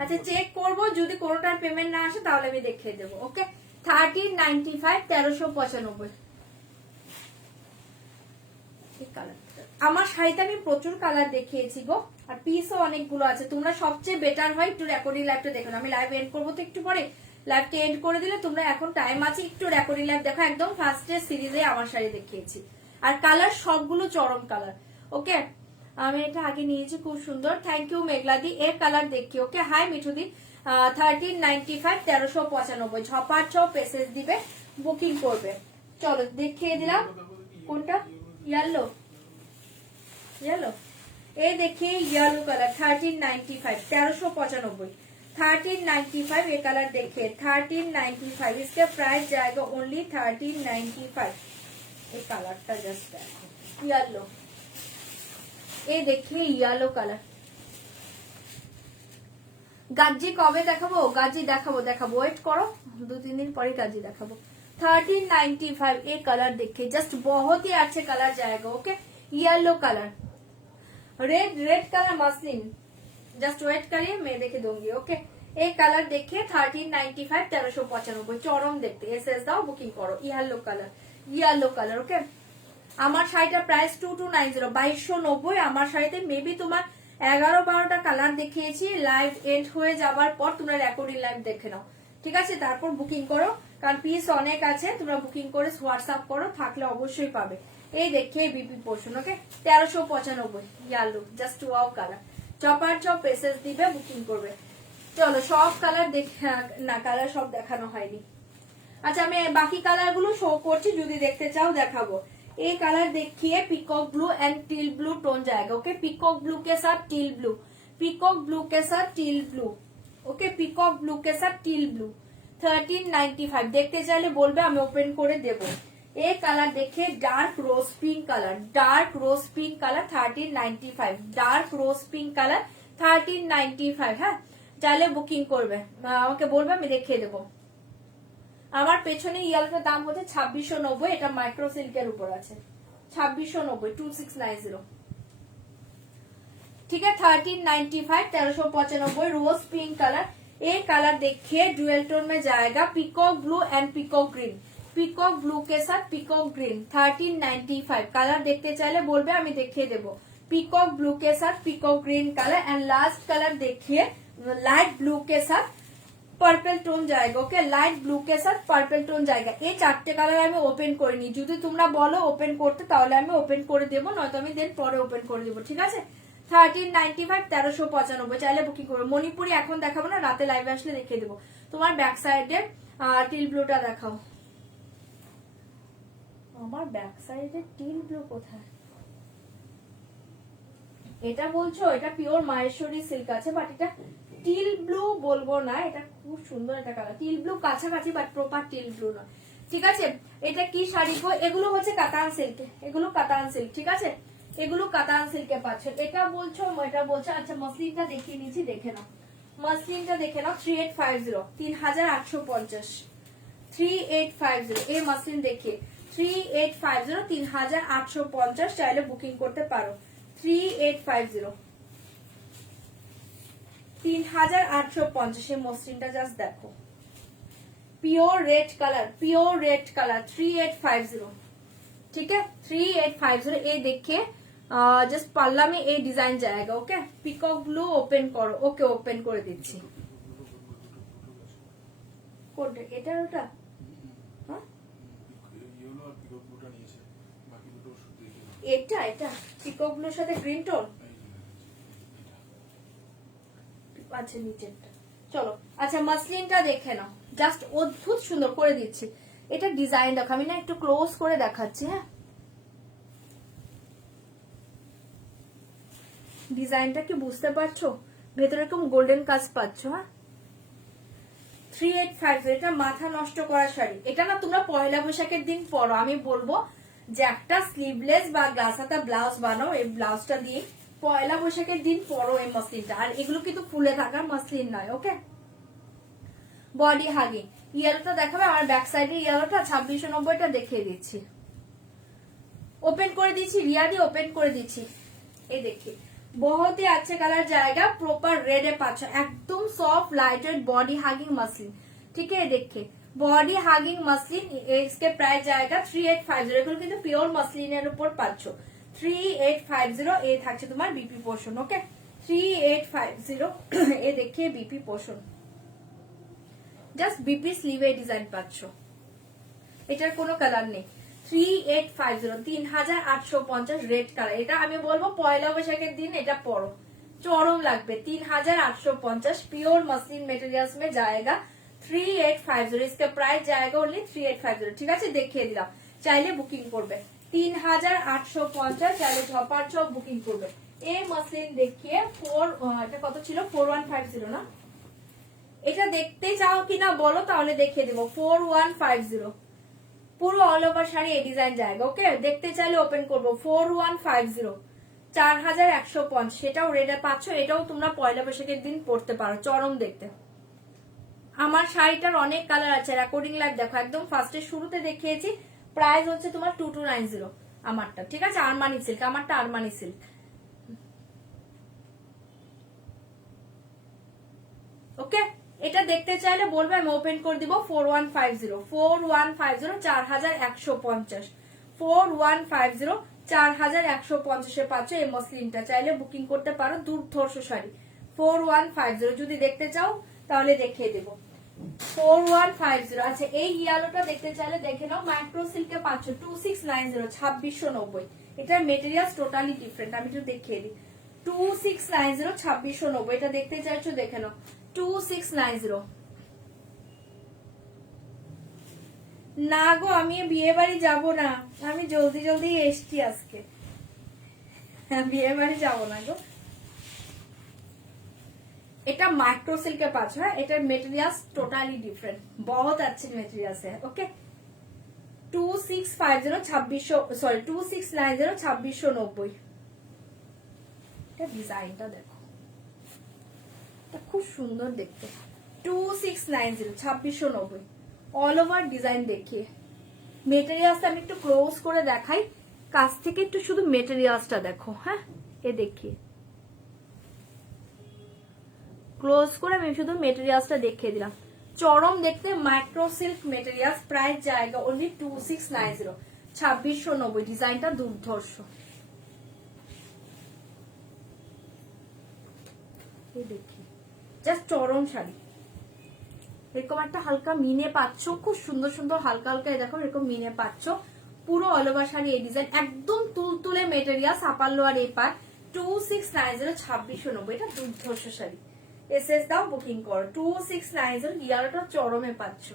আচ্ছা চেক করবো, যদি কোনোটার পেমেন্ট না আসে তাহলে আমি দেখিয়ে দেবো। ওকে, 1395, 1395। আমার শাড়িতে আমি প্রচুর কালার দেখিয়েছি গো, আর পিসও অনেকগুলো আছে। তোমরা সবচেয়ে বেটার হয় একটু রেকর্ডিং লাইভটা দেখো। আমি লাইভ এন্ড করবো তো একটু পরে, লাইভটা এন্ড করে দিলে তোমরা এখন টাইম আছে, একটু রেকর্ডিং লাইভ দেখো। একদম ফার্স্টের সিরিজে আমার শাড়ি দেখিয়েছি, আর কালার সবগুলো চরম কালার। ওকে, আমি এটা আগে নিয়েছি, খুব সুন্দর। থ্যাংক ইউ মেঘলাদি। এর কালার দেখি। ওকে, হাই মিঠুদি। 1395 1395 ঝপার ঝপ এসএস দিবে, বুকিং করবে। চলো দেখিয়ে দিলাম কোনটা, ইয়েলো ইয়েলো, এই देखिए येलो कलर 1395 1395 1395 ये कलर देखिए 1395 इसका प्राइस जाएगा ओनली 1395। ये कलरটা জাস্ট দেখো येलो, ये देखिए येलो कलर। গাজি কবে দেখাবো, গাজি দেখাবো দেখাবো, ওয়েট করো 2-3 दिन পরে গাজি দেখাবো। 1395 ये कलर देखिए जस्ट बहुत ही अच्छे कलर जाएगा। Okay yellow colour, red colour muslin, just wait करिए मैं देखे दूंगी। ओके एक कलर देखिए 1395 1395 চরম দেখতে, এসএস দাও বুকিং করো। येलो कलर ওকে। আমার শাড়িটার প্রাইস 2290 2290। আমার শাড়িতে মেবি তোমার 11-12টা কালার দেখিয়েছি, লাইভ এন্ড হয়ে যাবার পর তোমরা রেকর্ডিং লাইভ দেখে নাও, ঠিক আছে? তারপর বুকিং করো, কারণ পিস অনেক আছে, তোমরা বুকিং করে হোয়াটসঅ্যাপ করো, থাকলে অবশ্যই পাবে। এই দেখিয়ে BP portion okay 1395 yellow, just wow colour, chopper chop SS দিবে, বুকিং করবে। চলো সব কালার না কালার সব দেখানো হয়নি। আচ্ছা আমি বাকি কালার গুলো শো করছি, যদি দেখতে চাও দেখাবো। ये कलर देखिए peacock blue and teal blue tone जाएगा। ओके पीकॉक ब्लू के साथ टील ब्लू, पीकॉक ब्लू के साथ teal blue, okay peacock blue के साथ टील ब्लू 1395। देखते চাইলে বলবে, আমি ওপেন করে দেব। এই কালার দেখে ডার্ক রোজ পিঙ্ক কালার, ডার্ক রোজ পিঙ্ক কালার 1395, ডার্ক রোজ পিঙ্ক কালার 1395। হ্যাঁ চাইলে বুকিং করবে, আমাকে বলবে, আমি দেখিয়ে দেবো। আমার পেছনে ইয়ালটার দাম হচ্ছে 2690, এটা মাইক্রো সিল্কের উপর আছে 2690 2690, ठीक है 1395 1395 रोज पिंक कलर। ये कलर देखिए डुअल टोन में जाएगा, peacock blue and peacock green, peacock blue के साथ पीकॉक ग्रीन 1395। कलर देखते चाइले बोलबे, আমি দেখিয়ে দেব। पीकॉक ब्लू के साथ peacock green colour and last colour देखिए लाइट ब्लू के साथ পার্পল টোন जाएगा। ওকে লাইট ব্লু কে সাথ পার্পল টোন जाएगा। এই চারটে কালার আমি ওপেন করিনি, যদি তোমরা বলো ওপেন করতে তাহলে আমি ওপেন করে দেবো, নয়তো আমি দেন পরে ওপেন করে দেবো, ঠিক আছে? 1395 1395 চাইলে বুকিং করবে। মণিপুরি এখন দেখাবো না, রাতে লাইভে আসলে দেখিয়ে দেবো। তোমার ব্যাক সাইডে টিল ব্লুটা দেখাও। আমার ব্যাক সাইডে টিল ব্লু কোথায়? এটা বলছো এটা পিওর মাহেশ্বরী সিল্ক আছে, বাট এটা টিল ব্লু বলবো না, এটা খুব সুন্দর একটা কালার, টিল ব্লু কাছাকাছি বাট প্রপার টিল ব্লু না, ঠিক আছে? এটা কি শাড়ি গো? এগুলো হচ্ছে কাতান সিল্ক, এগুলো কাতান সিল্ক, ঠিক আছে? এগুলো কাতান সিল্কে পাচ্ছ। এটা বলছো এটা বলছো, আচ্ছা মসলিনটা দেখিয়ে নিয়েছি, দেখে নাও মসলিনটা দেখে নাও 3850 3850 3850 এই মসলিন দেখিয়ে 3850 3850 চাইলে বুকিং করতে পারো। 3850 3850 এই মসলিনটা জাস্ট দেখো, pure red colour, pure red colour 3850, ठीक है 3850। ये देखिए जस्ट पल्ला में ये डिजाइन जाएगा। ओके पिकॉक ब्लू ओपन करो। ओके ओपन করে দিচ্ছি। কোনটা এটা ওটা? হ্যাঁ ইয়েলো আর পিকক ব্লুটা নিয়েছে, বাকি দুটো শুধু দেখে এটা এটা পিকক ব্লুর সাথে গ্রিন টোন। আচ্ছা নিচেরটা চলো। আচ্ছা মসলিনটা দেখে নাও, জাস্ট অদ্ভুত সুন্দর করে দিচ্ছি। এটা ডিজাইন দেখো, আমি না একটু ক্লোজ করে দেখাচ্ছি। হ্যাঁ ডিজাইনটা কি বুঝতে পারছো? ভেতরে এরকম গোল্ডেন কাজ পাচ্ছ। হ্যাঁ 3850 এটা মাথা নষ্ট করা শাড়ি। এটা না তোমরা পয়লা বৈশাখের দিন পরো, আমি বলবো যে একটা স্লিভলেস বা গ্লাসাতা ব্লাউজ বানাও, এই ব্লাউজটা দিয়ে পয়লা বৈশাখের দিন পরো এই মসলিনটা। আর এগুলো কিন্তু ফুলে থাকা মসলিন নয়। ওকে বডি হাগিং ইয়েলোটা দেখাবে, আমার ব্যাক সাইডে ইয়েলোটা 2690টা দেখিয়ে দিচ্ছি, ওপেন করে দিচ্ছি, রিয়া দিয়ে ওপেন করে দিচ্ছি। এই দেখি बहुत ही अच्छे कलर जाएगा, प्रॉपर रेड है पाँच, एकदम soft lighted body hugging muslin, ठीक है? देखिए बॉडी हागिंग मसलिन, इसके प्राइस जाएगा 3850। এগুলো কিন্তু পিওর মসলিনের উপর পাচ্ছ। 3850 এই থাকছে তোমার বিপি পোর্শন। ওকে 3850 এ দেখে বিপি পোর্শন, জাস্ট বিপি স্লিভে ডিজাইন পাচ্ছ, এটার কোনো কালার নেই। 3850 3850 রেড কালার। এটা আমি বলবো পয়লা বৈশাখের দিন এটা পরো, चौरम লাগবে 3850 प्योर मसलिन मटेरियल्स में जाएगा 3850 इसका प्राइस जाएगा ओनली 3850 ঠিক আছে দেখিয়ে দিলাম চাইলে বুকিং করবে 3850 চাইলে ঝপার ঝপ বুকিং করবে এই মসলিন দেখিয়ে 4 এটা কত ছিল 4150 না এটা দেখতে চাও কিনা বলো তাহলে দেখিয়ে দেব 4150 পুরো অল ওভার শাড়ি এই ডিজাইন जाएगा ওকে দেখতে চাইলে ওপেন করব 4150 4150 সেটাও রেডে পাচ্ছ এটাও তোমরা পয়লা বৈশাখের দিন পরতে পারো চরম দেখতে আমার শাড়িটার অনেক কালার আছে রেকর্ডিং লাইভ দেখো একদম ফার্স্টে শুরুতে দেখিয়েছি প্রাইস হচ্ছে তোমার 2290 আমারটা ঠিক আছে আরমানি সিল্ক আমারটা আরমানি সিল্ক ওকে এটা দেখতে চাইলে বলবে আমি ওপেন করে দিব 4150 4150 4150 4150 এ পাচ্ছ এই মসলিনটা চাইলে বুকিং করতে পারো দুর্ধর্ষ শাড়ি 4150 যদি দেখতে চাও তাহলে দেখিয়ে দেব 4150 আচ্ছা এই ইয়েলোটা দেখতে চাইলে দেখে নাও মাইক্রো সিল্কে পাচ্ছ 2690 2690 এটার মেটেরিয়ালস টোটালি ডিফারেন্ট আমি একটু দেখিয়ে দিই 2690 2690 এটা দেখতে চাইছো দেখে নাও 2690 না গো আমি বিয়ে বাড়ি যাবো না আমি জলদি জলদি এসছি আজকে বিয়ে বাড়ি যাবো না গো এটা माइक्रो सिल्क के पास है एटार मटेरियल्स टोटली डिफरेंट बहुत अच्छे मटेरियल्स है ओके 2650 2600 सॉरी 2690 2690 এটা ডিজাইনটা দেখো এটা খুব সুন্দর দেখতে 2690 2690 অল ওভার ডিজাইন দেখিয়ে মেটেরিয়ালস আমি একটু ক্লোজ করে দেখাই কাছ থেকে একটু শুধু মেটেরিয়ালসটা দেখো হ্যাঁ এ দেখিয়ে ক্লোজ করে আমি শুধু মেটেরিয়ালসটা দেখিয়ে দিলাম চরম দেখতে মাইক্রো সিল্ক মেটেরিয়ালস প্রাইস जाएगा ओनली 2690 2690 ডিজাইনটা দুর্ধর্ষ এই দেখি জাস্ট চরম শাড়ি এরকম একটা হালকা মিনে পাচ্ছ খুব সুন্দর সুন্দর হালকা হালকা দেখো এরকম মিনে পাচ্ছ পুরো অল ওভার শাড়ি এই ডিজাইন একদম তুলতুলে মেটেরিয়াল সাপাল্লো আর এই পার 2690 2690 এটা দুর্ধর্ষ শাড়ি এসএস দাও বুকিং করো 2690 ইয়ারটা চরমে পাচ্ছ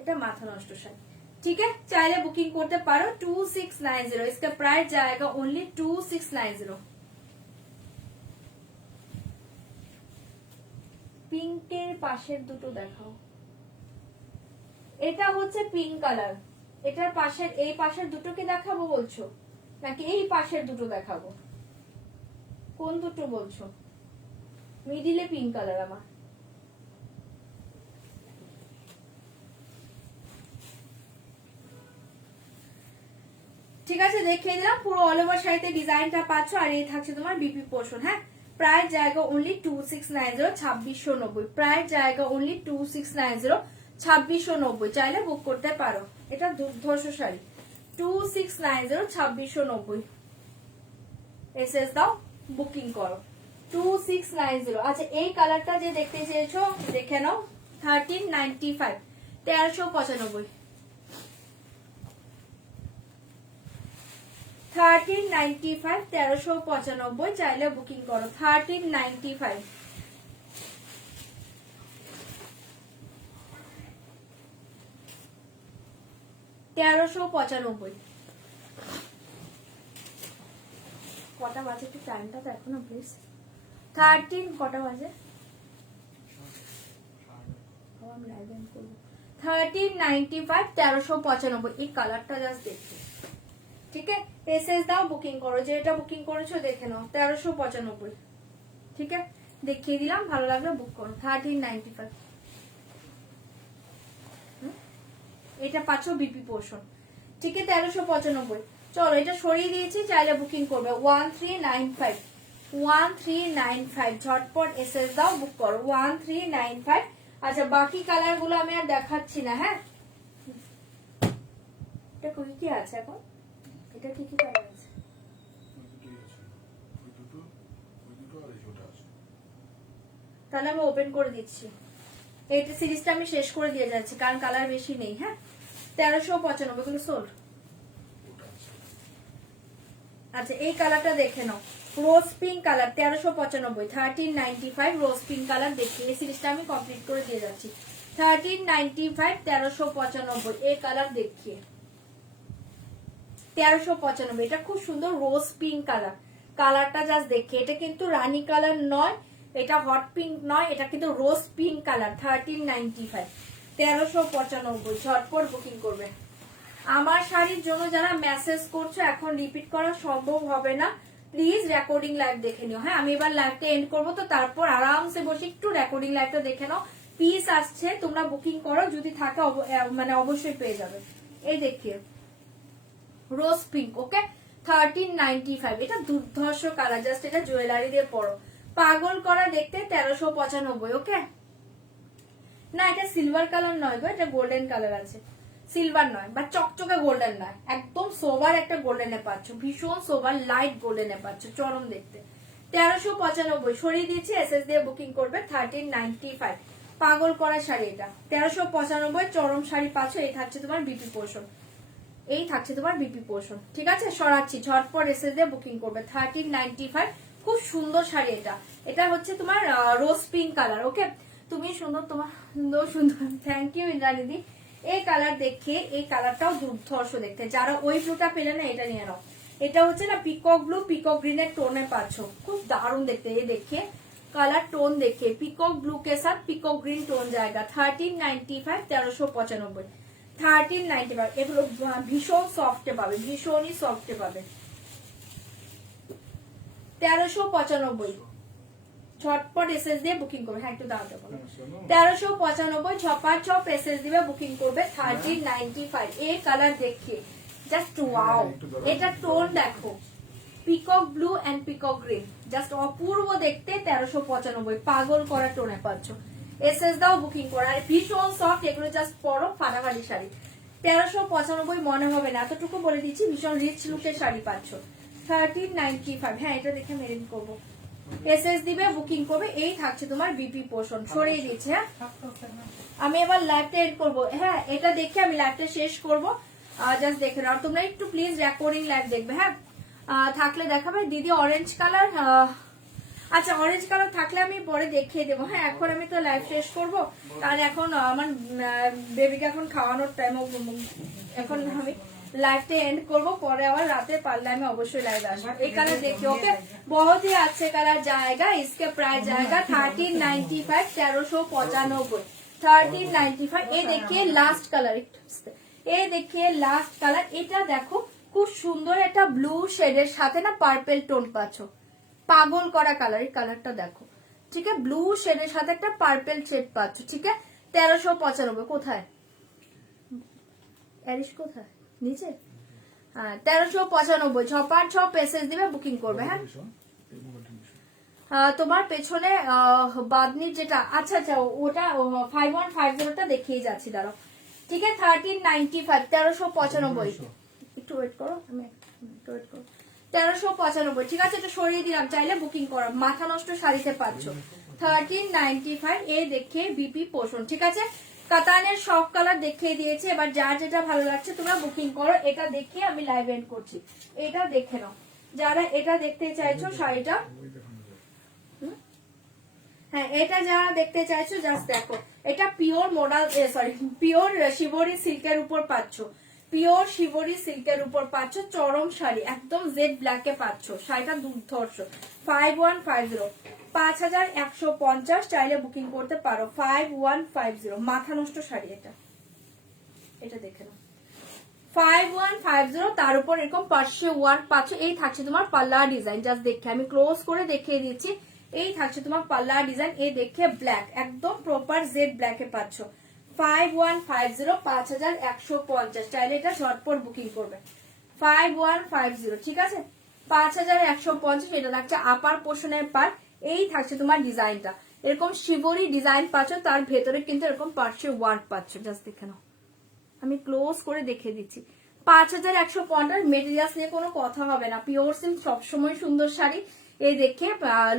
এটা মাথা নষ্ট শাড়ি ठीक है চাইলে বুকিং করতে পারো 2690 इसका प्राइस जाएगा ओनली 2690 পিঙ্কের পাশের দুটো দেখাও এটা হচ্ছে পিঙ্ক কালার এটার পাশের এই পাশের দুটো কি দেখাবো বলছো নাকি এই পাশের দুটো দেখাবো কোন দুটো বলছো মিডিলে পিঙ্ক কালার আমার ঠিক আছে দেখিয়ে দিলাম পুরো অল ওভার শাড়িতে ডিজাইনটা পাচ্ছ আর এই থাকছে তোমার বিপি পোর্শন হ্যাঁ प्राइस जाएगा ओनली 2690 2690 प्राइस जाएगा ओनली 2690 2690 চাইলে বুক করতে পারো এটা দুর্ধর্ষ শাড়ি 2690 2690 এসএস দাও বুকিং করো 2690 আচ্ছা এই কালারটা যে দেখতে চেয়েছো দেখে নাও 1395 1395 1395 1395 চাইলে বুকিং করো 1395 1395 কটা বাজে একটু টাইমটা তো এখন প্লিজ 13 কটা বাজে 1395 1395 এই কালারটা জাস্ট দেখতে ठीक है एसएस दाओ बुकिंग करो যেটা বুকিং করেছো দেখে নাও 1395 ঠিক আছে দেখিয়ে দিলাম ভালো লাগলে বুক করো 1395 এটা পাচ্ছো বিপি পোর্শন ঠিক আছে 1395 চলো এটা সরিয়ে দিয়েছি চাইলে বুকিং করবে 1395 1395 ঝটপট এসএস দাও বুক করো 1395 আচ্ছা বাকি কালার গুলো আমি আর দেখাচ্ছি না হ্যাঁ এটা কই কি আছে এখন এটা কি কি কালার আছে তাহলে আমি ওপেন করে দিচ্ছি এইটা সিরিজটা আমি শেষ করে দিয়ে যাচ্ছি কারণ কালার বেশি নেই হ্যাঁ 1395 গুলো সোল্ড আচ্ছা এই কালারটা দেখে নাও, rose pink colour 1395, 1395 rose pink colour. দেখি এই সিরিজটা আমি কমপ্লিট করে দিয়ে যাচ্ছি। 1395 1395 এই কালার দেখিয়ে 1395। এটা খুব সুন্দর রোজ পিঙ্ক কালার, কালারটা জাস্ট দেখি। এটা কিন্তু রানী কালার নয়, এটা হট পিঙ্ক নয়, এটা কিন্তু রোজ পিঙ্ক কালার। 1395 1395 ঝটপট বুকিং করবে। আমার শাড়ির জন্য যারা মেসেজ করছো এখন রিপিট করা সম্ভব হবে না, প্লিজ রেকর্ডিং লাইভ দেখে নিও। হ্যাঁ আমি এবার লাইভটা এন্ড করবো, তো তারপর আরামসে বসে একটু রেকর্ডিং লাইভটা দেখে নাও। পিস আসছে, তোমরা বুকিং করো, যদি থাকে মানে অবশ্যই পেয়ে যাবে। এই দেখিয়ে রোজ পিঙ্ক, ওকে 1395। এটা দুর্ধর্ষ কালার, জাস্ট এটা জুয়েলারি দিয়ে পরো, পাগল করা দেখতে। 1395, ওকে। না এটা সিলভার কালার নয় গো, এটা গোল্ডেন কালার আছে, সিলভার নয় বা চকচকে গোল্ডেন নয়, একদম সোবার একটা গোল্ডেনে পাচ্ছ, ভীষণ সোবার লাইট গোল্ডেনে পাচ্ছ, চরম দেখতে। 1395 সরিয়ে দিয়েছি, এসএস দিয়ে বুকিং করবে। 1395 পাগল করা শাড়ি এটা, 1395 চরম শাড়ি পাচ্ছ। এই থাকছে তোমার বিপি পোর্শন, এই থাকছে তোমার বিপি পোর্শন, ঠিক আছে। সরাচ্ছি, ঝটপট এসএস দিয়ে বুকিং করবে। 1395 খুব সুন্দর শাড়ি এটা। এটা হচ্ছে তোমার রোজ পিঙ্ক কালার, ওকে। তুমি সুন্দর, তোমার সুন্দর সুন্দর, থ্যাংক ইউ ইন্দ্রানিদি। এই কালার দেখে, এই কালারটাও দুর্ধর্ষ দেখতে। যারা ওই ব্লুটা পেলে না এটা নিয়ে নাও। এটা হচ্ছে না পিকক ব্লু, পিকক গ্রিনের টোনে পাচ্ছ, খুব দারুণ দেখতে। এই দেখে কালার টোন দেখে, পিকক ব্লু কে সাথ পিকক গ্রিন টোন জায়গা। 1395 1395 1395 এগুলো ভীষণ সফটে পাবে, ভীষণই সফটে পাবে। 1395 ঝটপট এসএস দিয়ে বুকিং করবে। হ্যাঁ একটু দাঁড়াতে বলো। 1395 ছপার ছপ এসএস দিবে, বুকিং করবে। 1395 এই কালার দেখিয়ে জাস্ট ওয়াও। এটা টোন দেখো, peacock blue and peacock green, just অপূর্ব দেখতে। 1395 পাগল করা টোনে পাচ্ছ, এসএস দাও বুকিং করা। আর ভীষণ সফট, এগুলো জাস্ট পরো, ফাটাফাটি শাড়ি। 1395 মনে হবে না, এতটুকু বলে দিচ্ছি, ভীষণ রিচ লুকের শাড়ি পাচ্ছ। 1395 হ্যাঁ এটা দেখে মেরিন করবো, এসএস দিবে বুকিং করবে। এই থাকছে তোমার বিপি পোর্শন, সরিয়ে দিচ্ছে। হ্যাঁ আমি এবার লাইভটা এন্ড করবো। হ্যাঁ এটা দেখে আমি লাইভটা শেষ করবো, জাস্ট দেখে নাও। তোমরা একটু প্লিজ রেকর্ডিং লাইভ দেখবে। হ্যাঁ থাকলে দেখাবে দিদি। অরেঞ্জ কালার, আচ্ছা অরেঞ্জ কালার থাকলে আমি পরে দেখিয়ে দেবো। হ্যাঁ এখন আমি তো লাইভ শেষ করবো, কারণ এখন আমার বেবিকে এখন খাওয়ানোর টাইম, এখন আমি লাইভটা এন্ড করবো, পরে আবার রাতে পারলে আমি অবশ্যই লাইভ আসবো। এই কালার দেখি, ওকে। बहुत ही अच्छे कलर जाएगा, इसके प्राइस जाएगा 1395 1395 1395। ये देखिए लास्ट कलर, ये देखिए लास्ट कलर। এটা দেখো খুব সুন্দর একটা ব্লু শেডের সাথে না পার্পল টোন পাচ্ছ, পাগল করা কালার। এই কালারটা দেখো, ঠিক আছে, ব্লু শেডের সাথে একটা পার্পল শেড পাচ্ছ, ঠিক আছে। 1395 কোথায় এরিশ, কোথায় নিচে? হ্যাঁ 1395 ছপার ছপ এসএস দিবে, বুকিং করবে। হ্যাঁ তোমার পেছনে বাদনির যেটা, আচ্ছা আচ্ছা ওটা 5150টা দেখিয়ে যাচ্ছি, দাঁড়াও, ঠিক আছে। 1395 1395 একটু ওয়েট করো, আমি একটু ওয়েট করো। 1395 ঠিক আছে, এটা সরিয়ে দিলাম, চাইলে বুকিং করো। মাথা নষ্ট শাড়িতে পাচ্ছ 1395। এই দেখে বিপি পোষণ, ঠিক আছে। কাতানের সব কালার দেখিয়ে দিয়েছে, এবার যার যেটা ভালো লাগছে তোমরা বুকিং করো। এটা দেখে আমি লাইভ এন্ড করছি, এটা দেখে নাও যারা এটা দেখতে চাইছো শাড়িটা। হ্যাঁ এটা যারা দেখতে চাইছো জাস্ট দেখো, এটা পিওর মডাল, সরি পিওর শিবরি সিল্কের উপর পাচ্ছ, পিওর শিবরি সিল্কের উপর পাচ্ছ, চরম শাড়ি, একদম জেড ব্ল্যাকে পাচ্ছ। শাড়িটা দুর্ধর্ষ। 5150 5150, চাইলে বুকিং করতে পারো। 5150 মাথা নষ্ট শাড়ি এটা, এটা দেখে নাও। 5150 তার উপর এরকম পার্শ্বে ওয়ার্ক পাচ্ছ। এই থাকছে তোমার পাল্লা ডিজাইন, জাস্ট দেখে আমি ক্লোজ করে দেখিয়ে দিচ্ছি। এই থাকছে তোমার পাল্লা ডিজাইন, এই দেখে ব্ল্যাক, একদম প্রপার জেড ব্ল্যাকে পাচ্ছ। 5150 5150, চাইলে এটা ঝটপট বুকিং করবে। 5150 ঠিক আছে, 5150। এটা থাকছে আপার পোর্শনের পার। এই থাকছে তোমার ডিজাইনটা, এরকম শিবরি ডিজাইন পাচ্ছ, তার ভেতরে কিন্তু এরকম পার্শ্বে ওয়ার্ক পাচ্ছ, জাস্ট দেখে নাও, আমি ক্লোজ করে দেখিয়ে দিচ্ছি। 5150 মেটেরিয়ালস নিয়ে কোনো কথা হবে না, পিওর সিল্ক সবসময় সুন্দর শাড়ি। এই দেখে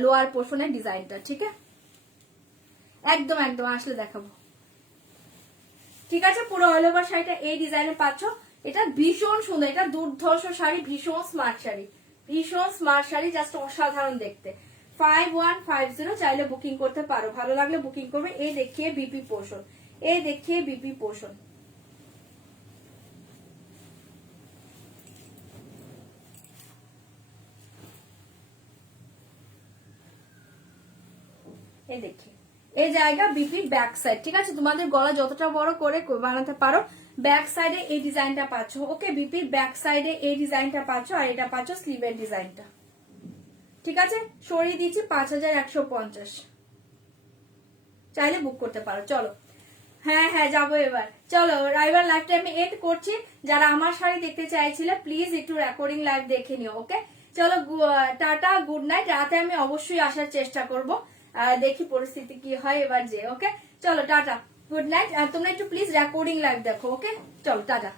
লোয়ার পোর্শনের ডিজাইনটা, ঠিক আছে, একদম একদম আসলে দেখাবো, ঠিক আছে। পুরো অল ওভার শাড়িটা এই ডিজাইনে পাচ্ছ। এটা ভীষণ সুন্দর, এটা দুর্ধর্ষ শাড়ি, ভীষণ স্মার্ট শাড়ি। ভীষণ স্মার্ট শাড়ি, জাস্ট অসাধারণ দেখতে। 5150 চাইলে বুকিং করতে পারো, ভালো লাগলে বুকিং করবে। এই দেখিয়ে বিপি পোষণ, এই দেখিয়ে বিপি পোষণ। এই দেখি এই জায়গা বিপির ব্যাক সাইড, ঠিক আছে? তোমাদের গলা যতটা বড় করে বানাতে পারো, ব্যাক সাইডে এই ডিজাইনটা পাচ্ছ। ওকে, বিপির ব্যাক সাইডে এই ডিজাইনটা পাচ্ছ, আর এটা পাচ্ছ স্লিভের ডিজাইনটা, ঠিক আছে? সরিয়ে দিচ্ছি 5150, চাইলে বুক করতে পারো। চলো, হ্যাঁ হ্যাঁ যাবো এবার। চলো এবার লাইভটা আমি এড করছি। যারা আমার শাড়ি দেখতে চাইছিলে প্লিজ একটু রেকর্ডিং লাইভ দেখে নিও। ওকে, চলো টাটা, গুড নাইট। রাতে আমি অবশ্যই আসার চেষ্টা করব, দেখি পরিস্থিতি কি হয় এবার যে। ওকে, চলো টাটা, গুড নাইট। তোমরা একটু প্লিজ রেকর্ডিং লাইভ দেখো। ওকে, চলো টাটা।